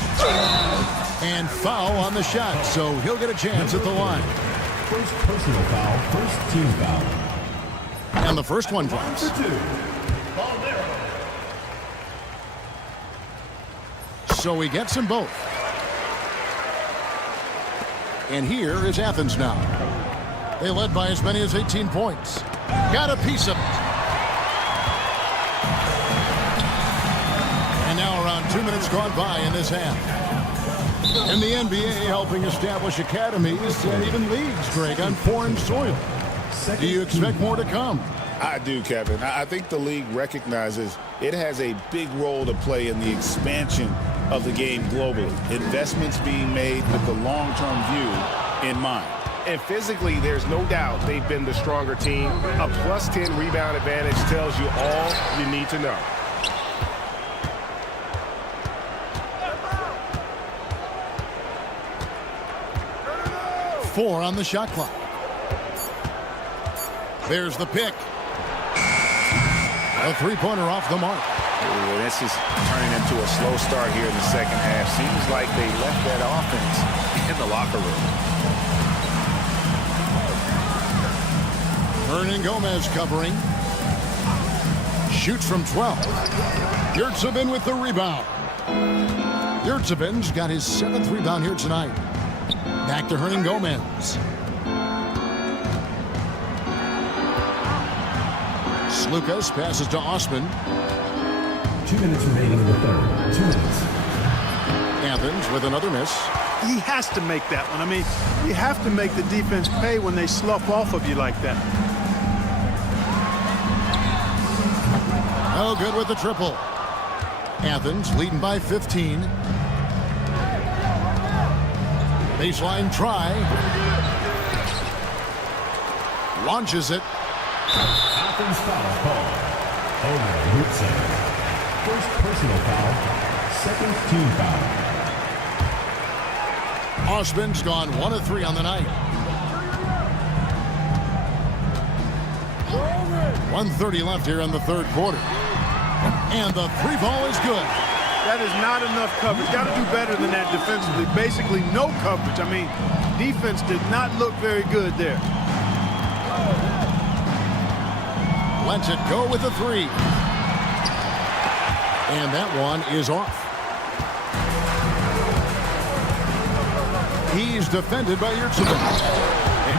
And foul on the shot, so he'll get a chance at the line. First personal foul, first team foul. And the first one drops. So he gets them both. And here is Athens now. They led by as many as 18 points. Got a piece of it. And now around 2 minutes gone by in this half. And the NBA helping establish academies and even leagues, Greg, on foreign soil. Do you expect more to come? I do, Kevin. I think the league recognizes it has a big role to play in the expansion of the game globally. Investments being made with the long-term view in mind. And physically, there's no doubt they've been the stronger team. A plus 10 rebound advantage tells you all you need to know. Four on the shot clock. There's the pick. A three-pointer off the mark. Ooh, this is turning into a slow start here in the second half. Seems like they left that offense in the locker room. Hernan Gomez covering. Shoots from 12. Yurtsevin with the rebound. Yurtsevin's got his 7th rebound here tonight. Back to Hernan Gomez. Lucas passes to Osman. 2 minutes remaining in the third. 2 minutes. Athens with another miss. He has to make that one. I mean, you have to make the defense pay when they slough off of you like that. Oh, good with the triple. Athens leading by 15. Baseline try. Launches it. Athens foul call. Over Woodson. First personal foul. Second team foul. Osman's gone 1 of 3 on the night. 1:30 left here in the third quarter. And the three ball is good. That is not enough coverage. Got to do better than that defensively. Basically no coverage. I mean, defense did not look very good there. Lets it go with a 3. And that one is off. He's defended by Yurtsevin.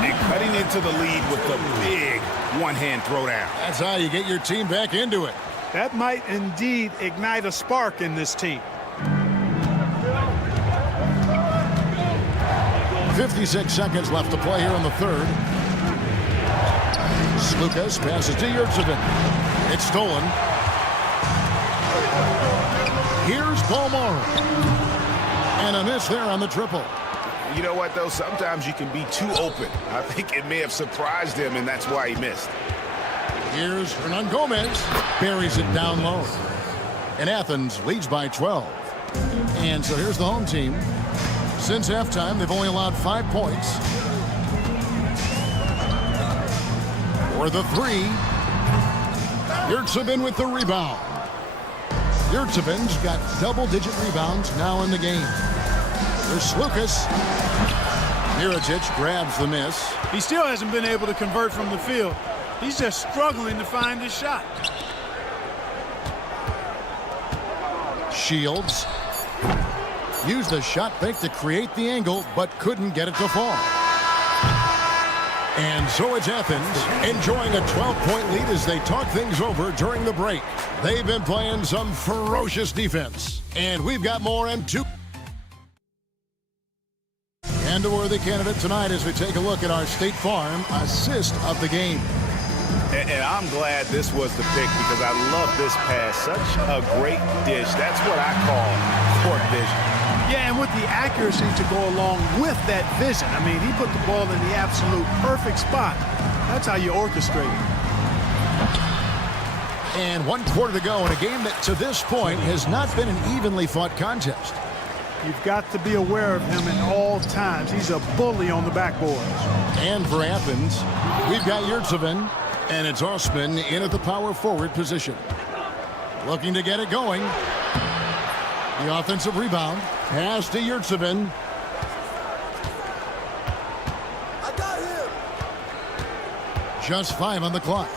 And cutting into the lead with the big one-hand throwdown. That's how you get your team back into it. That might indeed ignite a spark in this team. 56 seconds left to play here in the third. Lucas passes to Yurtsevin. It's stolen. Here's Paul Morrow. And a miss there on the triple. You know what, though? Sometimes you can be too open. I think it may have surprised him, and that's why he missed. Here's Hernan Gomez. Buries it down low. And Athens leads by 12. And so here's the home team. Since halftime, they've only allowed 5 points. For the 3. Yurtsevin with the rebound. Yurtsevin's got double-digit rebounds now in the game. There's Lucas. Mirotic grabs the miss. He still hasn't been able to convert from the field. He's just struggling to find his shot. Shields used the shot fake to create the angle, but couldn't get it to fall. And so it's Athens enjoying a 12-point lead as they talk things over during the break. They've been playing some ferocious defense. And we've got more in 2. And a worthy candidate tonight as we take a look at our State Farm assist of the game. And I'm glad this was the pick because I love this pass. Such a great dish. That's what I call court vision. Yeah, and with the accuracy to go along with that vision. I mean, he put the ball in the absolute perfect spot. That's how you orchestrate it. And 1 quarter to go in a game that to this point has not been an evenly fought contest. You've got to be aware of him at all times. He's a bully on the backboards. And for Athens, we've got Yurtsevin, and it's Osman in at the power forward position. Looking to get it going. The offensive rebound. Pass to Yurtsevin. I got him. Just 5 on the clock.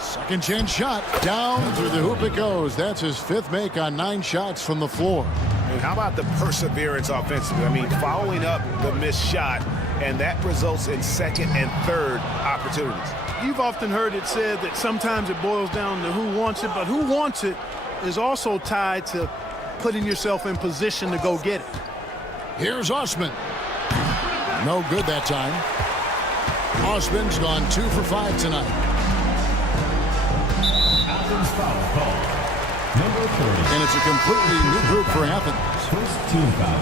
Second chance shot. Down through the hoop it goes. That's his 5th make on 9 shots from the floor. And how about the perseverance offensively? I mean, following up the missed shot, and that results in 2nd and 3rd opportunities. You've often heard it said that sometimes it boils down to who wants it, but who wants it is also tied to putting yourself in position to go get it. Here's Osman. No good that time. Osman's gone 2 for 5 tonight. Athens foul call. Number 30. And it's a completely new group for Athens. First team foul.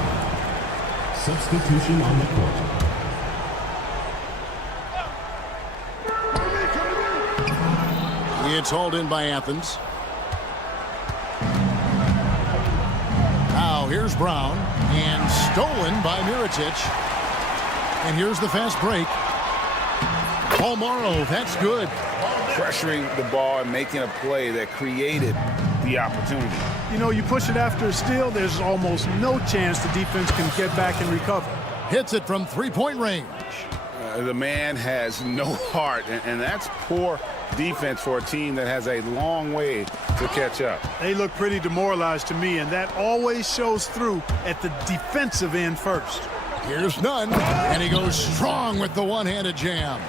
Substitution on the court. It's hauled in by Athens. Now here's Brown and stolen by Mirotic. And here's the fast break. Paul Morrow, that's good. Pressuring the ball and making a play that created the opportunity. You know, you push it after a steal, there's almost no chance the defense can get back and recover. Hits it from 3-point range. The man has no heart, and that's poor defense for a team that has a long way to catch up. They look pretty demoralized to me, and that always shows through at the defensive end first. Here's Nunn, and he goes strong with the one-handed jam.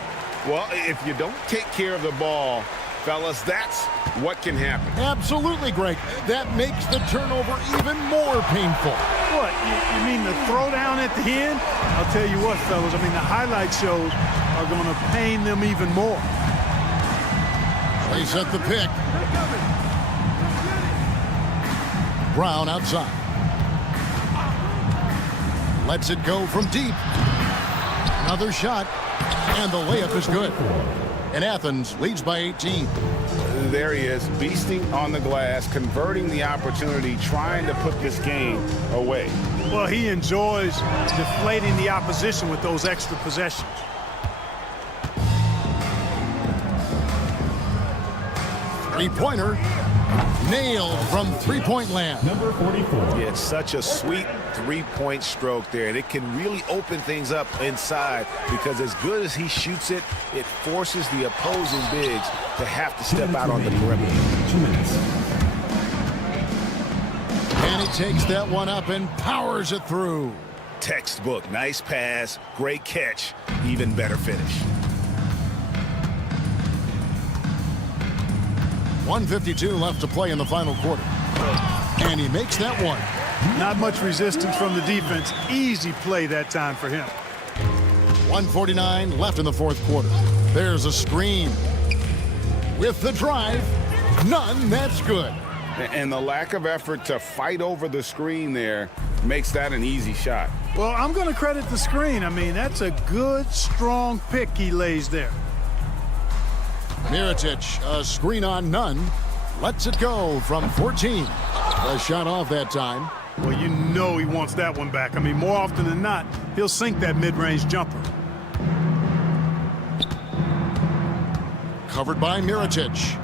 Well, if you don't take care of the ball, fellas, that's what can happen. Absolutely, Greg. That makes the turnover even more painful. What, you mean the throwdown at the end? I'll tell you what, fellas, I mean, the highlight shows are going to pain them even more. They set the pick. Brown outside. Lets it go from deep. Another shot, and the layup is good. And Athens leads by 18. There he is, beasting on the glass, converting the opportunity, trying to put this game away. Well, he enjoys deflating the opposition with those extra possessions. Three-pointer nailed from 3-point land. Number 44. Yeah, it's such a sweet 3-point stroke there, and it can really open things up inside because as good as he shoots it, it forces the opposing bigs to have to step out on the perimeter. 2 minutes. And he takes that one up and powers it through. Textbook, nice pass, great catch, even better finish. 1:52 left to play in the final quarter. And he makes that one. Not much resistance from the defense. Easy play that time for him. 1:49 left in the 4th quarter. There's a screen. With the drive, none, that's good. And the lack of effort to fight over the screen there makes that an easy shot. Well, I'm going to credit the screen. I mean, that's a good, strong pick he lays there. Mirotic, a screen on Nunn. Lets it go from 14. A shot off that time. Well, you know he wants that one back. I mean, more often than not, he'll sink that mid-range jumper. Covered by Mirotic.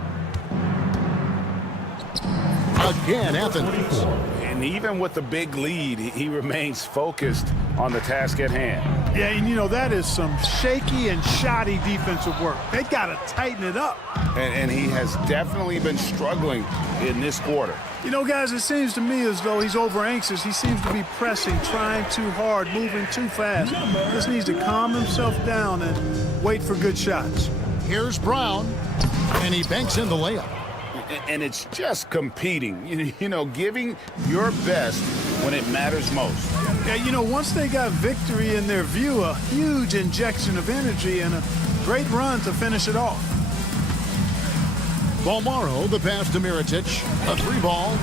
Again, Athens. And even with the big lead, he remains focused on the task at hand. Yeah, and you know, that is some shaky and shoddy defensive work. They got to tighten it up. and he has definitely been struggling in this quarter. You know, guys, it seems to me as though he's over anxious. He seems to be pressing, trying too hard, moving too fast. Just needs to calm himself down and wait for good shots. Here's Brown, and he banks in the layup. And it's just competing, you know, giving your best when it matters most. Yeah, you know, once they got victory in their view, a huge injection of energy and a great run to finish it off. Balmaro, the pass to Mirotic. A 3-ball.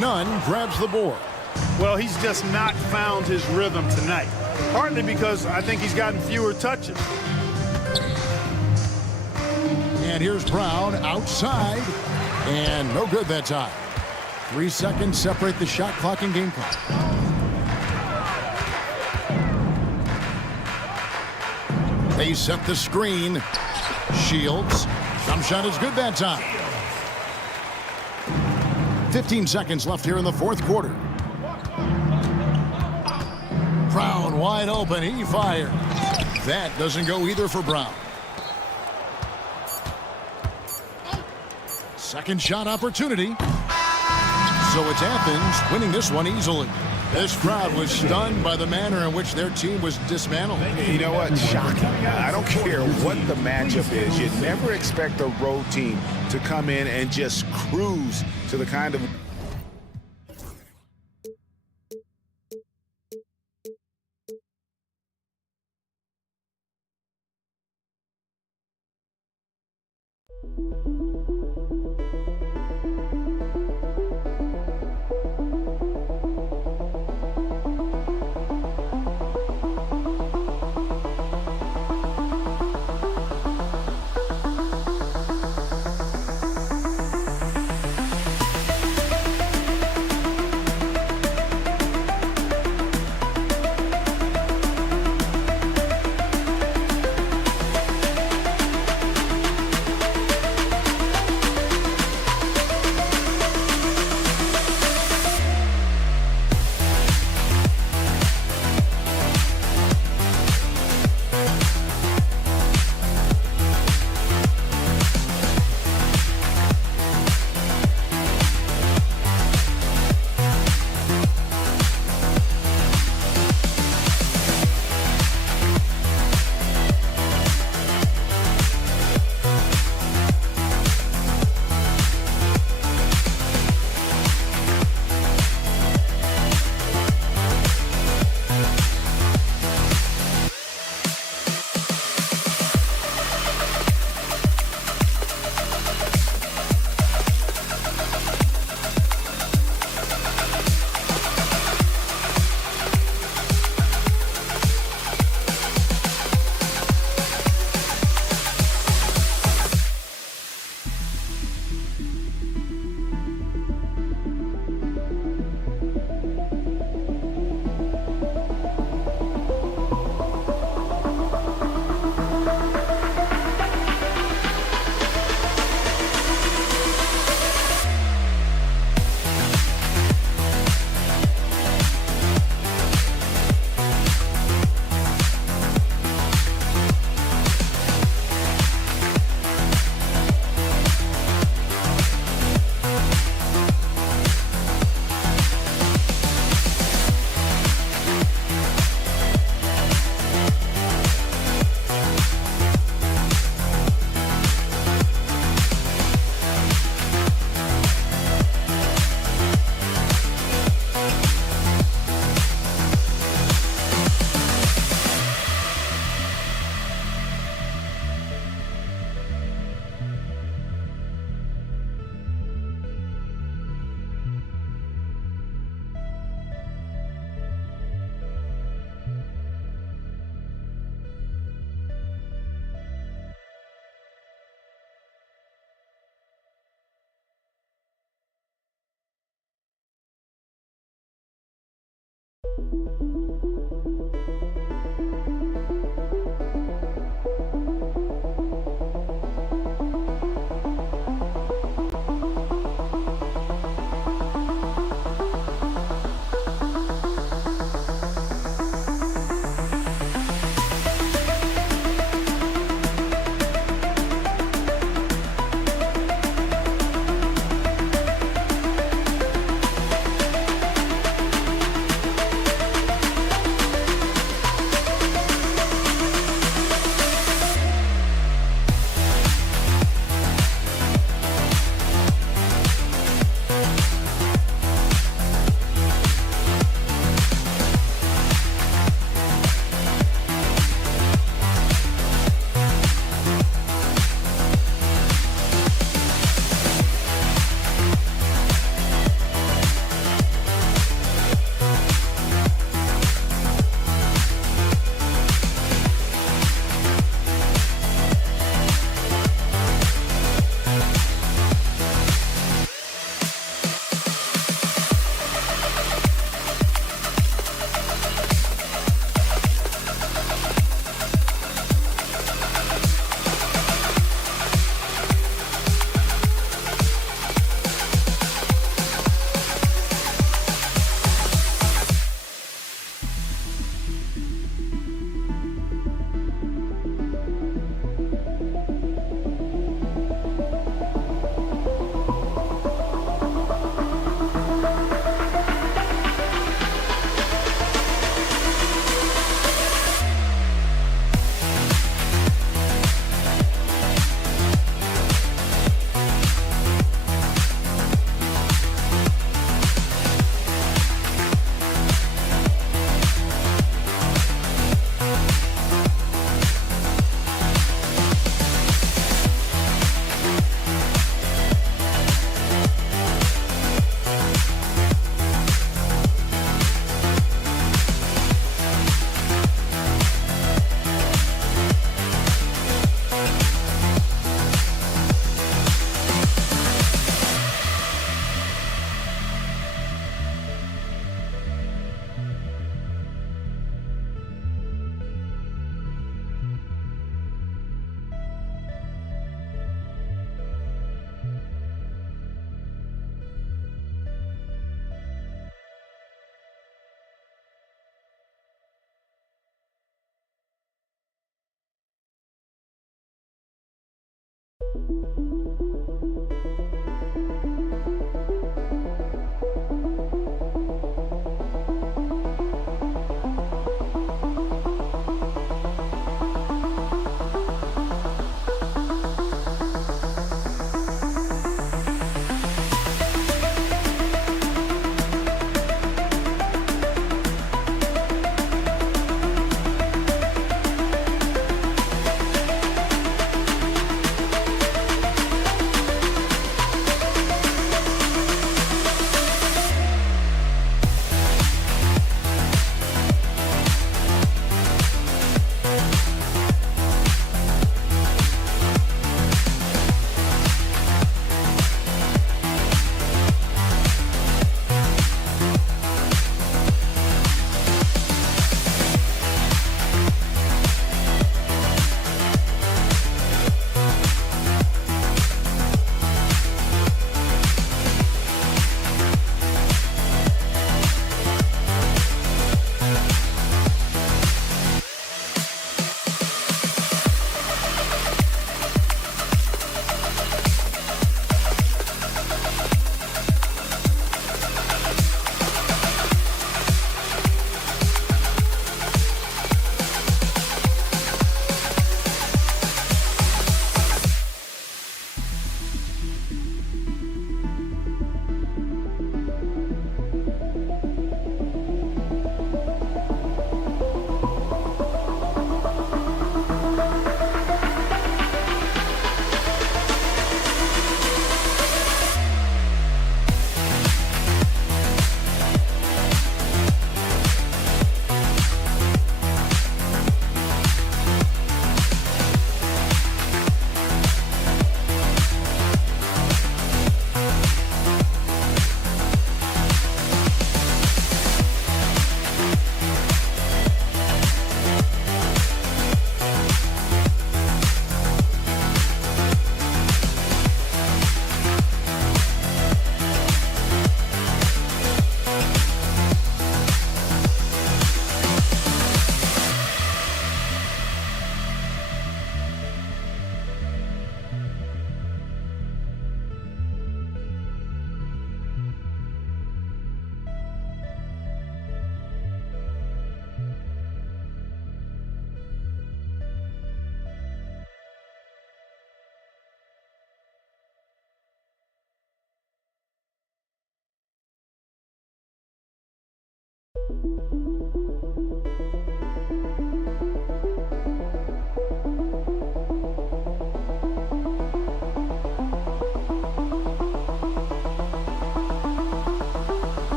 Nunn grabs the board. Well, he's just not found his rhythm tonight. Partly because I think he's gotten fewer touches. And here's Brown outside. And no good that time. 3 seconds separate the shot clock and game clock. They set the screen. Shields. Jump shot is good that time. 15 seconds left here in the fourth quarter. Brown wide open. He fires. That doesn't go either for Brown. Second shot opportunity. So it's Athens winning this one easily. This crowd was stunned by the manner in which their team was dismantled. You know what? Shocking. I don't care what the matchup is. You never expect a road team to come in and just cruise to the kind of...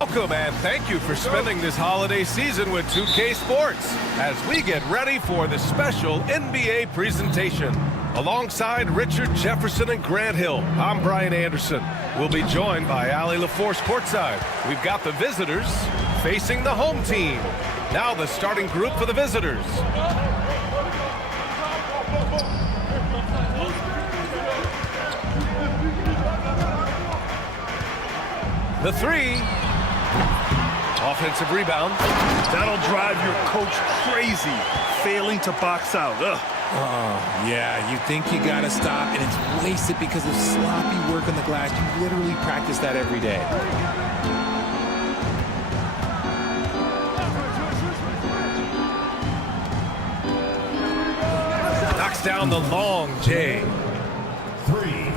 Welcome and thank you for spending this holiday season with 2K Sports as we get ready for the special NBA presentation. Alongside Richard Jefferson and Grant Hill, I'm Brian Anderson. We'll be joined by Ali LaForce courtside. We've got the visitors facing the home team. Now the starting group for the visitors. The three. Offensive rebound. That'll drive your coach crazy, failing to box out. Ugh. Oh, yeah, you think you got to stop, and it's wasted because of sloppy work on the glass. You literally practice that every day. Knocks down the long J. Three.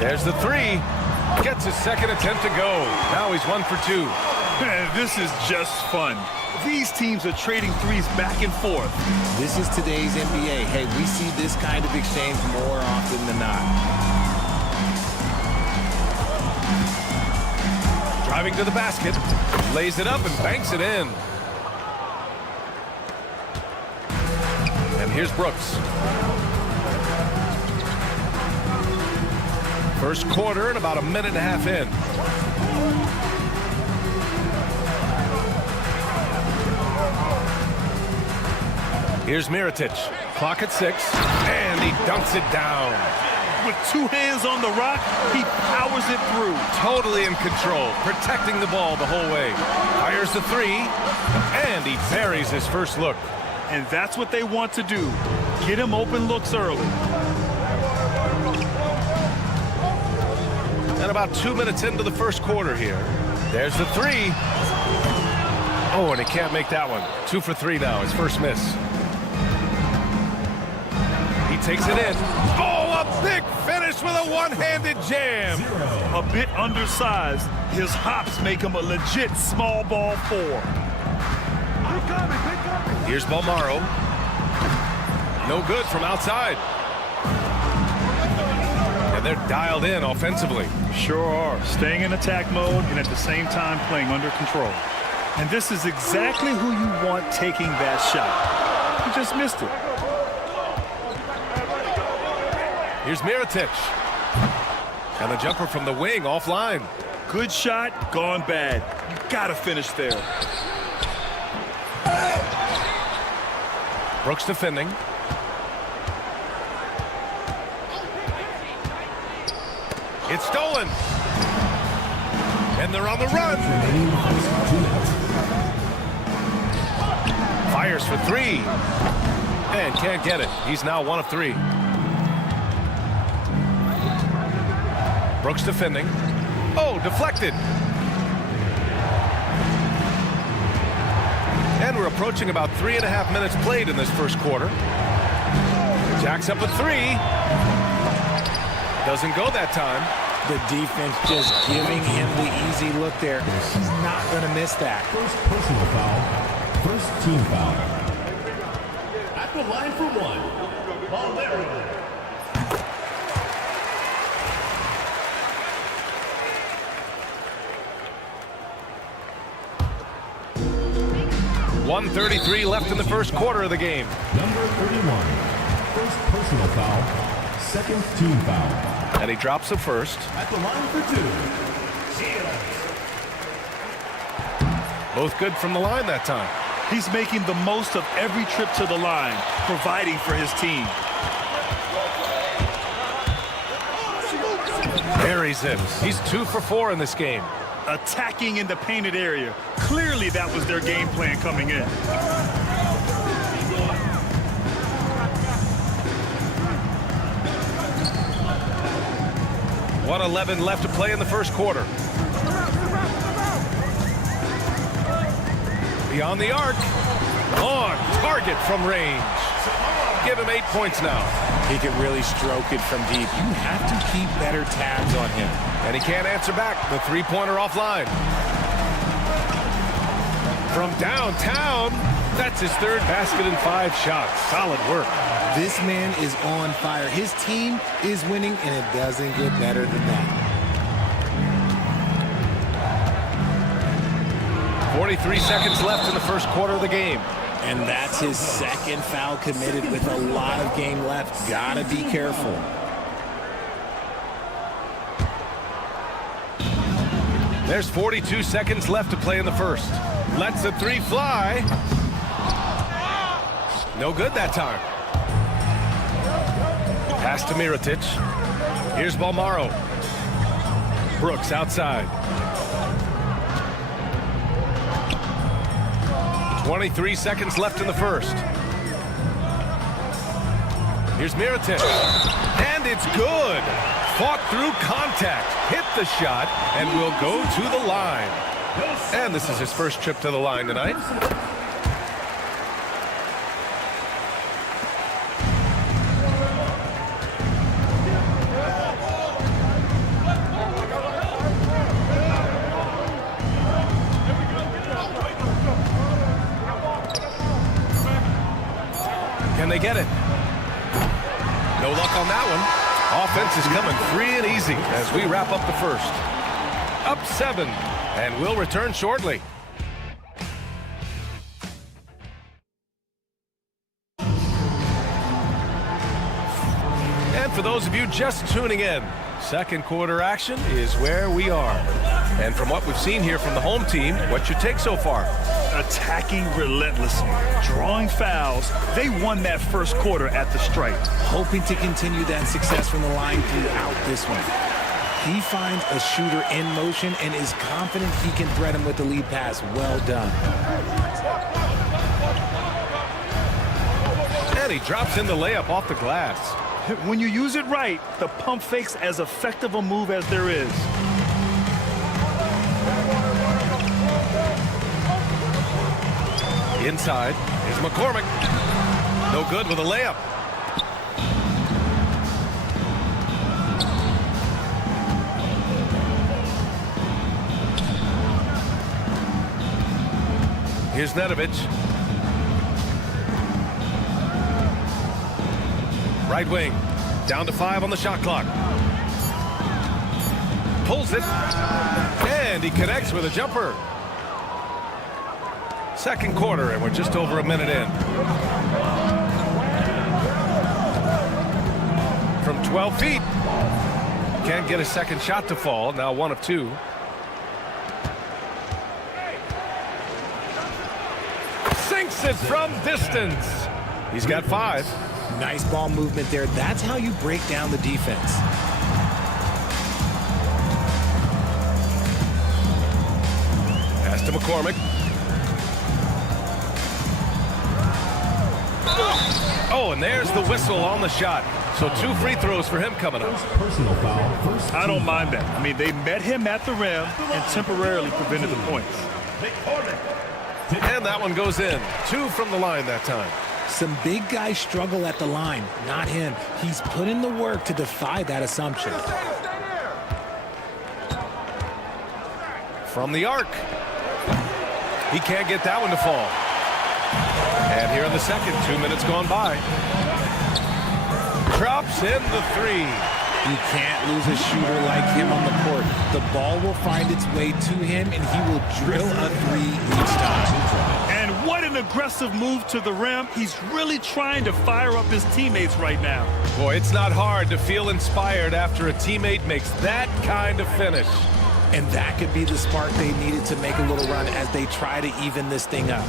There's the three. Gets his second attempt to go. Now he's 1 for 2. Man, this is just fun. These teams are trading threes back and forth. This is today's NBA. Hey, we see this kind of exchange more often than not. Driving to the basket. Lays it up and banks it in. And here's Brooks. First quarter and about a minute and a half in. Here's Mirotic. Clock at 6. And he dunks it down. With 2 hands on the rock, he powers it through. Totally in control. Protecting the ball the whole way. Fires the 3. And he buries his first look. And that's what they want to do. Get him open looks early. And about 2 minutes into the first quarter here. There's the 3. Oh, and he can't make that one. 2 for 3 now, his first miss. He takes it in. Oh, a big finish with a one-handed jam. A bit undersized. His hops make him a legit small ball 4. Here's Balmaro. No good from outside. And they're dialed in offensively. Sure are. Staying in attack mode and at the same time playing under control. And this is exactly who you want taking that shot. He just missed it. Here's Mirotic. And the jumper from the wing offline. Good shot, gone bad. You gotta finish there. Brooks defending. It's stolen. And they're on the run. Fires for 3. And can't get it. He's now 1 of 3. Brooks defending. Oh, deflected. And we're approaching about 3.5 minutes played in this first quarter. Jacks up a 3. Doesn't go that time. The defense just giving him the easy look there. He's not going to miss that. First personal foul. First team foul. At the line for one, Valero. .133 left in the first quarter of the game. Number 31. First personal foul. Second team foul. And he drops the first. At the line for two. Both good from the line that time. He's making the most of every trip to the line, providing for his team. Buries it. He's 2 for 4 in this game. Attacking in the painted area. Clearly that was their game plan coming in. 1:11 left to play in the first quarter. Beyond the arc. On target from range. Give him 8 points now. He can really stroke it from deep. You have to keep better tabs on him. And he can't answer back. The three-pointer offline. From downtown, that's his third basket in 5 shots. Solid work. This man is on fire. His team is winning, and it doesn't get better than that. 43 seconds left in the first quarter of the game. And that's his second foul committed with a lot of game left. Gotta be careful. There's 42 seconds left to play in the first. Lets the three fly. No good that time. Pass to Mirotic. Here's Balmaro. Brooks outside. 23 seconds left in the first. Here's Mirotic. And it's good. Fought through contact. Hit the shot and will go to the line. And this is his first trip to the line tonight. Can they get it? No luck on that one. Offense is coming free and easy as we wrap up the first. Up 7, and we'll return shortly. And for those of you just tuning in, second quarter action is where we are. And from what we've seen here from the home team, what's your take so far? Attacking relentlessly, drawing fouls. They won that first quarter at the stripe. Hoping to continue that success from the line throughout this one. He finds a shooter in motion and is confident he can thread him with the lead pass. Well done. And he drops in the layup off the glass. When you use it right, the pump fake's as effective a move as there is. Inside is McCormick. No good with a layup. Here's Nedovic. Right wing. Down to 5 on the shot clock. Pulls it. And he connects with a jumper. Second quarter, and we're just over a minute in. From 12 feet. Can't get a second shot to fall. Now 1 of 2. Sinks it from distance. He's got 5. Nice ball movement there. That's how you break down the defense. Pass to McCormick. Oh, and there's the whistle on the shot. So 2 free throws for him coming up. Personal foul. First I don't mind that. I mean, they met him at the rim and temporarily prevented the points. And that one goes in. 2 from the line that time. Some big guys struggle at the line, not him. He's put in the work to defy that assumption. From the arc. He can't get that one to fall. And here in the second, 2 minutes gone by. Drops in the three. You can't lose a shooter like him on the court. The ball will find its way to him, and he will drill a three each time. And what an aggressive move to the rim. He's really trying to fire up his teammates right now. Boy, it's not hard to feel inspired after a teammate makes that kind of finish. And that could be the spark they needed to make a little run as they try to even this thing up.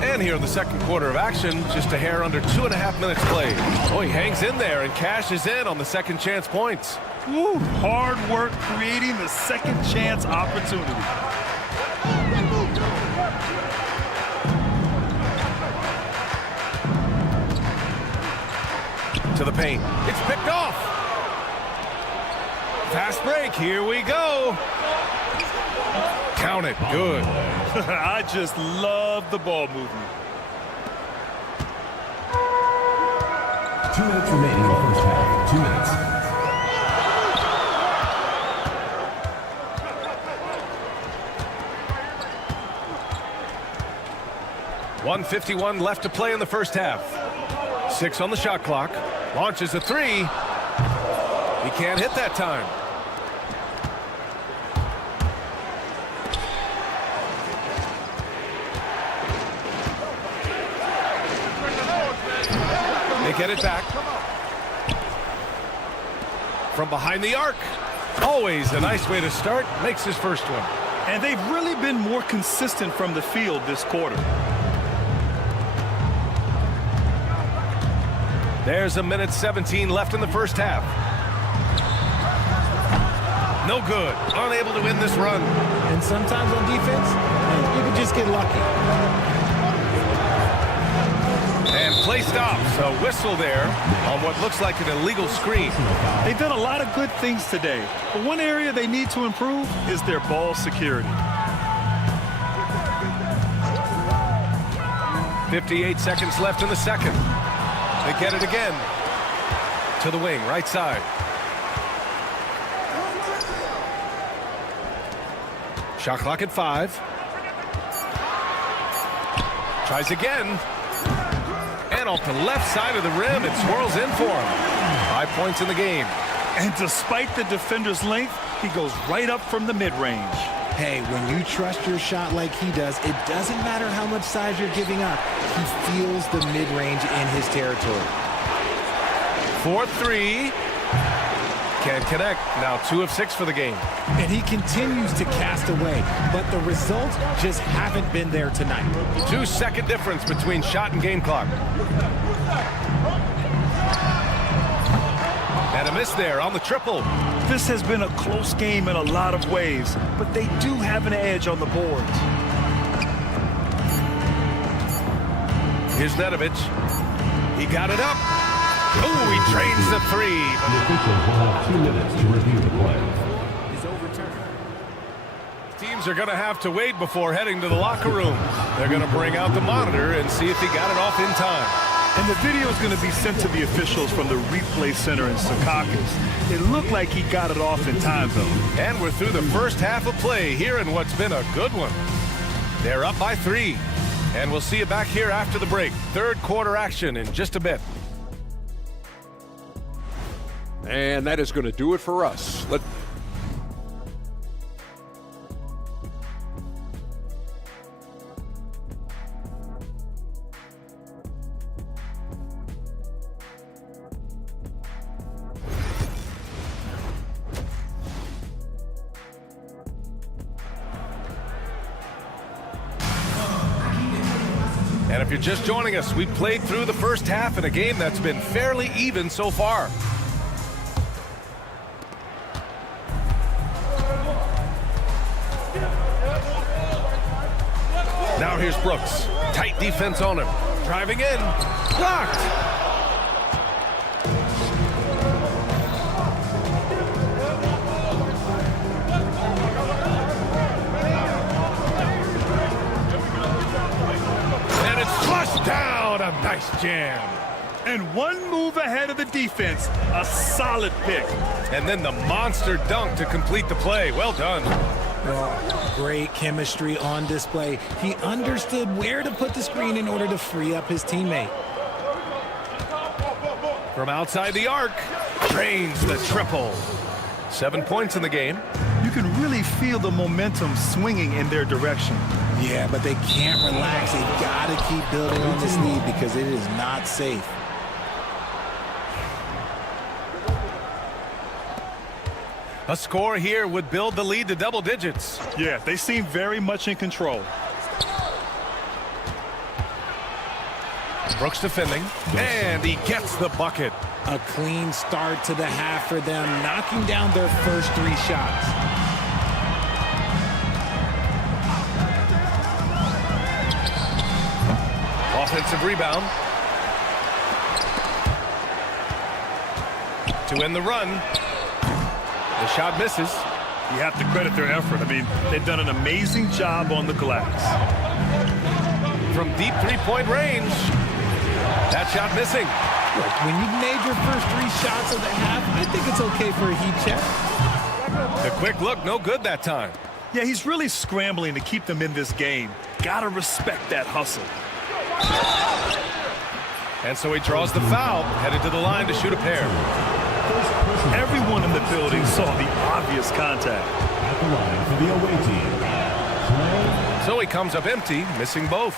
And here in the second quarter of action, just a hair under 2.5 minutes played. Oh, he hangs in there and cashes in on the second chance points. Woo, hard work creating the second chance opportunity. To the paint. It's picked off. Fast break. Here we go. Count it. Good. I just love the ball movement. 2 minutes remaining in the first half. 2 minutes. .151 left to play in the first half. 6 on the shot clock. Launches a three. He can't hit that time. They get it back. From behind the arc. Always a nice way to start. Makes his first one. And they've really been more consistent from the field this quarter. There's 1:17 left in the first half. No good. Unable to win this run. And sometimes on defense, you can just get lucky. And play stops. A whistle there on what looks like an illegal screen. They've done a lot of good things today, but one area they need to improve is their ball security. 58 seconds left in the second. They get it again. To the wing, right side. Shot clock at 5. Tries again. And off the left side of the rim, it swirls in for him. 5 points in the game. And despite the defender's length, he goes right up from the mid-range. Hey, when you trust your shot like he does, it doesn't matter how much size you're giving up. He feels the mid-range in his territory. 4-3. Can't connect. Now 2 of 6 for the game. And he continues to cast away, but the results just haven't been there tonight. 2-second difference between shot and game clock. And a miss there on the triple. This has been a close game in a lot of ways, but they do have an edge on the boards. Here's Nedovic. He got it up. Oh, he drains the three. The officials will have 2 minutes to review the play. Is overturned. Teams are going to have to wait before heading to the locker room. They're going to bring out the monitor and see if he got it off in time. And the video is going to be sent to the officials from the replay center in Secaucus. It looked like he got it off in time, though. And we're through the first half of play here in what's been a good one. They're up by 3. And we'll see you back here after the break. Third quarter action in just a bit. And that is going to do it for us. And if you're just joining us, we played through the first half in a game that's been fairly even so far. Now here's Brooks. Tight defense on him. Driving in. Blocked. And it's flushed down. A nice jam. And one move ahead of the defense. A solid pick. And then the monster dunk to complete the play. Well done. Well, great chemistry on display. He understood where to put the screen in order to free up his teammate. From outside the arc, drains the triple. 7 points in the game. You can really feel the momentum swinging in their direction. Yeah, but they can't relax. They've got to keep building on this lead because it is not safe. A score here would build the lead to double digits. Yeah, they seem very much in control. Brooks defending, and he gets the bucket. A clean start to the half for them, knocking down their first 3 shots. Offensive rebound. To end the run. The shot misses. You have to credit their effort. I mean, they've done an amazing job on the glass. From deep three-point range. That shot missing. Look, when you've made your first 3 shots of the half, I think it's okay for a heat check. The quick look, no good that time. Yeah, he's really scrambling to keep them in this game. Gotta respect that hustle. And so he draws the foul, headed to the line to shoot a pair. Everyone in the building saw the obvious contact. At the line for the away team. So he comes up empty, missing both.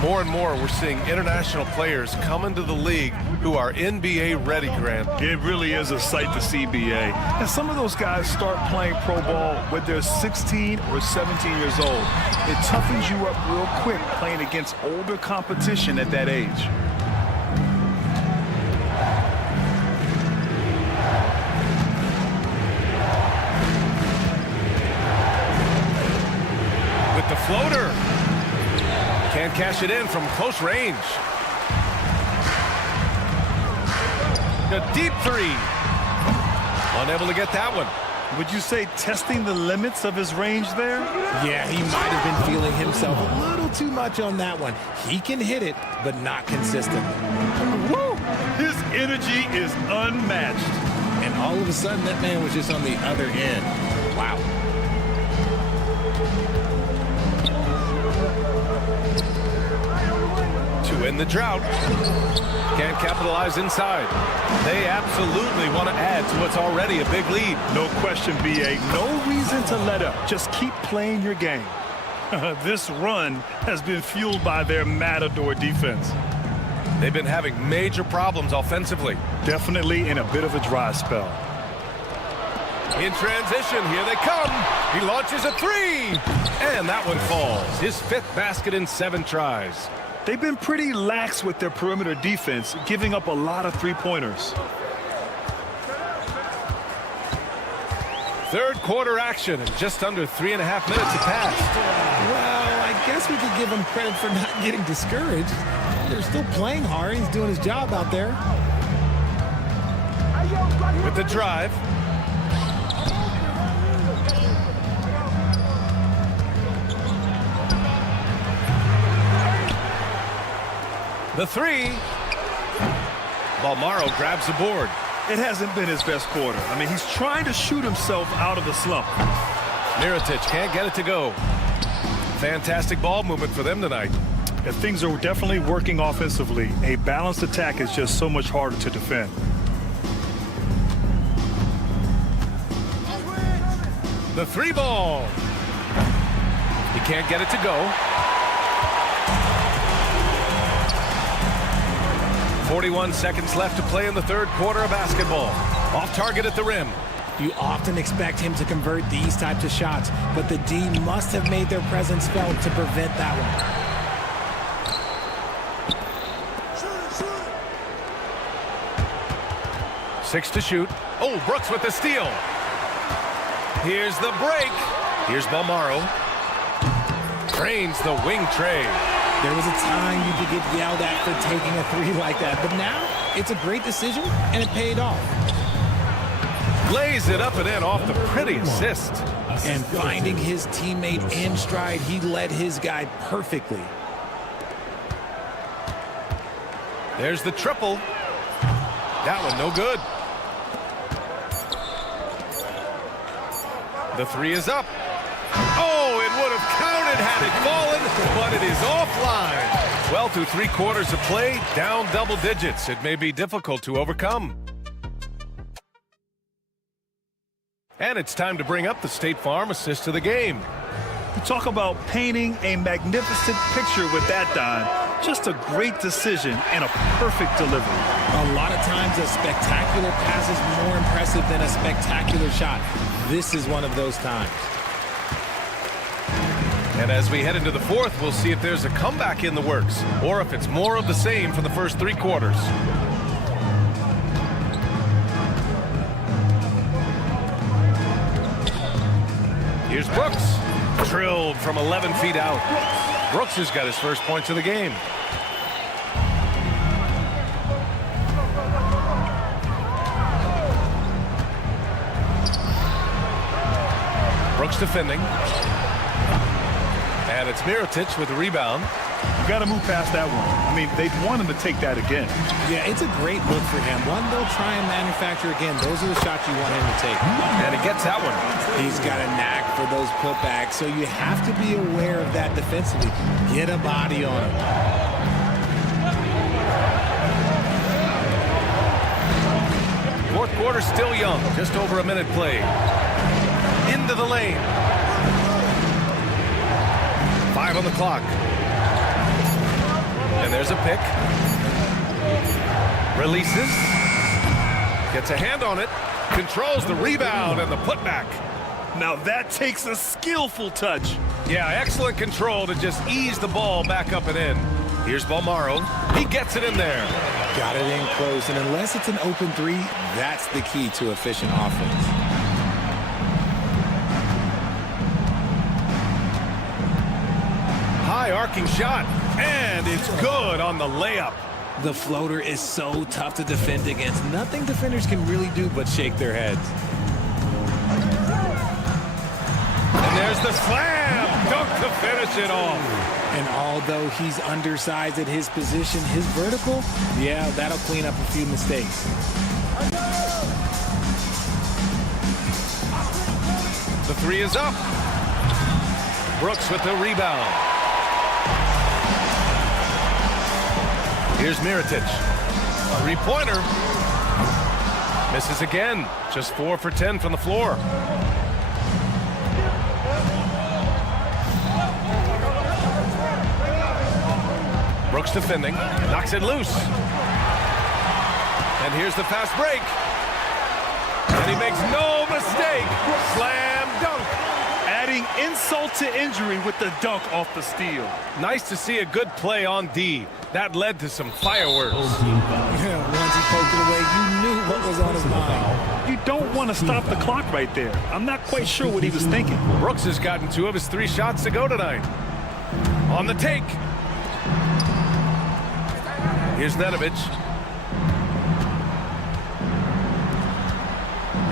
More and more, we're seeing international players come into the league who are NBA ready, Grant. It really is a sight to see, BA. And some of those guys start playing pro ball when they're 16 or 17 years old. It toughens you up real quick playing against older competition at that age. With the floater. Can't cash it in from close range. A deep 3. Unable to get that one. Would you say testing the limits of his range there? Yeah, he might have been feeling himself a little too much on that one. He can hit it, but not consistent. Woo! His energy is unmatched. And all of a sudden, that man was just on the other end. Wow. To end the drought. Can't capitalize inside. They absolutely want to add to what's already a big lead. No question, BA. No reason to let up. Just keep playing your game. This run has been fueled by their matador defense. They've been having major problems offensively. Definitely in a bit of a dry spell. In transition, here they come. He launches a 3. And that one falls. His 5th basket in 7 tries. They've been pretty lax with their perimeter defense, giving up a lot of 3-pointers. Third quarter action, and just under 3.5 minutes have passed. Well, I guess we could give him credit for not getting discouraged. They're still playing hard. He's doing his job out there. With the drive. The 3. Balmaro grabs the board. It hasn't been his best quarter. I mean, he's trying to shoot himself out of the slump. Mirotic can't get it to go. Fantastic ball movement for them tonight. And things are definitely working offensively. A balanced attack is just so much harder to defend. The 3 ball. He can't get it to go. 41 seconds left to play in the third quarter of basketball. Off target at the rim. You often expect him to convert these types of shots, but the D must have made their presence felt to prevent that one. 6 to shoot. Oh, Brooks with the steal. Here's the break. Here's Balmaro. Drains the wing tray. There was a time you could get yelled at for taking a 3 like that, but now it's a great decision, and it paid off. Lays it up and in off the pretty assist. And finding his teammate in stride, he led his guy perfectly. There's the triple. That one no good. The three is up. Oh, it would have counted had it fallen, but it is offline. Well, through 3 quarters of play, down double digits. It may be difficult to overcome. And it's time to bring up the State Farm assist to the game. You talk about painting a magnificent picture with that, Don. Just a great decision and a perfect delivery. A lot of times a spectacular pass is more impressive than a spectacular shot. This is one of those times. And as we head into the fourth, we'll see if there's a comeback in the works or if it's more of the same for the first 3 quarters. Here's Brooks. Drilled from 11 feet out. Brooks has got his first points of the game. Brooks defending. And it's Mirotic with the rebound. You got to move past that one. I mean, they'd want him to take that again. Yeah, it's a great look for him. One they'll try and manufacture again. Those are the shots you want him to take. And he gets that one. He's got a knack for those putbacks, so you have to be aware of that defensively. Get a body on him. Fourth quarter still young. Just over a minute played. Into the lane. 5 on the clock. And there's a pick. Releases. Gets a hand on it. Controls the rebound and the putback. Now that takes a skillful touch. Yeah, excellent control to just ease the ball back up and in. Here's Balmaro. He gets it in there. Got it in close, and unless it's an open 3, that's the key to efficient offense. High arcing shot, and it's good on the layup. The floater is so tough to defend against. Nothing defenders can really do but shake their heads. And there's the slam dunk to finish it off. And although he's undersized at his position, his vertical, yeah, that'll clean up a few mistakes. The three is up. Brooks with the rebound. Here's Mirotic. 3-pointer. Misses again. Just 4 for 10 from the floor. Brooks defending. Knocks it loose. And here's the fast break. And he makes no mistake. Slam dunk. Adding insult to injury with the dunk off the steal. Nice to see a good play on D. That led to some fireworks. Yeah, once he poked it away, you knew what was on his mind. You don't want to stop the clock right there. I'm not quite sure what he was thinking. Brooks has gotten 2 of his 3 shots to go tonight. On the take. Here's Nedovic.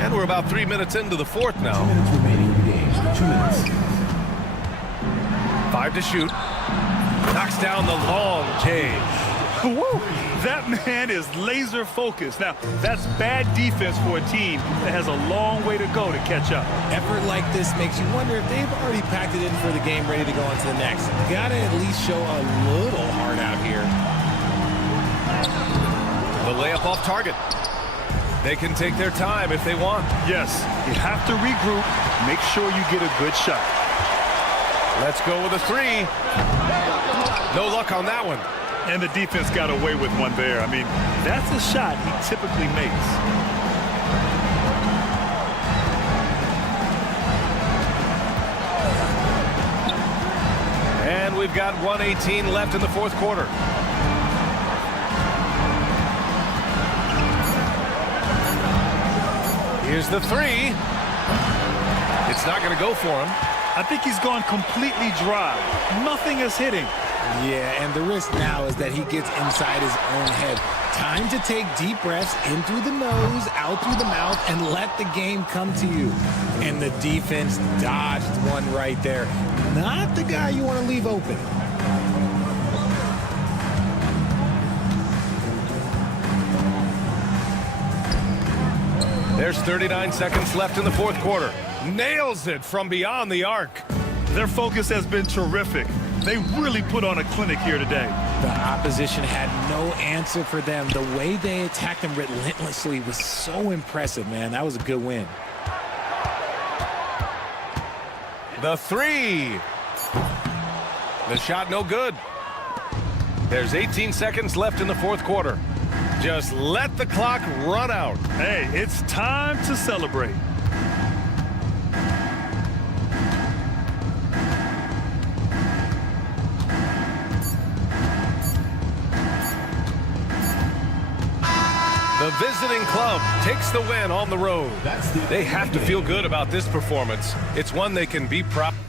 And we're about 3 minutes into the fourth now. 2 minutes remaining in the game. 2 minutes. 5 to shoot. Knocks down the long J. Woo! That man is laser focused. Now, that's bad defense for a team that has a long way to go to catch up. Effort like this makes you wonder if they've already packed it in for the game, ready to go on to the next. Gotta at least show a little heart out here. The layup off target. They can take their time if they want. Yes, you have to regroup. Make sure you get a good shot. Let's go with a 3. No luck on that one. And the defense got away with one there. I mean, that's a shot he typically makes. And we've got 1:18 left in the fourth quarter. Here's the 3. It's not going to go for him. I think he's gone completely dry. Nothing is hitting. Yeah, and the risk now is that he gets inside his own head. Time to take deep breaths in through the nose, out through the mouth, and let the game come to you. And the defense dodged one right there. Not the guy you want to leave open. There's 39 seconds left in the fourth quarter. Nails it from beyond the arc. Their focus has been terrific. They really put on a clinic here today. The opposition had no answer for them. The way they attacked them relentlessly was so impressive, man. That was a good win. The three. The shot no good. There's 18 seconds left in the fourth quarter. Just let the clock run out. Hey, it's time to celebrate. The visiting club takes the win on the road. They have to feel good about this performance. It's one they can be proud of.